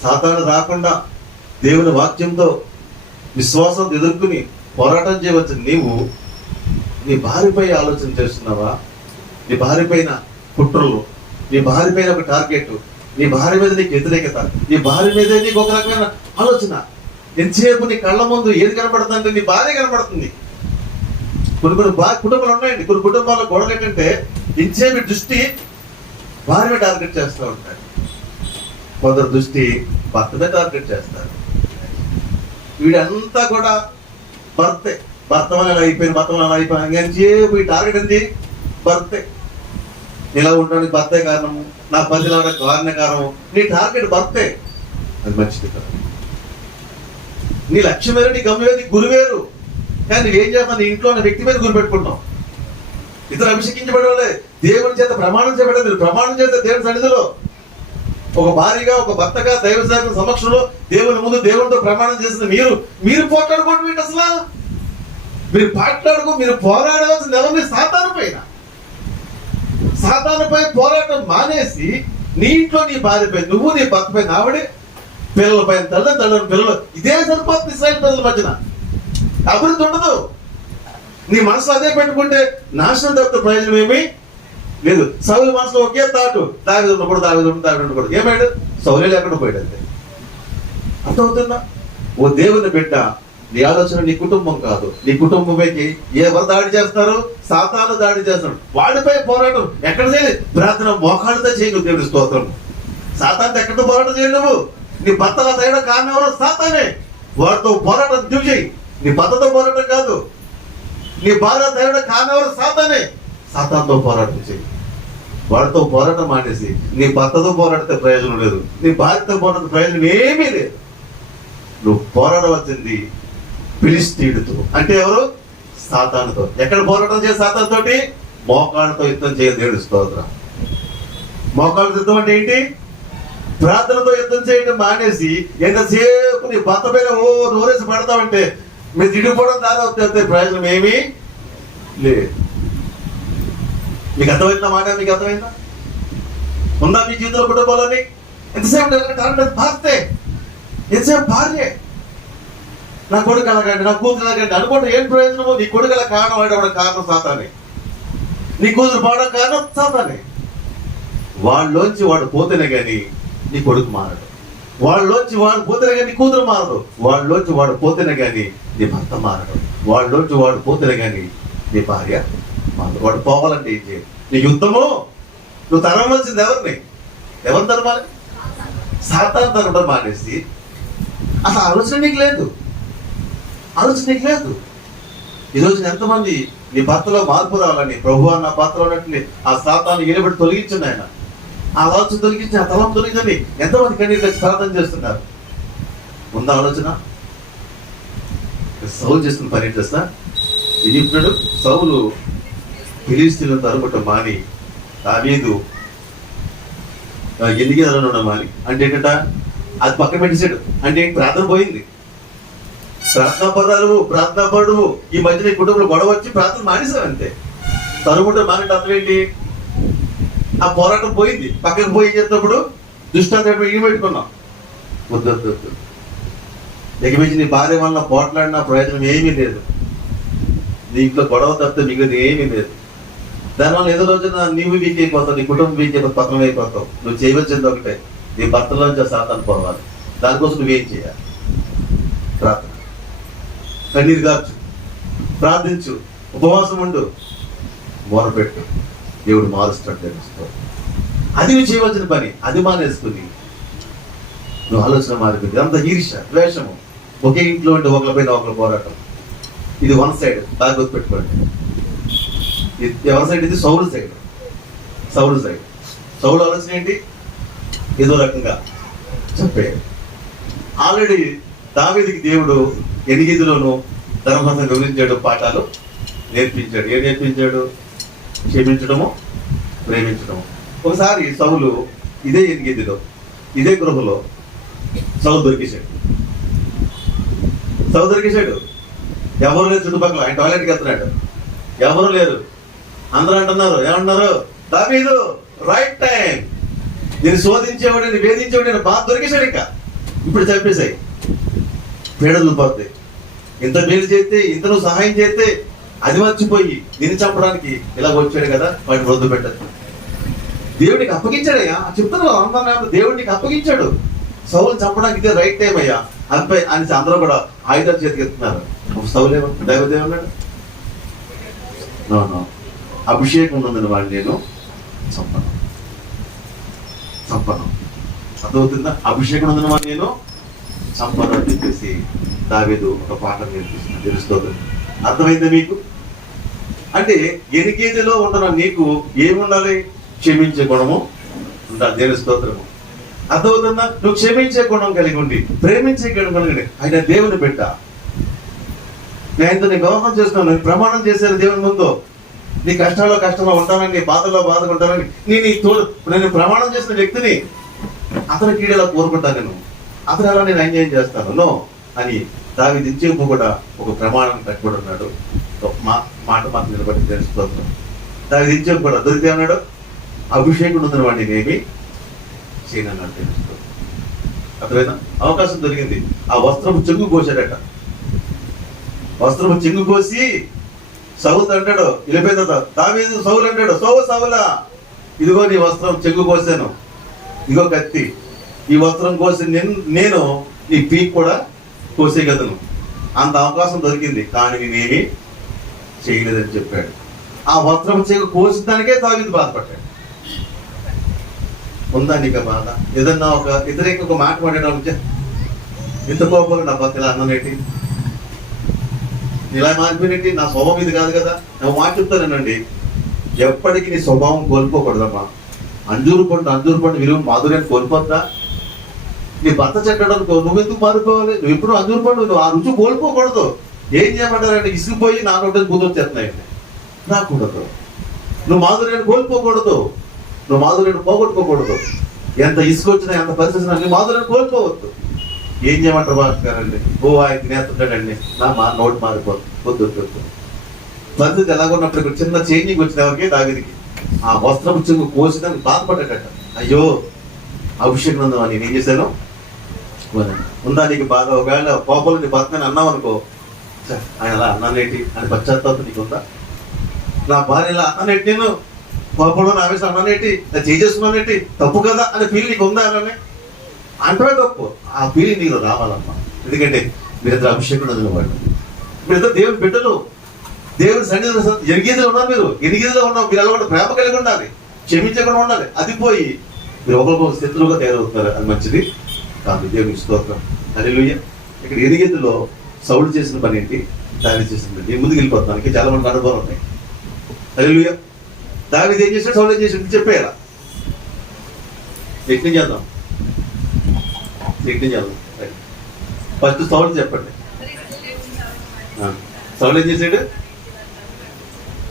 సాతాను రాకుండా దేవుని వాక్యంతో విశ్వాసంతో ఎదుర్కొని పోరాటం చేయవచ్చు. నీవు నీ భార్యపై ఆలోచన చేస్తున్నావా? నీ భార్య పైన కుట్రలు, నీ భార్య పైన ఒక టార్గెట్, నీ భార్య మీద నీకు వ్యతిరేకత, నీ భార్య మీద నీకు ఒక రకమైన ఆలోచన. ఎంతసేపు నీ కళ్ళ ముందు ఏది కనపడుతుంది అంటే నీ భార్య కనపడుతుంది. కొన్ని కుటుంబాలు ఉన్నాయండి. కొన్ని కుటుంబాల్లో గొడవలు ఏంటంటే ఎంతసేపు దృష్టి భార్య టార్గెట్ చేస్తూ ఉంటారు. కొందరు దృష్టి భర్త మీద టార్గెట్ చేస్తారు. వీడంతా కూడా భర్తే. భర్త వల్ల అయిపోయిన ఎంతసేపు ఈ టార్గెట్ ఏంటి? భర్తే. ఇలా ఉండడానికి భర్తే కారణము, నా పది కారణమే కారణము. నీ టార్గెట్ భర్తే. అది మంచిది కదా. నీ లక్ష్యం వేరు, నీ గమ్యం వేరు, నీ గురి వేరు. కానీ నువ్వేం చేస్తావు? నీ ఇంట్లో ఉన్న వ్యక్తి మీద గురి పెట్టుకుంటావు. ఇతరు అభిషేకించబడే వాళ్ళే, దేవుని చేత ప్రమాణం చేయబడేది. మీరు ప్రమాణం చేస్తే దేవుని సన్నిధిలో ఒక భార్యగా, ఒక భర్తగా, దైవ సేవకుల సమక్షంలో దేవుని ముందు దేవునితో ప్రమాణం చేసిన మీరు పోట్లాడుకోండి. ఏంటి అసలు? మీరు పోరాడవలసింది ఎవరిని? సాతాను పైన. సాతానుపై పోరాటం మానేసి నీ ఇంట్లో నీ భార్యపై, నువ్వు నీ భర్తపై, ఆవిడే పిల్లలపై, తల్లిదండ్రుల పిల్లలు, ఇదే సరిపోతుంది. ఇశ్రాయేలు ప్రజల మధ్యన అభివృద్ధి ఉండదు. నీ మనసు అదే పెట్టుకుంటే నాశనం తప్ప ప్రయోజనం ఏమీ లేదు. సౌలు మనసులో ఒకే తాటు, దావీదు ఉండకూడదు. ఏమాడు? సౌలే లేకుండా పోయాడు అంతే. అర్థమవుతుందా? ఓ దేవుని బిడ్డ, నీ ఆలోచన నీ కుటుంబం కాదు. నీ కుటుంబమైకి ఎవరు దాడి చేస్తారు? సాతాను దాడి చేస్తాడు. వాడిపై పోరాటం ఎక్కడ చేయాలి? ప్రార్థన మోకాళ్ళతో చేయను. దేవుడి స్తోత్రం. సాతాను ఎక్కడ పోరాటం చేయాలి? నువ్వు నీ భర్తల తేడా కారణం ఎవరో? సాతానే. వాడితో పోరాటం చూసి, నీ భర్తతో పోరాటం కాదు. నీ భార్య తేడా కారణం ఎవరో? సాతానే. సాతానుతో పోరాటం చేయి. వాడితో పోరాటం మానేసి నీ భర్తతో పోరాడితే ప్రయోజనం లేదు, నీ భార్యతో పోరాడితే ప్రయోజనం ఏమీ లేదు. నువ్వు పోరాడవలసింది ఫిలిష్తీయుడితో. అంటే ఎవరు? సాతానుతో. ఎక్కడ పోరాటం చేసి? సాతానుతోటి. మోకాళ్ళతో యుద్ధం చేయాలి. దేవుడి స్తోత్రం. మోకాళ్ళతో యుద్ధం అంటే ఏంటి? ప్రార్థనతో యుద్ధం చేయడం మానేసి ఎంతసేపు నీ భర్త పైన నోరేసి పడతావంటే మీరు తిడిపోవడం ద్వారా ప్రయోజనం ఏమీ లేదు. మీకు అర్థమైందా మాట? మీకు అర్థమైందా? ఉందా మీ జీవితంలో కుటుంబంలోని? ఎంతసేపు భార్తే, ఎంతసేపు భార్యే. నా కొడుకు అలాగండి, నా కూతురు అలాగండి అనుకుంటే ఏం ప్రయోజనము? నీ కొడుకు అలా కారణం వాడవడం కారణం సాతానే, నీ కూతురు పాడడం కారణం సాతానే. వాళ్ళలోంచి వాడు పోతేనే కానీ నీ కొడుకు మారడు. వాళ్ళలోంచి వాడు పోతేనే కానీ నీ కూతురు మారదు. వాళ్ళలోంచి వాడు పోతేనే కానీ నీ భర్త మారడు. వాళ్ళలోంచి వాడు పోతేనే కానీ నీ భార్య మారదు. వాడు పోవాలంటే ఏం చేయాలి? నీ యుద్ధము నువ్వు తరవలసింది ఎవరిని? ఎవరిని తరవాలి? సాతాను తరవడం మానేసి అసలు ఆలోచన నీకు లేదు. ఈరోజు ఎంతమంది నీ భర్తలో మార్పు రావాలని ప్రభు నా భర్తలో ఉన్నట్టు ఆ సాతాను ఏలుబడి తొలగించింది. ఆయన ఆ ఆలోచన తొలగించి, ఆ తలం తొలగిందని ఎంతమంది కన్నీరు వచ్చి ప్రార్థన చేస్తున్నారు. ఉందా ఆలోచన? సౌలు చేస్తున్న పని ఏంటి చేస్తా? ఈజిప్టుడు సౌలు ఫిలిష్తీయులను తరుముట మాని దావీదు ఎన్నికలను మాని అంటే ఏంటంట? అది పక్కన పెట్టేసాడు. అంటే ప్రార్థన పోయింది. ప్రార్థనా పరువు ఈ మధ్య నీ కుటుంబంలో గొడవ వచ్చి ప్రార్థన మానేసావు అంతే. తరుముట మానంటే అర్థం ఏంటి? ఆ పోరాటం పోయింది. పక్కకు పోయి చేసినప్పుడు దుష్టాంతం ఇవి పెట్టుకున్నాం. వద్దు. ఎగమించి నీ భార్య వల్ల పోట్లాడిన ప్రయోజనం ఏమీ లేదు. నీ ఇంట్లో గొడవ తప్పితే మిగిలిన ఏమీ లేదు. దానివల్ల ఏదో రోజున నీవు వీక్ అయిపోతావు, నీ కుటుంబం వీక్ అయిపోతావు, పక్కన అయిపోతావు. నువ్వు చేయవలసింది ఒకటే, నీ భర్తలోంచి సాతాను పోవాలి. దానికోసం నువ్వేం చేయాలి? ప్రార్థన, కన్నీరు గార్చు, ప్రార్థించు, ఉపవాసం ఉండు, మొరపెట్టు. దేవుడు మారుస్తాడు. తెలుస్తావు. అది నువ్వు చేయవలసిన పని. అది మానేసుకుని నువ్వు ఆలోచన మారిపోయింది. అంత ఈర్ష్య, ద్వేషము, ఒకే ఇంట్లో ఉండి ఒకరిపైన ఒకరు పోరాటం. ఇది వన్ సైడ్, బాగా గుర్తుపెట్టుకోండి. ఎవరి సైడ్? ఇది సౌలు సైడ్. సౌలు సైడ్. సౌలు ఆలోచన ఏంటి? ఏదో రకంగా చెప్పారు. ఆల్రెడీ దావీదుకి దేవుడు ఎనిమిదిలోనూ ధర్మశాస్త్రం వివరించాడు, పాఠాలు నేర్పించాడు. ఏం నేర్పించాడు? క్షమించడము, ప్రేమించడము. ఒకసారి సౌలు ఇదే ఎనిమిదిలో, ఇదే గృహలో సౌలు దొరికేశాడు. ఎవరు లేరు చుట్టుపక్కల. ఆయన టాయిలెట్కి వెళ్తున్నాడు, ఎవరు లేరు. అందరూ అంటున్నారు, ఏమన్నారు? దావీదు రైట్ టైం, నేను శోధించేవాడిని, వేధించేవాడిని, బాగా దొరికేశాడు. ఇంకా ఇప్పుడు చంపేశాయి, పీడలు పోతాయి. ఇంత మేలు చేస్తే, ఇంత నువ్వు సహాయం చేస్తే అది మర్చిపోయి నిన్ను చంపడానికి ఇలా వచ్చాడు కదా, వాడిని వద్దు పెట్టచ్చు. దేవుడికి అప్పగించాడయ్యా, చెప్తున్నారు అందరూ, దేవుడికి అప్పగించాడు. సౌలు చంపడానికి ఇదే రైట్ టైం అయ్యా అంతే అని అందరూ కూడా ఆయుధాలు చేతికి ఎత్తున్నారు. సౌలు ఏమన్నా? దైవదేవన్నాడు, నో, అభిషేకం ఉన్నదని వాడిని నేను చంపను. అర్థమవుతుందా? అభిషేకం ఉన్నదని వాడిని నేను చంపను అని చెప్పేసి దావీదు ఒక పాఠం నేర్పిస్తుంది. తెలుస్తుంది? అర్థమైందా మీకు? అంటే ఎనికేదిలో ఉంటున్న నీకు ఏముండాలి? క్షమించే గుణము ఉండాలి. దేవుని స్తోత్రము. అర్థమవుతుందా? నువ్వు క్షమించే గుణం కలిగి ఉండి, ప్రేమించే గుణం కలిగి ఆయన దేవుని బిడ్డ. నేను వివాహం చేసుకున్నాను, నేను ప్రమాణం చేశాను దేవుని ముందు, నీ కష్టంలో ఉంటానని, నీ బాధల్లో బాధకుంటానని నేను ప్రమాణం చేసిన వ్యక్తిని అతని కీడేలా కోరుకుంటాను, నేను అతను ఎలా నేను ఎంజాయ్ చేస్తాను నో అని దావీదు ఇంచేపు కూడా ఒక ప్రమాణం కట్టుబడి ఉన్నాడు. మాట నిలబడి తెలుసుకోవచ్చు. దావీదు ఇంచేపు కూడా దొరికితే అన్నాడు, అభిషేకుడు ఉందని వాడిని నేమి చేయనన్నాడు. తెలుసుకో. అర్థమైనా? అవకాశం దొరికింది. ఆ వస్త్రము చెంగు కోసాడట. వస్త్రము చెంగు కోసి సౌలు అంటాడు, వెళ్ళిపోయిన తర్వాత దావీదు సౌలు అంటాడు, సౌలా, ఇదిగో నీ వస్త్రం చెంగు కోసాను, ఇదిగో కత్తి, ఈ వస్త్రం కోసి నేను నీ పీక్ కూడా కోసేయగలను. అంత అవకాశం దొరికింది, కానీ నేనేమి చేయలేదని చెప్పాడు. ఆ వస్త్రం చెంగు కోసిన దానికే దావీదు బాధపడ్డాడు. ఉందా నీకు బాధ? ఏదన్నా ఒక వ్యతిరేక ఒక మాట మాట్లాడడం, ఇంత కోపంగా నా భక్తులు అన్ననేటి, ఇలా మారిపోయినట్టు, నా స్వభావం ఇది కాదు కదా. నేను మాట చెప్తానండి, ఎప్పటికీ నీ స్వభావం కోల్పోకూడదమ్మా. అంజూరు పండు విలువ మాధుర్యాన్ని కోల్పోద్దా? నీ భర్త చెక్కడానికి నువ్వెందుకు మారిపోవాలి? నువ్వు ఎప్పుడు అంజూరు పండు, నువ్వు ఆ రుచి కోల్పోకూడదు. ఏం చేయమంటారంటే ఇసుకుపోయి నా నోటి బుద్ధి వచ్చేస్తున్నాయండి. రాకూడదు. నువ్వు మాధుర్యాన్ని కోల్పోకూడదు, నువ్వు మాధుర్యాన్ని పోగొట్టుకోకూడదు. ఎంత ఇసుకొచ్చినా, ఎంత పరిస్థితి నీ మాధుర్యాన్ని కోల్పోవద్దు. ఏం చేయమంటారు బాగారండి? ఆయన తినేస్తుంటాడండి, నా నోటి మారిపోతుంది, పొద్దు పరిస్థితి ఎలాగున్నప్పుడు చిన్న చేంజింగ్ వచ్చిన ఎవరికి? దావీదుకి. ఆ వస్త్రం చెంగు కోసిదానికి బాధపడ్డాడట. అయ్యో అభిషేకం ఉందా, నేను ఏం చేశాను? ఉందా నీకు బాధ? ఒకవేళ కోపలు నీ భర్తని అన్నావు అనుకో, ఆయన అలా అన్నానేటి అని పశ్చాత్తాపం నీకు ఉందా? నా భార్య ఇలా అన్నానేటి, నేను కోపంలో నా వేసి అన్నానేటి, చేసుకున్నానేటి, తప్పు కదా అనే ఫీల్ నీకు ఉందా? అని అంటే తప్పు. ఆ ఫీలింగ్ నీకు రావాలమ్మా. ఎందుకంటే మీరిద్దరు అభిషేకం వాడు, మీరిద్దరు దేవుని బిడ్డలు, దేవుని సన్నిధిలో ఎనిమిదిలో ఉన్నారు. మీరు ఎనిమిదిలో ఉన్నావు. మీరు అలా కూడా ప్రేమ కలిగి ఉండాలి, క్షమించకుండా ఉండాలి. అది పోయి మీరు ఒకరికొక శత్రువుగా తయారవుతున్నారు, అది మంచిది కాదు. దేవునికి స్తోత్రం. హల్లెలూయా. ఇక్కడ ఎనిమిదిలో సౌలు చేసిన పని ఏంటి? దావీదు చేసిన పని. నేను ముందుకు వెళ్ళిపోతున్నాను, చాలా మంది అనుభవాలు ఉన్నాయి. హల్లెలూయా. దావీదు ఏం చేశాడు, సౌలు ఏం చేశాడు చెప్పేయాల. యజ్ఞం చేద్దాం. ఫస్ట్ సౌలు చెప్పండి. సౌలు ఏం చేశాడు?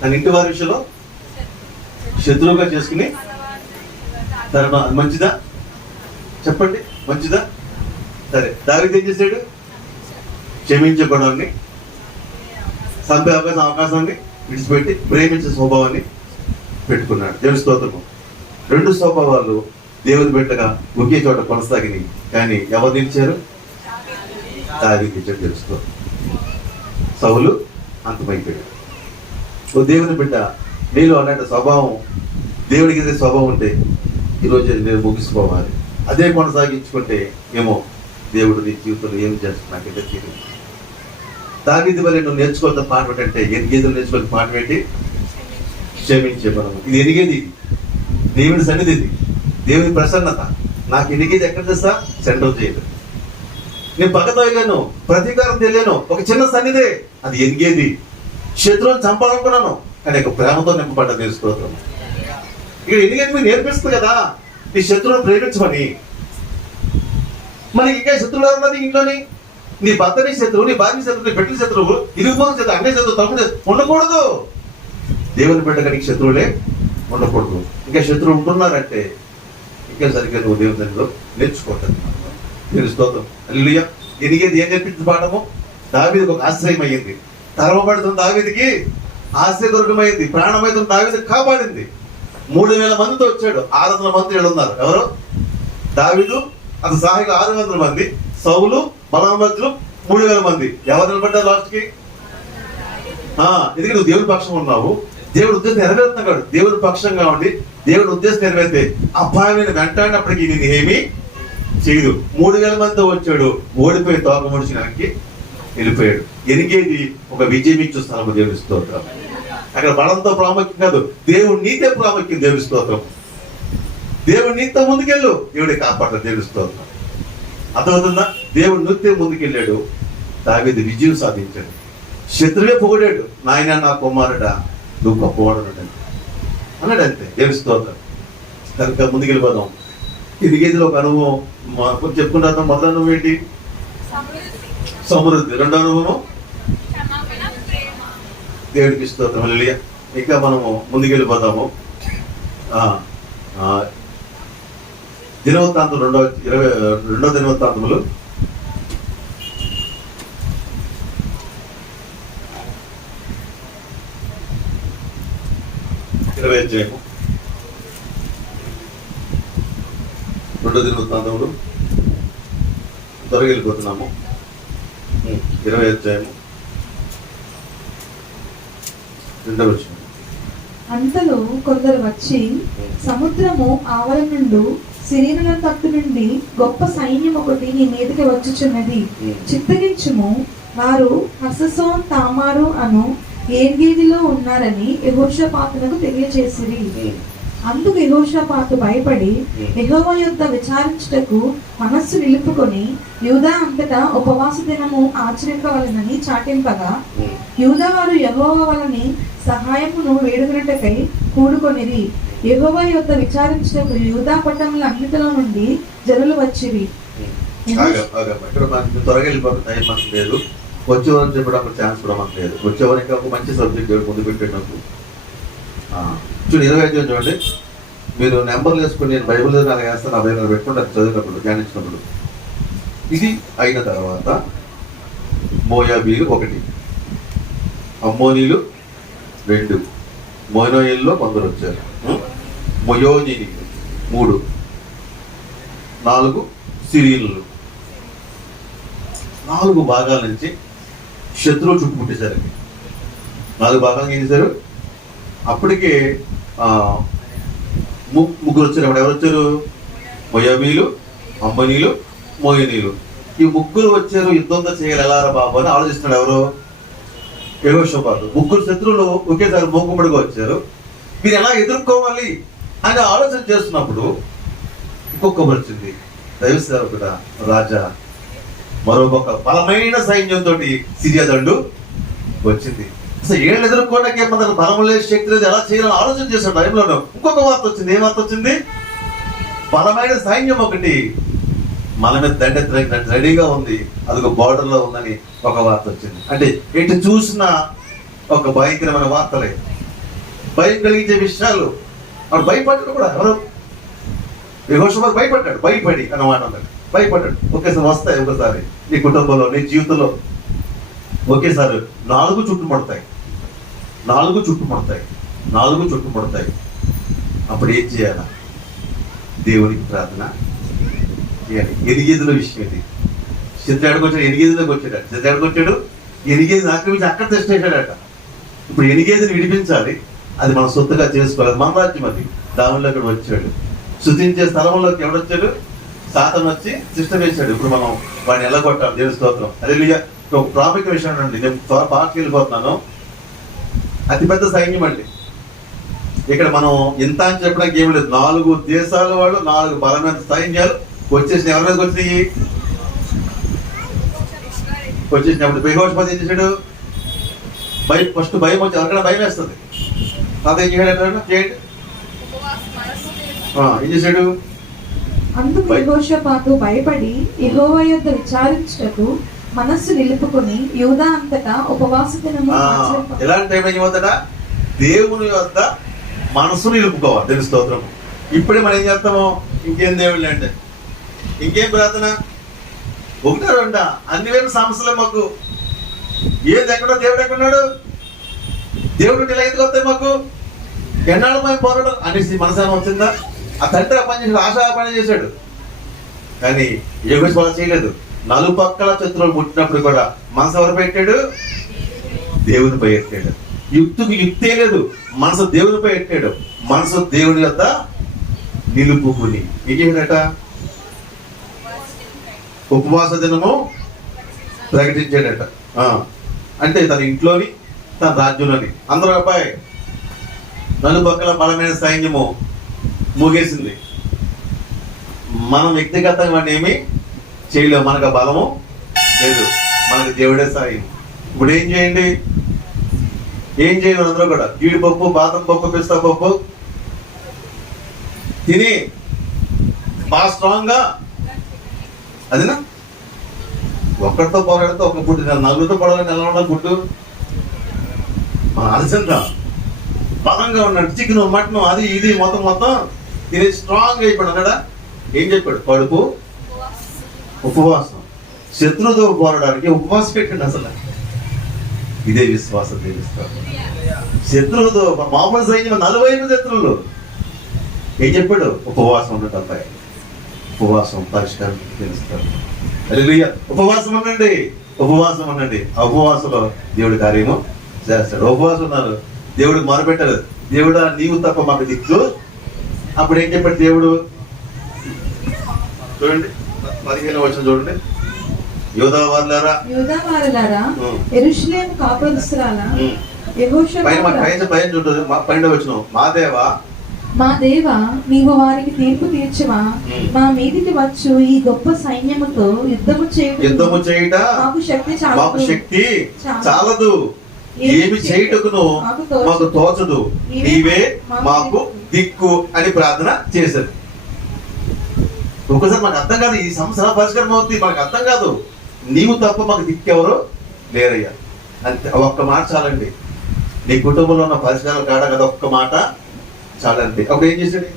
తన ఇంటి వారి విషయంలో శత్రువుగా చేసుకుని మంచిదా? చెప్పండి, మంచిదా? సరే. దావీదు ఏం చేశాడు? క్షమించే గుణాన్ని, చంపే అవకాశాన్ని విడిచిపెట్టి ప్రేమించే స్వభావాన్ని పెట్టుకున్నాడు. దేవుని స్తోత్రము. రెండు స్వభావాలు దేవుని బిడ్డగా ఒకే చోట కొనసాగినాయి. కానీ ఎవరు నిలిచారు? దావీదు నిలిచాడు. తెలుసుకో. సౌలు అంతమైపోయాడు. ఓ దేవుని బిడ్డ, నీలో అలాంటి స్వభావం, దేవుడికి ఏదే స్వభావం ఉంటే ఈరోజు నేను ముగిసిపోవాలి. అదే కొనసాగించుకుంటే ఏమో దేవుడు నీ జీవితంలో ఏం చేస్తున్నా నాకైతే తెలియదు. దావీదు వల్ల నువ్వు నేర్చుకోవాల్సిన పాఠం ఏంటంటే, ఎనిమిదిలో నేర్చుకోవాల్సిన పాఠం ఏంటి? క్షమించే మనము. ఇది ఎనిగేది, దేవుని సన్నిధి, ఇది దేవుని ప్రసన్నత. నాకు ఎనిగేది ఎక్కడ చేస్తా? సెంటర్ చేయదు. నేను పగ తోయలేను, ప్రతీకారం తెలియను, ఒక చిన్న సన్నిధే అది ఎనిగేది. శత్రువుని చంపాలనుకున్నాను, కానీ ఒక ప్రేమతో నింపబడ్డ తెలుసుకోవడం. ఇక్కడ ఎనిగేది మీరు నేర్పిస్తుంది కదా నీ శత్రువును ప్రేమించమని. మనకి ఇంకా శత్రువులు ఉన్నది ఇంట్లోని. నీ భర్తని శత్రువు, నీ భార్య శత్రువు, నీ బిడ్డల శత్రువు, ఇరుగుపోయిన శత్రువు, అన్ని శత్రువు, తమ్ముడు ఉండకూడదు. దేవుని బిడ్డగా నీకు శత్రువులే ఉండకూడదు. ఇంకా శత్రువులు ఉంటున్నారంటే ఇంకా సరిగ్గా నువ్వు దేవుని సన్నిధిలో నేర్చుకోవట్లేదు. నేను స్తోత్రం. హల్లెలూయా. ఎనిగేది ఏం నేర్పించిన పాఠము? దావీదుకు ఒక ఆశ్రయం అయ్యింది. తరమబడుతున్న దావీదుకి ఆశ్రయదుర్గమైంది. ప్రాణమైతున్న దావీదుకి కాపాడింది. 3000 మందితో వచ్చాడు. 600 మంది ఉన్నారు. ఎవరు? దావీదు, అతని సహాయకులు 600 మంది, సౌలు, బలవంతులు 3000 మంది. ఎవరు నిలబడ్డారు లాస్ట్కి? ఎందుకంటే నువ్వు దేవుడి పక్షం ఉన్నావు, దేవుడి ఉద్దేశం నెరవేరుతున్నాడు. దేవుడి పక్షంగా ఉండి దేవుడి ఉద్దేశం నెరవేరితే అబ్బాయిని వెంటాడినప్పటికీ నేను ఏమీ చేయదు. 3000 మందితో వచ్చాడు, ఓడిపోయి తోక ముడిచినానికి వెళ్ళిపోయాడు. ఎనిగేది ఒక విజయం ఇచ్చే స్థలము దేవుడి స్తోత్రం. అక్కడ బలంతో ప్రాముఖ్యం కాదు, దేవుడి నీతే ప్రాముఖ్యం. దేవుడి స్తోత్రం. దేవుడి నీతో ముందుకెళ్ళు, దేవుడి కాపాడతాడు. దేవుడి స్తోత్రం. అర్థమవుతుందా? దేవుడు నృత్యం ముందుకెళ్ళాడు, దావీదు విజయం సాధించాడు. శత్రువే పొగిడాడు, నాయన నా కుమారుడా నువ్వు గొప్పవాడు అన్నాడు. అంతే. దేవుడి స్తోత్రం. కనుక ముందుకెళ్ళిపోదాం. ఎనిగేదిలో ఒక అనుభవం చెప్పుకుంటాం. మొదటి అనుభవం ఏంటి? సమృద్ధి. రెండో అనుభవం దేవుడికి స్తోత్రం. హల్లెలూయా. ఇంకా మనము ముందుకెళ్ళిపోతాము. దినవృత్తాంతం 22వ దినవృత్తాంతములు 20వ అధ్యాయము. 2వ దినవృత్తాంతములు త్వరగా వెళ్ళిపోతున్నాము. 20వ అధ్యాయము 2వ వచనం. అంతలో కొందరు వచ్చి సముద్రము ఆవరణ నుండి సిరియనుల తట్టు నుండి గొప్ప సైన్యం ఒకటి నీ మీదకి వచ్చుచున్నది, చిత్తగించుము, వారు హససోన్ తామారు అను ఏన్గేదిలో ఉన్నారని యెహోషాపాతునకు తెలియజేసిరి. అందుకు యెహోషాపాతు భయపడి యెహోవా యొద్ద విచారించుటకు మనస్సు నిలుపుకొని యూదా అంతటా ఉపవాస దినము ఆచరింపవలెనని చాటింపగా యూదా వారు యెహోవా వలని సహాయమును వేడుకొనుటకై కూడుకొనిరి. యెహోవా యొద్ద విచారించుటకు యూదా పట్టణముల అన్నిటిలో నుండి జనులు వచ్చిరి. ఇక్కడ త్వరగా వెళ్ళిపోతే టైం మనకు లేదు. వచ్చేవారని చెప్పడానికి ఛాన్స్ కూడా మనకు లేదు. వచ్చేవారికి ఒక మంచి సబ్జెక్ట్ ముందు పెట్టినప్పుడు చూడండి. 25 చూడండి. మీరు నెంబర్లు వేసుకుని నేను బైబిల్ నాకు వేస్తాను, 40 పెట్టుకుంటే చదివినప్పుడు ధ్యానించినప్పుడు. ఇది అయిన తర్వాత మోయాబీలు 1, అమ్మోనీలు 2, మోనోయిల్లో కొందరు వచ్చారు, మొయోనీలు 3, 4 సిరియన్లు. 4 భాగాల నుంచి శత్రువు చుట్టుముట్టేశారు. 4 భాగాలు ఏం చేశారు? అప్పటికే 3 వచ్చారు. అప్పుడు ఎవరు వచ్చారు? మొయాబీలు, అమ్మనీలు, మోయనీలు. ఈ 3 వచ్చారు. యుద్ధంతో చేయాలి ఎలారా బాబు అని ఆలోచిస్తున్నాడు. ఎవరు? యెహోషాపాతు. 3 శత్రువులు ఒకేసారి మూకుమ్మడిగా వచ్చారు. మీరు ఎలా ఎదుర్కోవాలి అని ఆలోచన చేస్తున్నప్పుడు ఇంకొక వచ్చింది. దైవ సేవకుడ రాజా మరొక బలమైన సైన్యంతో సిరియా దండు వచ్చింది. అసలు ఏళ్ళు ఎదుర్కోవడానికి మనకు బలం లేదు, శక్తి లేదు, ఎలా చేయాలని ఆలోచన చేసిన టైంలోనూ ఇంకొక వార్త వచ్చింది. ఏ వార్త వచ్చింది? బలమైన సైన్యం ఒకటి మన మీద దండెత్తడానికి రెడీగా ఉంది, అదొక బార్డర్లో ఉందని ఒక వార్త వచ్చింది. అంటే ఎటు చూసినా ఒక భయంకరమైన వార్తలే, భయం కలిగించే విషయాలు. వాడు భయపడ్డాడు కూడా. ఎవరు? యెహోషాపాతు భయపడ్డాడు. భయపడి అన్నమాట భయపడ్డాడు. ఒకేసారి వస్తాయి, ఒకసారి నీ కుటుంబంలో, నీ జీవితంలో ఒకేసారి 4 చుట్టుముడతాయి. 4 చుట్టుముడతాయి. 4 చుట్టుముడతాయి. అప్పుడు ఏం చేయాలా? దేవునికి ప్రార్థన చేయాలి. ఎనిగేదిలో విషయం ఇది. శత్రుడికి వచ్చాడు, ఎనిగేదిలోకి వచ్చాడు. శత్రుడికి వచ్చాడు, ఎనిగేదిని ఆక్రమించి అక్కడ తెచ్చేసాడట. ఇప్పుడు ఎనిగేదిని విడిపించాలి, అది మనం సొత్తుగా చేసుకోవాలి. మన రాజ్యం అది. దానిలో ఇక్కడ వచ్చాడు. శుద్ధించే స్థలంలోకి ఎవడొచ్చాడు? సాతాను వచ్చి సిస్టమ్ వేశాడు. ఇప్పుడు మనం వాడిని ఎలా కొట్టాలి? దేవుని స్తోత్రం. హల్లెలూయా. ఒక ప్రాముఖ్య విషయం అండి, నేను పాటకి వెళ్ళిపోతున్నాను. అతిపెద్ద సైన్యం అండి. ఇక్కడ మనం ఇంత అని చెప్పడానికి ఏమి లేదు. 4 దేశాల వాళ్ళు, 4 బలమైన సైన్యాలు వచ్చేసి ఎవరి మీదకి వచ్చినాయి? వచ్చేసినప్పుడు యెహోషాపాతు ఏం చేశాడు? ఫస్ట్ భయం వచ్చి ఎవరికైనా భయం వేస్తుంది. తాత ఏం చేయాడు? చేయండి. ఏం చేశాడు? అందుకు యెహోషాపాతు భయపడి యెహోవా యొద్ద విచారించుటకు మనస్సు నిలుపుకొని యూదా అంతటా ఉపవాస దినము ఆచరింప. ఎలాంటి టైం ఏమవుతాడ? దేవుని వద్ద మనసు నిలుపుకోవాలి. తెలుసు స్తోత్రం. ఇప్పుడే మనం ఏం చేస్తాము? ఇంకేం దేవుళ్ళు అంటే ఇంకేం ప్రార్థన? ఒకటా రెండా? అన్ని వేల సమస్యలే మాకు. ఏది ఎక్కడో దేవుడు ఎక్కడున్నాడు? దేవుడు ఇలా ఎందుకు వస్తాయి మాకు? ఎన్నాళ్ళు మేము పోరాటం అనేసి మనసేమో వచ్చిందా? ఆ తండ్రి ఆ పని చేసాడు, ఆశ ఆ పని చేశాడు. కానీ యెహోషాపాతు చేయలేదు. నలుపక్కల శత్రువులు పుట్టినప్పుడు కూడా మనసు ఎవరు పెట్టాడు? దేవునిపై ఎట్టాడు. యుక్తికి యుక్తే లేదు, మనసు దేవునిపై ఎట్టాడు. మనసు దేవుని యొద్ద నిలుపుకుని ఇంకేంటట? ఉపవాస దినము ప్రకటించాడట. అంటే తన ఇంట్లోని తన రాజ్యంలోని అందరూ అబ్బాయి నలుపక్కల బలమైన సైన్యము మూగేసింది. మనం వ్యక్తిగతంగా వాడిని ఏమి చేయలేము. మనకు ఆ బలము లేదు, మనకు దేవుడే సాయం. ఇప్పుడు ఏం చేయండి? ఏం చేయాలి? అందరూ కూడా జీడిపప్పు, బాదం పప్పు, పిస్తా పప్పు తిని బాగా స్ట్రాంగ్ గా అదినా ఒక్కడితో పోరాడితే ఒక ఫుడ్ నలుగురితో పోరాడితే ఎలా ఉండాలి ఫుడ్? మన అలసంగా బలంగా ఉన్నాడు. చికెన్, మటన్, అది ఇది మొత్తం తిని స్ట్రాంగ్ అయిపోయాడు. అన్నాడా? ఏం చెప్పాడు? కడుపు ఉపవాసం. శత్రువుతో పోరాడడానికి ఉపవాసం పెట్టండి. అసలు ఇదే విశ్వాసం తెలుస్తారు. శత్రువుతో మామూలు సైన్యం 40 శత్రువులు. ఏం చెప్పాడు? ఉపవాసం ఉన్నట్టు అబ్బాయి. ఉపవాసం పరిష్కారం తెలుస్తారు. హల్లెలూయా. ఉపవాసం అనండి, ఉపవాసం అనండి. ఆ ఉపవాసంలో దేవుడి కార్యము చేస్తాడు. ఉపవాసం ఉన్నారు, దేవుడికి మొరపెట్టారు. దేవుడా నీవు తప్ప మాకు దిక్కు. అప్పుడు ఏం చెప్పాడు దేవుడు? చూడండి 15వ వచనం చూడండి. యూదా వారలారా, యెరూషలేము కాపురస్తులారా, పైన చూడండి 12వ వచనం. మా దేవా నీవు వారికి తీర్పు తీర్చవా? మా మీదికి వచ్చు ఈ గొప్ప సైన్యముతో యుద్ధము చేయుట మాకు శక్తి చాలదు. ఏమి చేయుటకును మాకు తోచదు. నీవే మాకు దిక్కు అని ప్రార్థన చేశారు. ఒకసారి మాకు అర్థం కాదు, ఈ సమస్య పరిష్కారం అవుతుంది. మనకు అర్థం కాదు. నీవు తప్ప మాకు దిక్కెవరు లేరయ్యా. అంతే, ఒక్క మాట చాలండి. నీ కుటుంబంలో ఉన్న పరిష్కారం కాడ కదా, ఒక్క మాట చాలండి. అప్పుడు ఏం చేశాడు?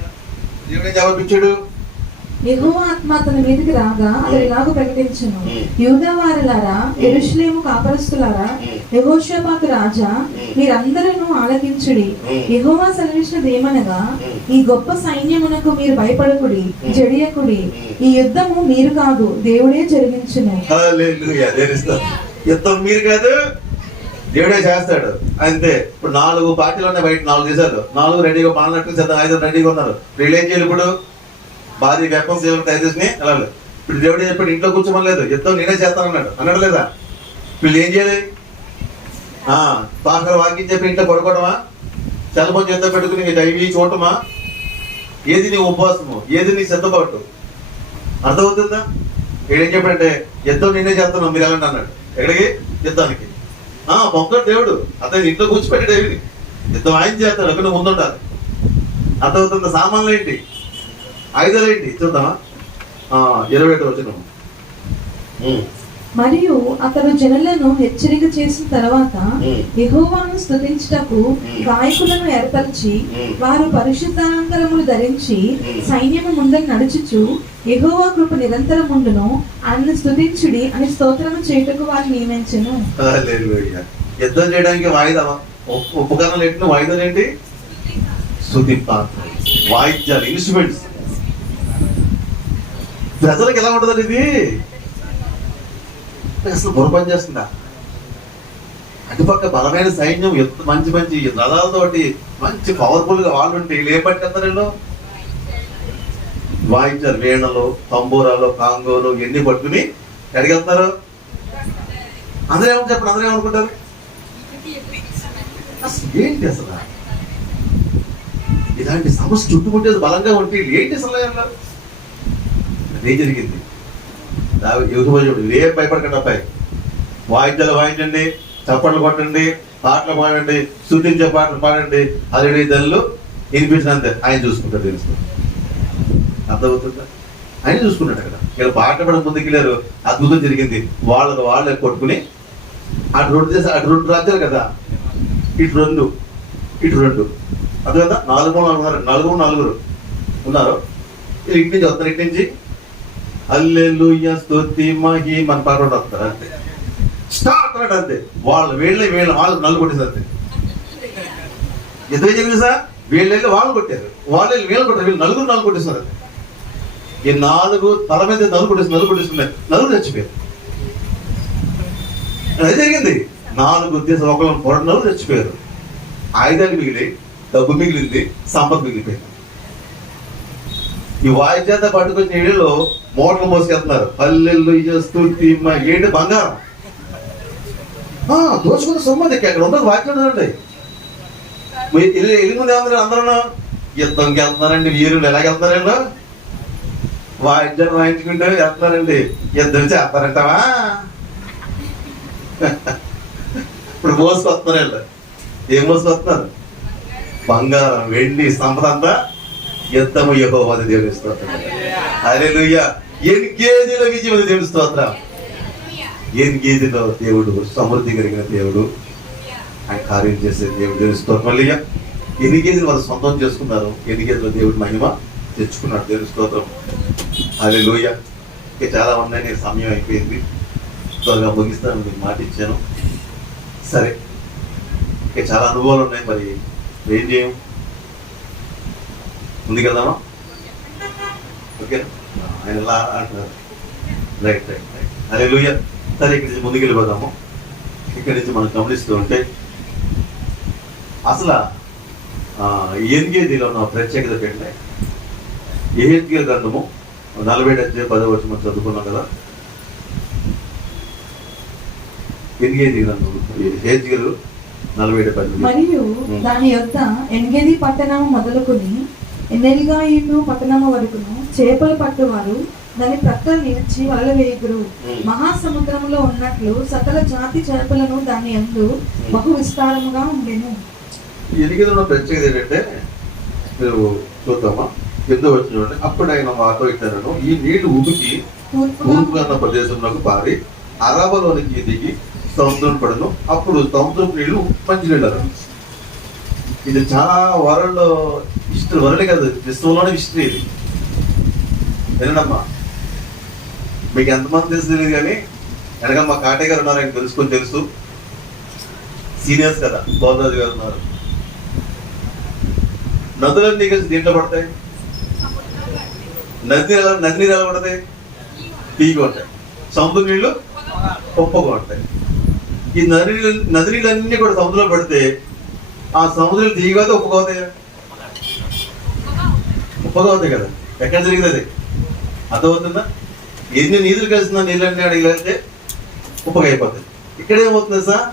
దేవుడు ఏం జవాబిచ్చాడు? యెహోవా ఆత్మ అతని మీదకి రాగా అతడు ఇలాగ ప్రకటించును, యూదా వారలారా, యెరూషలేము కాపరస్తులారా, యెహోషాపాతు రాజా, మీరందరూ ఆలకించుడి. యెహోవా సెలవిచ్చినది ఏమనగా, ఈ గొప్ప సైన్యమునకు మీరు భయపడకుడి, జడియకుడి. ఈ యుద్ధము మీరు కాదు, దేవుడే జరిగించును. హల్లెలూయా. యుద్ధం మీరు కాదు, దేవుడే చేస్తాడు. అంతే. ఇప్పుడు 4 పార్టీలు ఉన్నాయి బయట, 4 దేశాలు. 4 రెడీగా పాలనట్టు 5 రెడీగా ఉన్నారు. వీళ్ళు ఏం చేయాలి? ఇప్పుడు భారీ వెపన్స్ తయారు చేసుకుని వెళ్ళాలి. ఇప్పుడు దేవుడు చెప్పాడు ఇంట్లో కూర్చోమలేదు, యుద్ధం నేనే చేస్తానన్నాడు. అన్నాడు లేదా? వీళ్ళు ఏం చేయాలి? పాకలు వాకింగ్ చెప్పి ఇంట్లో పడుకోవడమా? సెల్ఫోన్ చేత పెట్టుకుని ఇవి చూడటమా? ఏది నీ ఉపవాసము? ఏది నీ సిద్ధపాటు? అర్థమవుతుందా? ఏం చెప్పాడంటే యుద్ధం నేనే చేస్తాను, మీరు వెళ్ళండి అన్నాడు. ఎక్కడికి? యుద్ధానికి. పంపుతాడు దేవుడు. అతను ఇంట్లో కూర్చోపెట్టాడు. ఏమి యుద్ధం ఆయన చేస్తాడు, అక్కడ ముందుండాలి. అర్థమవుతుందా? సామాన్లు ఏంటి, ఆయుధాలు ఏంటి చూద్దామా? 21వ వచనం. మరియు అతడు జనులను హెచ్చరిక చేసిన తర్వాత యెహోవాను స్తుతించుటకు గాయకులను ఏర్పరిచి వారు పరిశుద్ధాలంకరములు ధరించి సైన్యము ముందర నడుచుచు యెహోవా కృప నిరంతరముండును, ఆయనను స్తుతించుడి అని స్తోత్రము చేయుటకు వారిని నియమించెను. హల్లెలూయా. యుద్ధం చేయడానికి ఉపకరణాలు ఏంటి? వాయిదాలు ఏంటి? స్తుతి పాత్ర, వాయిద్యాలు, ఇన్స్ట్రుమెంట్స్. ప్రజలకు ఎలా ఉంటుందండి ఇది? అసలు బుర్రపని చేస్తుందా? అటుపక్క బలమైన సైన్యం, మంచి మంచి రథాలతోటి మంచి పవర్ఫుల్ గా వాళ్ళు ఉంటే వీళ్ళు ఏం పట్టుకెళ్తారు? వాయిద్యాలు, వీణలు, తంబూరాలు, కాంగోలు ఎన్ని పట్టుకుని ఎక్కడికెళ్తారు? అందరూ ఏమని చెప్పండి, అందరూ ఏమనుకుంటారు? అసలు ఏంటి అసలు ఇలాంటి సమస్య చుట్టుముట్టేది బలంగా ఉంటే ఏంటి అసలు? ఏం జరిగింది? యోధుడు ఏం భయపడకండి అబ్బాయి, వాయిద్యాలు వాయించండి, చప్పట్లు కొట్టండి, పాటలు పాడండి, స్తుతించే పాటలు పాడండి, హల్లెలూయా ధ్వనులు వినిపించినంతే ఆయన చూసుకుంటారు. తెలుస్తుంది, అర్థమవుతుందా? ఆయన చూసుకున్నాడు. అక్కడ ఇక్కడ పాట పడ ముందుకు వెళ్ళారు, అద్భుతం జరిగింది. వాళ్ళే కొట్టుకుని అటు రెండు రాజ్యాలు కదా, ఇటు రెండు అది కదా, నలుగురు ఉన్నారు. ఇటు నుంచి వస్తారు, ఇటు నుంచి హల్లెలూయా స్తుతి మహిమ మన పాట వస్తారు. అంతే స్టార్ట్ అన్నాడు, అంతే. వాళ్ళు నలుగు కొట్టేసారు. అంతే ఎంతగా జరిగింది సార్, వీళ్ళు వాళ్ళు కొట్టారు, వీళ్ళు కొట్టారు, వీళ్ళు నలుగురు కొట్టేస్తున్నారు. అంతే ఈ నాలుగు తల మీద నలుగురు చచ్చిపోయారు. అదే జరిగింది. 4 ఉద్దేశం ఒకళ్ళని పొరడు నలుగురు చచ్చిపోయారు. ఆయుధాలు మిగిలి, డబ్బు మిగిలింది, సంపద మిగిలిపోయింది. ఈ వాయిద్యంతా పట్టుకొచ్చిన ఏళ్ళలో మోటార్లు మోసుకెళ్తున్నారు. హల్లెలూయా స్తుతి ఏంటి బంగారం దోచుకున్న సొమ్మది అక్కడ ఉండదు. వాక్యం చూడండి, ముందు ఏమన్నారు, అందరూ యుద్ధంకి వెళ్తున్నారండి, వీరులు ఎలాగ వెళ్తున్నారండి, వాయిద్యాన్ని వాయించుకుంటూ వెళ్తున్నారండి. యుద్ధం చేస్తారంటావా? ఇప్పుడు మోసుకొస్తున్నారు వీళ్ళు. ఏం మోసుకొస్తున్నారు? బంగారం, వెండి, సంపద అంతా యుద్ధము యెహోవా దేవుని స్తోత్రం. హల్లెలూయా. ఎన్గేదిలో విజయం దేవుని స్తోత్రం. ఎన్గేదిలో దేవుడు సమృద్ధి కలిగిన దేవుడు, ఆయన కార్యం చేసే దేవుడు దేవుని స్తోత్రం. హల్లెలూయా. ఎన్గేదిని వాళ్ళు సొంతం చేసుకున్నారు, ఎన్గేదిలో దేవుడి మహిమ తెచ్చుకున్నాడు. దేవుని స్తోత్రం. హల్లెలూయా. ఇంకా చాలా ఉన్నాయి, నేను సమయం అయిపోయింది, త్వరగా ముగిస్తాను, మీకు మాట ఇచ్చాను. సరే, ఇంకా చాలా అనుభవాలు ఉన్నాయి, మరి ఏం చేయం, ముందుకెళ్దామా? ఓకే, ఆయన ఎలా అంటున్నారు. రైట్. హల్లెలూయా. సరే, ఇక్కడి నుంచి ముందుకెళ్ళిపోదాము. ఇక్కడి నుంచి మనం గమనిస్తూ ఉంటే అసలు ఎన్గేదిలో ఉన్న ప్రత్యేకత ఏంటంటే, యెహెజ్కేలు గ్రంథము 40-10 మనం చదువుకున్నాం కదా. ఎన్గేది గ్రంథం యెహెజ్కేలు 40-10. మరియు దాని యొద్ద ఎన్గేది పట్టణము మొదలుకొని ఎన్నెల్గాయిము పట్టణము వరకును చేపలు పట్టువారు దాని ప్రక్కన నిలిచి వలలు వేయుదురు. మహాసముద్రంలో ఉన్నట్లు సకల జాతి చేపలను దాని యందు బహు విస్తారముగా ఉండెను. ఎన్గేదిలో ఉన్న ప్రత్యేకత ఏంటంటే, మీరు చూద్దామా, ఎంతో వచ్చిన చూడండి. అప్పుడు ఆయన వాతో ఇచ్చారను, ఈ నీళ్లు ఉబికి తూర్పు అన్న ప్రదేశంలోకి పారి అరబలోనికి దిగి సముద్రం పడను. అప్పుడు సముద్రపు నీళ్లు మంచి నీళ్ళు. ఇది చాలా వరల్డ్ కాదు, విశ్వంలోనే హిస్టరీ ఇది. వినడమ్మా, మీకు ఎంతమంది తెలుసు తెలియదు కానీ వెనక మా కాటయ్య గారు ఉన్నారు, ఆయన తెలుసు, సీనియర్స్ కదా, గోదావరి గారు ఉన్నారు. నదులన్నీ కలిసి దీంట్లో పడతాయి. నది నీళ్ళు ఎలా పడతాయి? తీగా ఉంటాయి. సముద్ర నీళ్లు ఉప్పగా ఉంటాయి. ఈ నది నీళ్ళన్నీ కూడా సముద్రంలో పడితే ఆ సముద్రం తీయగా ఉప్పగా అవుతాయా? ఉప్పగా అవుతాయి కదా. ఎక్కడ జరిగింది అది? అర్థమవుతుందా? ఎన్ని నీళ్ళు కలిసిన నీళ్ళన్నీ అడిగితే ఉప్పగా అయిపోతాయి. ఇక్కడేమవుతుంది సార్,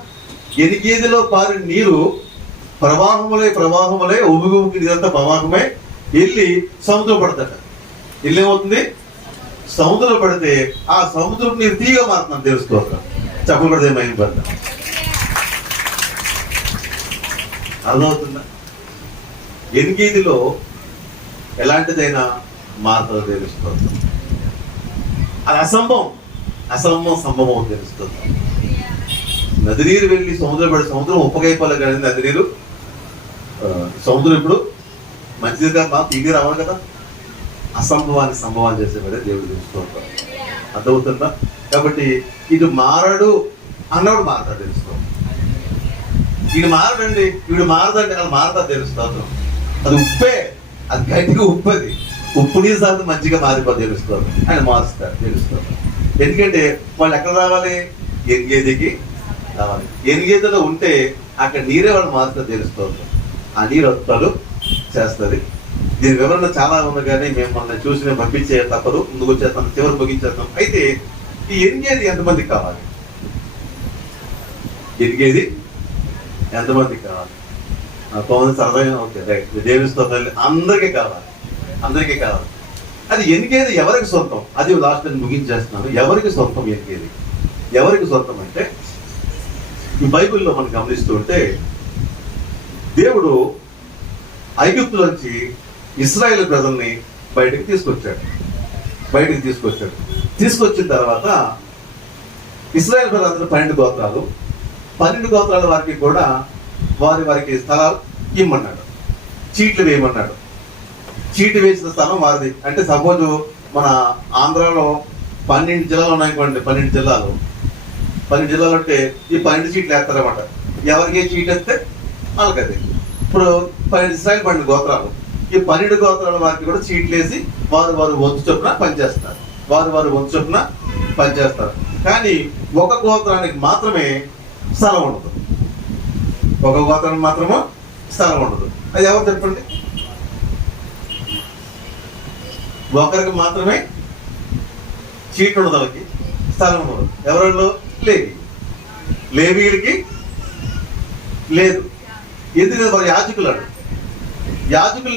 ఎనిగేదిలో పారిన నీరు ప్రవాహములై ఉబుకి ఇదంతా ప్రవాహమై వెళ్ళి సముద్రం పడతాడు. ఏమవుతుంది? సముద్రంలో పడితే ఆ సముద్రం నీరు తీగా మారుతున్నాను తెలుసుకోవాలి. చెప్పలు పడితే మైండ్ పడతా. అర్థమవుతుందా? ఎన్గేదిలో ఎలాంటిదైనా మారుతుందో తెలుసుకోవాలి. అది సంభవం తెలుస్తుంది. నది నీరు వెళ్ళి సముద్రం పడి సముద్రం ఉప్పగైపోలే కానీ నది నీరు సముద్రం ఇప్పుడు మంచిది కాదు, తీగి రావాలి కదా. అసంభవాన్ని సంభవాన్ని చేసేవాడే దేవుడు తెలుసుకోవాలి. అర్థమవుతుందా? కాబట్టి ఇది మారడు అన్నవాడు మారతాడు తెలుసుకోవాలి. వీడు మారడండి, వీడు మారదండి, అక్కడ మారతా తెలుసుకోవాలి. అది ఉప్పే, అది గట్టిగా ఉప్పది. ఉప్పు నీరు సార్లు మంచిగా మారిపోతే తెలుసుకోవాలి. ఆయన మారుస్తారు తెలుసుకోవాలి. ఎందుకంటే వాళ్ళు ఎక్కడ రావాలి? ఎన్గేదికి రావాలి. ఎన్గేదిలో ఉంటే అక్కడ నీరే వాళ్ళు మారుతారు తెలుసుకోవాలి. ఆ నీరు వస్తాడు చేస్తుంది. దీని వివరణ చాలా ఉంది కానీ మిమ్మల్ని చూసి మేము పంపించే తప్పదు, ముందుకు వచ్చేస్తాం, చివరి ముగించేస్తాం. అయితే ఈ ఎన్గేది ఎంతమందికి కావాలి? ఎన్గేది ఎంతమందికి కావాలి? కొంతమంది సరదాగా ఓకే రైట్, దేవిస్తో అందరికీ కావాలి. అది ఎన్గేది ఎవరికి సొంతం? అది లాస్ట్ నేను ముగించేస్తున్నాను. ఎవరికి సొంతం ఎన్గేది? ఎవరికి సొంతం అంటే ఈ బైబిల్లో మనం గమనిస్తూ ఉంటే దేవుడు ఐగుప్తులోంచి ఇశ్రాయేలు ప్రజల్ని బయటకు తీసుకొచ్చాడు. తీసుకొచ్చిన తర్వాత ఇశ్రాయేలు ప్రజలందరూ 12 గోత్రాలు, 12 గోత్రాల వారికి కూడా వారికి స్థలాలు ఇమ్మన్నాడు, చీట్లు వేయమన్నాడు. చీటు వేసిన స్థలం వారిది. అంటే సపోజ్ మన ఆంధ్రాలో 12 జిల్లాలు ఉన్నాయనుకోండి, 12 జిల్లాలు అంటే ఈ 12 చీట్లు వేస్తారన్నమాట. ఎవరికి ఏ చీట్ వేస్తే వాళ్ళకది. ఇప్పుడు 12 గోత్రాలు, ఈ 12 గోత్రాల వారికి కూడా చీట్లు వేసి వారు వంతు చొప్పున పనిచేస్తారు. కానీ ఒక గోత్రానికి మాత్రమే స్థలం ఉండదు. అది ఎవరు చెప్పండి? ఒకరికి మాత్రమే చీట్ ఉండదు, వాళ్ళకి స్థలం ఉండదు. ఎవరిలో? లేవీయులకి లేదు. ఎందుకంటే వారు యాజకులను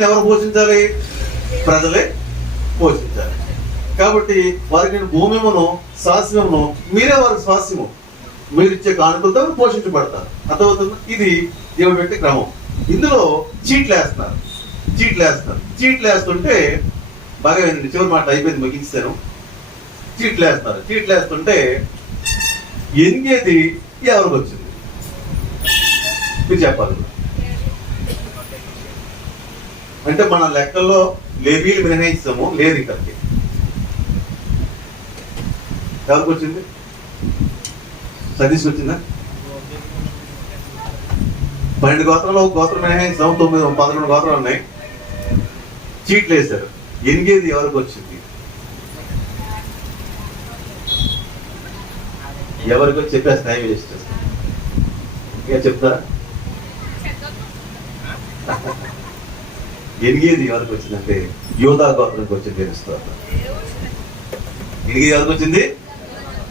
ఎవరు పోషించాలి? ప్రజలే పోషించాలి. కాబట్టి వారికి భూమిమును స్వాస్యమును మీరే వారి స్వాస్యము, మీరు ఇచ్చే కానుకలతో పోషించబడతారు. అర్థమవుతుందా? ఇది దేవుడు పెట్టే క్రమం. ఇందులో చీట్లు వేస్తుంటే బాగా వినండి, చివరి మాట అయిపోయింది, ముగించాను. చీట్లు వేస్తుంటే ఎనిగేది ఎవరికి వచ్చింది? మీరు చెప్పాలి. అంటే మన లెక్కల్లో లేవీలు మినహాయిస్తాము, లేదు ఇక్కడికి. ఎవరికి వచ్చింది? సతీష్కి వచ్చిందా? 12 గోత్రాలు, ఒక గోత్రం మినహాయిస్తాము, 11 గోత్రాలు ఉన్నాయి. చీట్లు వేశారు, ఎనిగేది ఎవరికి వచ్చింది? ఎవరికి వచ్చి చెప్పేసి టైం వేస్ట్ చేస్తాను. ఇక చెప్తారా? ఎనిగేది ఎవరికి వచ్చిందంటే యోధా గోత్రానికి వచ్చింది. తెలుస్తారు ఎనిగేది ఎవరికి వచ్చింది?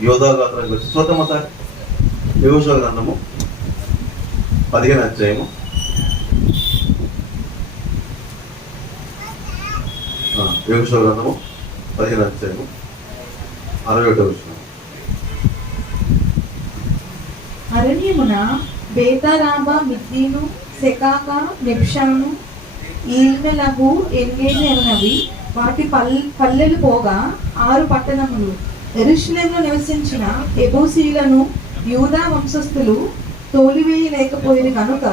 యోధా గోత్రానికి వచ్చింది. చూద్దాం సార్, యెహోషువ గ్రంథము 15వ అధ్యాయము 61వ వచనం. అరణ్యమున బేతారాబా, మిద్దీను, సెకాక, నెబ్షాను, ఈల్మెలగు, ఎన్గేది అనునవి వాటి పల్లెలు పోగా 6 పట్టణములు. యెరూషలేములో నివసించిన యెబూసీయులను యూదా వంశస్థులు తోలివేయలేకపోయిన కనుక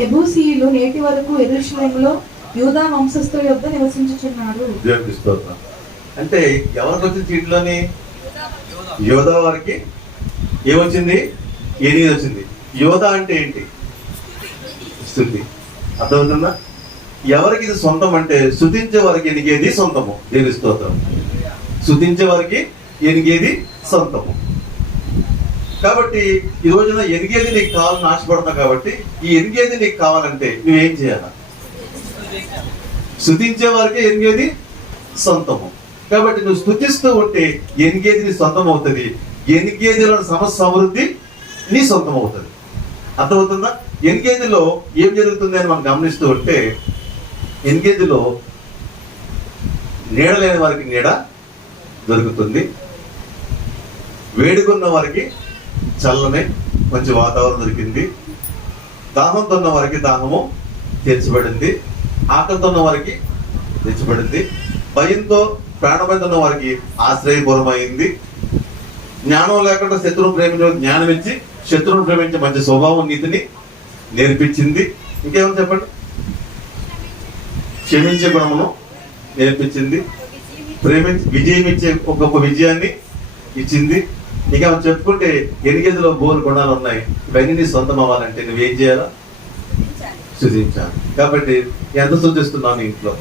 యెబూసీయులు నేటి వరకు యెరూషలేములో యూదా వంశస్థుల యొద్ద నివసించుచున్నారు. అంటే ఎవరికి వచ్చింది చీట్లోని? యోధా వారికి ఏమొచ్చింది? ఎనిమిది వచ్చింది. యోధా అంటే ఏంటి? స్తుతి. అర్థమవుతుందా? ఎవరికి ఇది సొంతం అంటే స్తుతించే వారికి ఎనిగేది సొంతము. దేవుని స్తోత్రం. స్తుతించే వారికి ఎనిగేది సొంతము. కాబట్టి ఈ రోజున ఎనిగేది నీకు కావాలని ఆశపడతావు. కాబట్టి ఈ ఎనిగేది నీకు కావాలంటే నువ్వేం చేయాలి? స్తుతించే వారికి ఎనిగేది సొంతము. కాబట్టి నువ్వు స్తుతిస్తూ ఉంటే ఎనిగేది నీ సొంతం అవుతుంది. ఎనిగేదిలో సమృద్ధి నీ సొంతం అవుతుంది. అర్థమవుతుందా? ఎనిగేదిలో ఏం జరుగుతుంది అని మనం గమనిస్తూ ఉంటే, ఎనిగేదిలో నీడ లేని వారికి నీడ దొరుకుతుంది, వేడిగున్న వారికి చల్లని మంచి వాతావరణం దొరికింది, దాహంతో ఉన్న వారికి దాహము తీర్చబడింది, ఆకలితో ఉన్న వారికి తెచ్చబడింది, భయంతో ప్రాణభయంతో ఉన్న వారికి ఆశ్రయపూర్వమైంది, జ్ఞానం లేకుండా శత్రువును ప్రేమించే జ్ఞానం ఇచ్చి శత్రువును ప్రేమించే మంచి స్వభావం నీతిని నేర్పించింది. ఇంకేమని చెప్పండి? క్షమించే గుణమును నేర్పించింది, విజయం ఇచ్చే ఒక గొప్ప విజయాన్ని ఇచ్చింది. ఇంకేమని చెప్పుకుంటే ఎనిగేదిలో బోలు గుణాలు ఉన్నాయి. ఇవన్నీ నీ సొంతం అవ్వాలంటే నువ్వేం చేయాలా? స్తుతించాలి. కాబట్టి ఎంత స్తుతిస్తున్నావు నీ ఇంట్లో?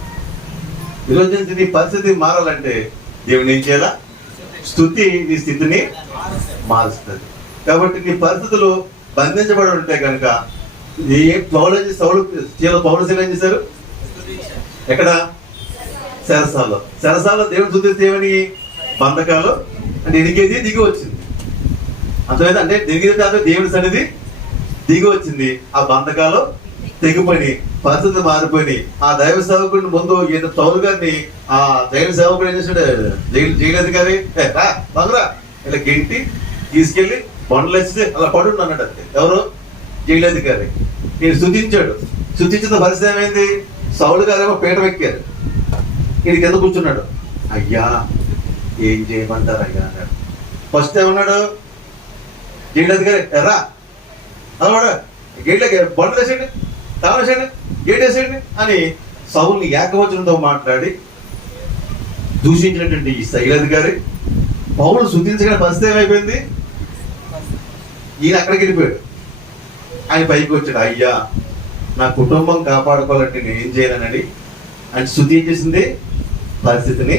ఈరోజు నుంచి నీ పరిస్థితి మారాలంటే దేవుని ఏం చేయాలా? స్తుతి నీ స్థితిని మారుస్తుంది. కాబట్టి నీ పరిస్థితులు బంధించబడి ఉంటే కనుక పౌలు ఏం చేశారు? ఎక్కడ? చెరసాలలో దేవుని స్తుతిస్తే ఏమని? బంధకాలు అంటే ఎనిగేది దిగి వచ్చింది. అర్థమైంది? అంటే ఎనిగేది కాదు, దేవుని సన్నిధి దిగి వచ్చింది. ఆ బంధకాలు తెగిపోయి పరిస్థితులు మారిపోయి ఆ దైవ సేవకుడిని ముందు పౌలు గారిని ఆ జైలు సేవకుడు ఏం చేశాడు? జైలు అధికారి రా బంగురా ఇలా గెంటి తీసుకెళ్లి బండలు వేస్తే అలా పడుండు అన్నాడు. అంతే. ఎవరు? జైలు అధికారి. ఈయన స్తుతించాడు. స్తుతించిన పరిస్థితి ఏమైంది? సౌలు గారేమో పీట ఎక్కారు, ఈయన కింద కూర్చున్నాడు. అయ్యా ఏం చేయమంటారు అయ్యా అన్నాడు. ఫస్ట్ ఏమన్నాడు? జైలు అధికారి ఎర్రా అలవాడు గేట్లకి బండలు వేసేయండి, తాళం వేసేయండి, గేట్ వేసేయండి అని సౌలుని ఏకవచనంతో మాట్లాడి దూషించినటువంటి ఈ శైలాధికారి పౌలు శుద్ధించగల పరిస్థితి ఏమైపోయింది? ఈయన అక్కడికి వెళ్ళిపోయాడు. ఆయన పైకి వచ్చాడు. అయ్యా నా కుటుంబం కాపాడుకోవాలంటే నేను ఏం చేయాలనని ఆయన స్తుతి ఏం చేసింది? పరిస్థితిని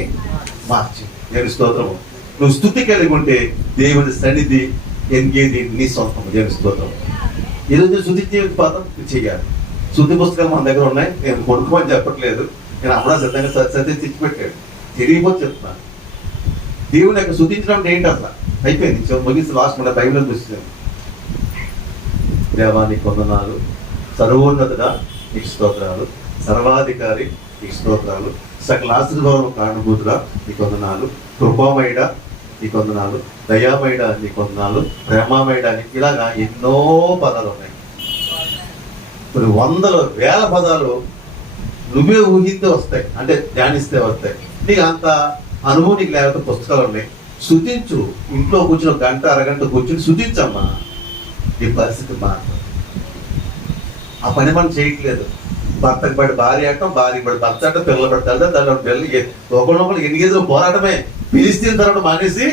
మార్చి. దేవుని స్తోత్రము. నువ్వు స్తుతి కలిగి ఉంటే దేవుని సన్నిధి ఎంగేది నీ సొంతం. దేవుని స్తోత్రం. ఈరోజు స్తుతి పాత్ర చేయాలి. స్తుతి పుస్తకాలు మన దగ్గర ఉన్నాయి. నేను కొనుక్కోమని చెప్పట్లేదు, నేను అమ్మడా సిద్ధంగా సత్య తెచ్చిపెట్టాడు. తెలియకపోతే చెప్తున్నాను. దేవుని యొక్క స్తుతించడం ఏంటి అసలు? అయిపోయింది, ముగిసి లాస్ట్ మన బైబిల్లో చూస్తున్నాను. దేవా నీకు వందనాలు, సర్వోన్నతుడా నీకు స్తోత్రాలు, సర్వాధికారి నీకు స్తోత్రాలు, సకల ఆశీర్వాదం కారణభూతుడా నీకు వందనాలు, కృపామయుడా నీకు వందనాలు, దయామయుడా నీకు వందనాలు, ప్రేమామయుడా నీకు. ఇలాగా ఎన్నో పదాలు ఉన్నాయి. కొన్ని వందల వేల పదాలు నువ్వే ఊహిస్తే వస్తాయి, అంటే ధ్యానిస్తే వస్తాయి. నీకు అంత అనుభవం నీకు లేకపోతే పుస్తకాలు ఉన్నాయి. స్తుతించు. ఇంట్లో కూర్చుని ఒక గంట అరగంట కూర్చుని స్తుతించమ్మా, నీ పరిస్థితి మాత్రం. ఆ పని మనం చేయట్లేదు. భర్తకు పడి భార్య ఆడటం, భార్య పడి భర్త ఆడటం, పిల్లలు పడతాడు, దాని పిల్లలు ఒకళ్ళొకళ్ళు ఎన్ని గేదెలు పోరాటమే. పిలిస్తే తర్వాత మానేసి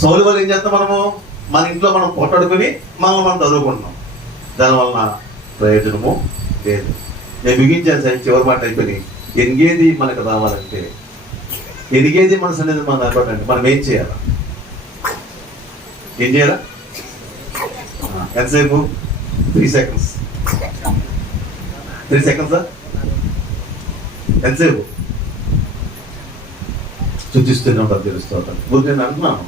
సౌలు వల్ల ఏం చేస్తాం మనము? మన ఇంట్లో మనం కొట్టాడుకుని మనల్ని మనం చదువుకుంటున్నాం. దానివలన ప్రయోజనము లేదు. నేను బిగించాను సార్, చివరి మాట అయిపోయి. ఎనిగేది మనకు రావాలంటే, ఎనిగేది మనసు అనేది మనం నిలబడండి. మనం ఏం చేయాలా? ఏం చేయాలా? ఎంతసేపు? 3 seconds. 3 seconds. ఎంతసేపు? చూస్తూనే ఉంటాను, తెలుస్తూ ఉంటాను. ఊరికి నేను అంటున్నాను.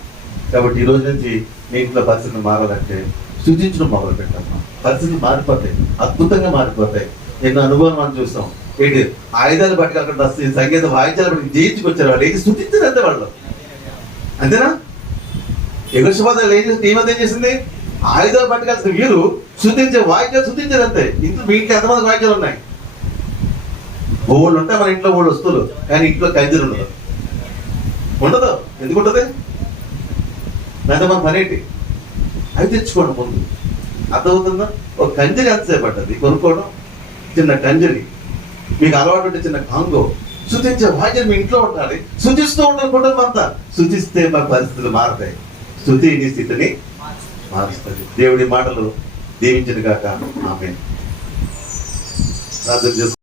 కాబట్టి ఈ రోజు నుంచి మీ ఇంట్లో పరిస్థితులు మారాలంటే సూచించడం మొదలు పెట్టాము. పరిస్థితులు మారిపోతాయి, అద్భుతంగా మారిపోతాయి. ఎన్నో అనుభవం మనం చూస్తాం. ఏంటి ఆయుధాలు పట్టుకెళ్ళకుండా సంగీత వాయిద్యాలు పట్టుకు జయించుకొచ్చారు వాళ్ళు. ఏంటి స్తుతించారు అంతే వాళ్ళు, అంతేనా? ఎగురుషపాదాలు టీం అంతా ఏం చేసింది? ఆయుధాలు పట్టుకెళ్తే వీరు స్తుతించే వాయిద్యాలు స్తుతించారు అంతే. ఇంట్లో మీ ఇంట్లో ఎంతమంది వాయిద్యాలు ఉన్నాయి? బోళ్ళు ఉంటాయి మన ఇంట్లో, బోళ్ళు వస్తువులు, కానీ ఇంట్లో కంజీలు ఉండదు. ఉండదు. ఎందుకు ఉంటుంది? దాంతో మన పని ఏంటి? అవి తెచ్చుకోండి ముందు. అర్థమవుతుందా? ఒక కంజరి ఎంతసేపు పడ్డది కొనుక్కోవడం? చిన్న కంజరి మీకు అలవాటు ఉంటే చిన్న కాంగో. శుతించే వాక్యం మీ ఇంట్లో ఉండాలి. శుతిస్తూ ఉండాలి కుటుంబం అంతా. శుతిస్తే మా పరిస్థితులు మారుతాయి. శృతి నీ స్థితిని మారుస్తుంది. దేవుడి మాటలు దీవించిన గాక. ఆమేన్. ప్రార్థన చేసుకో.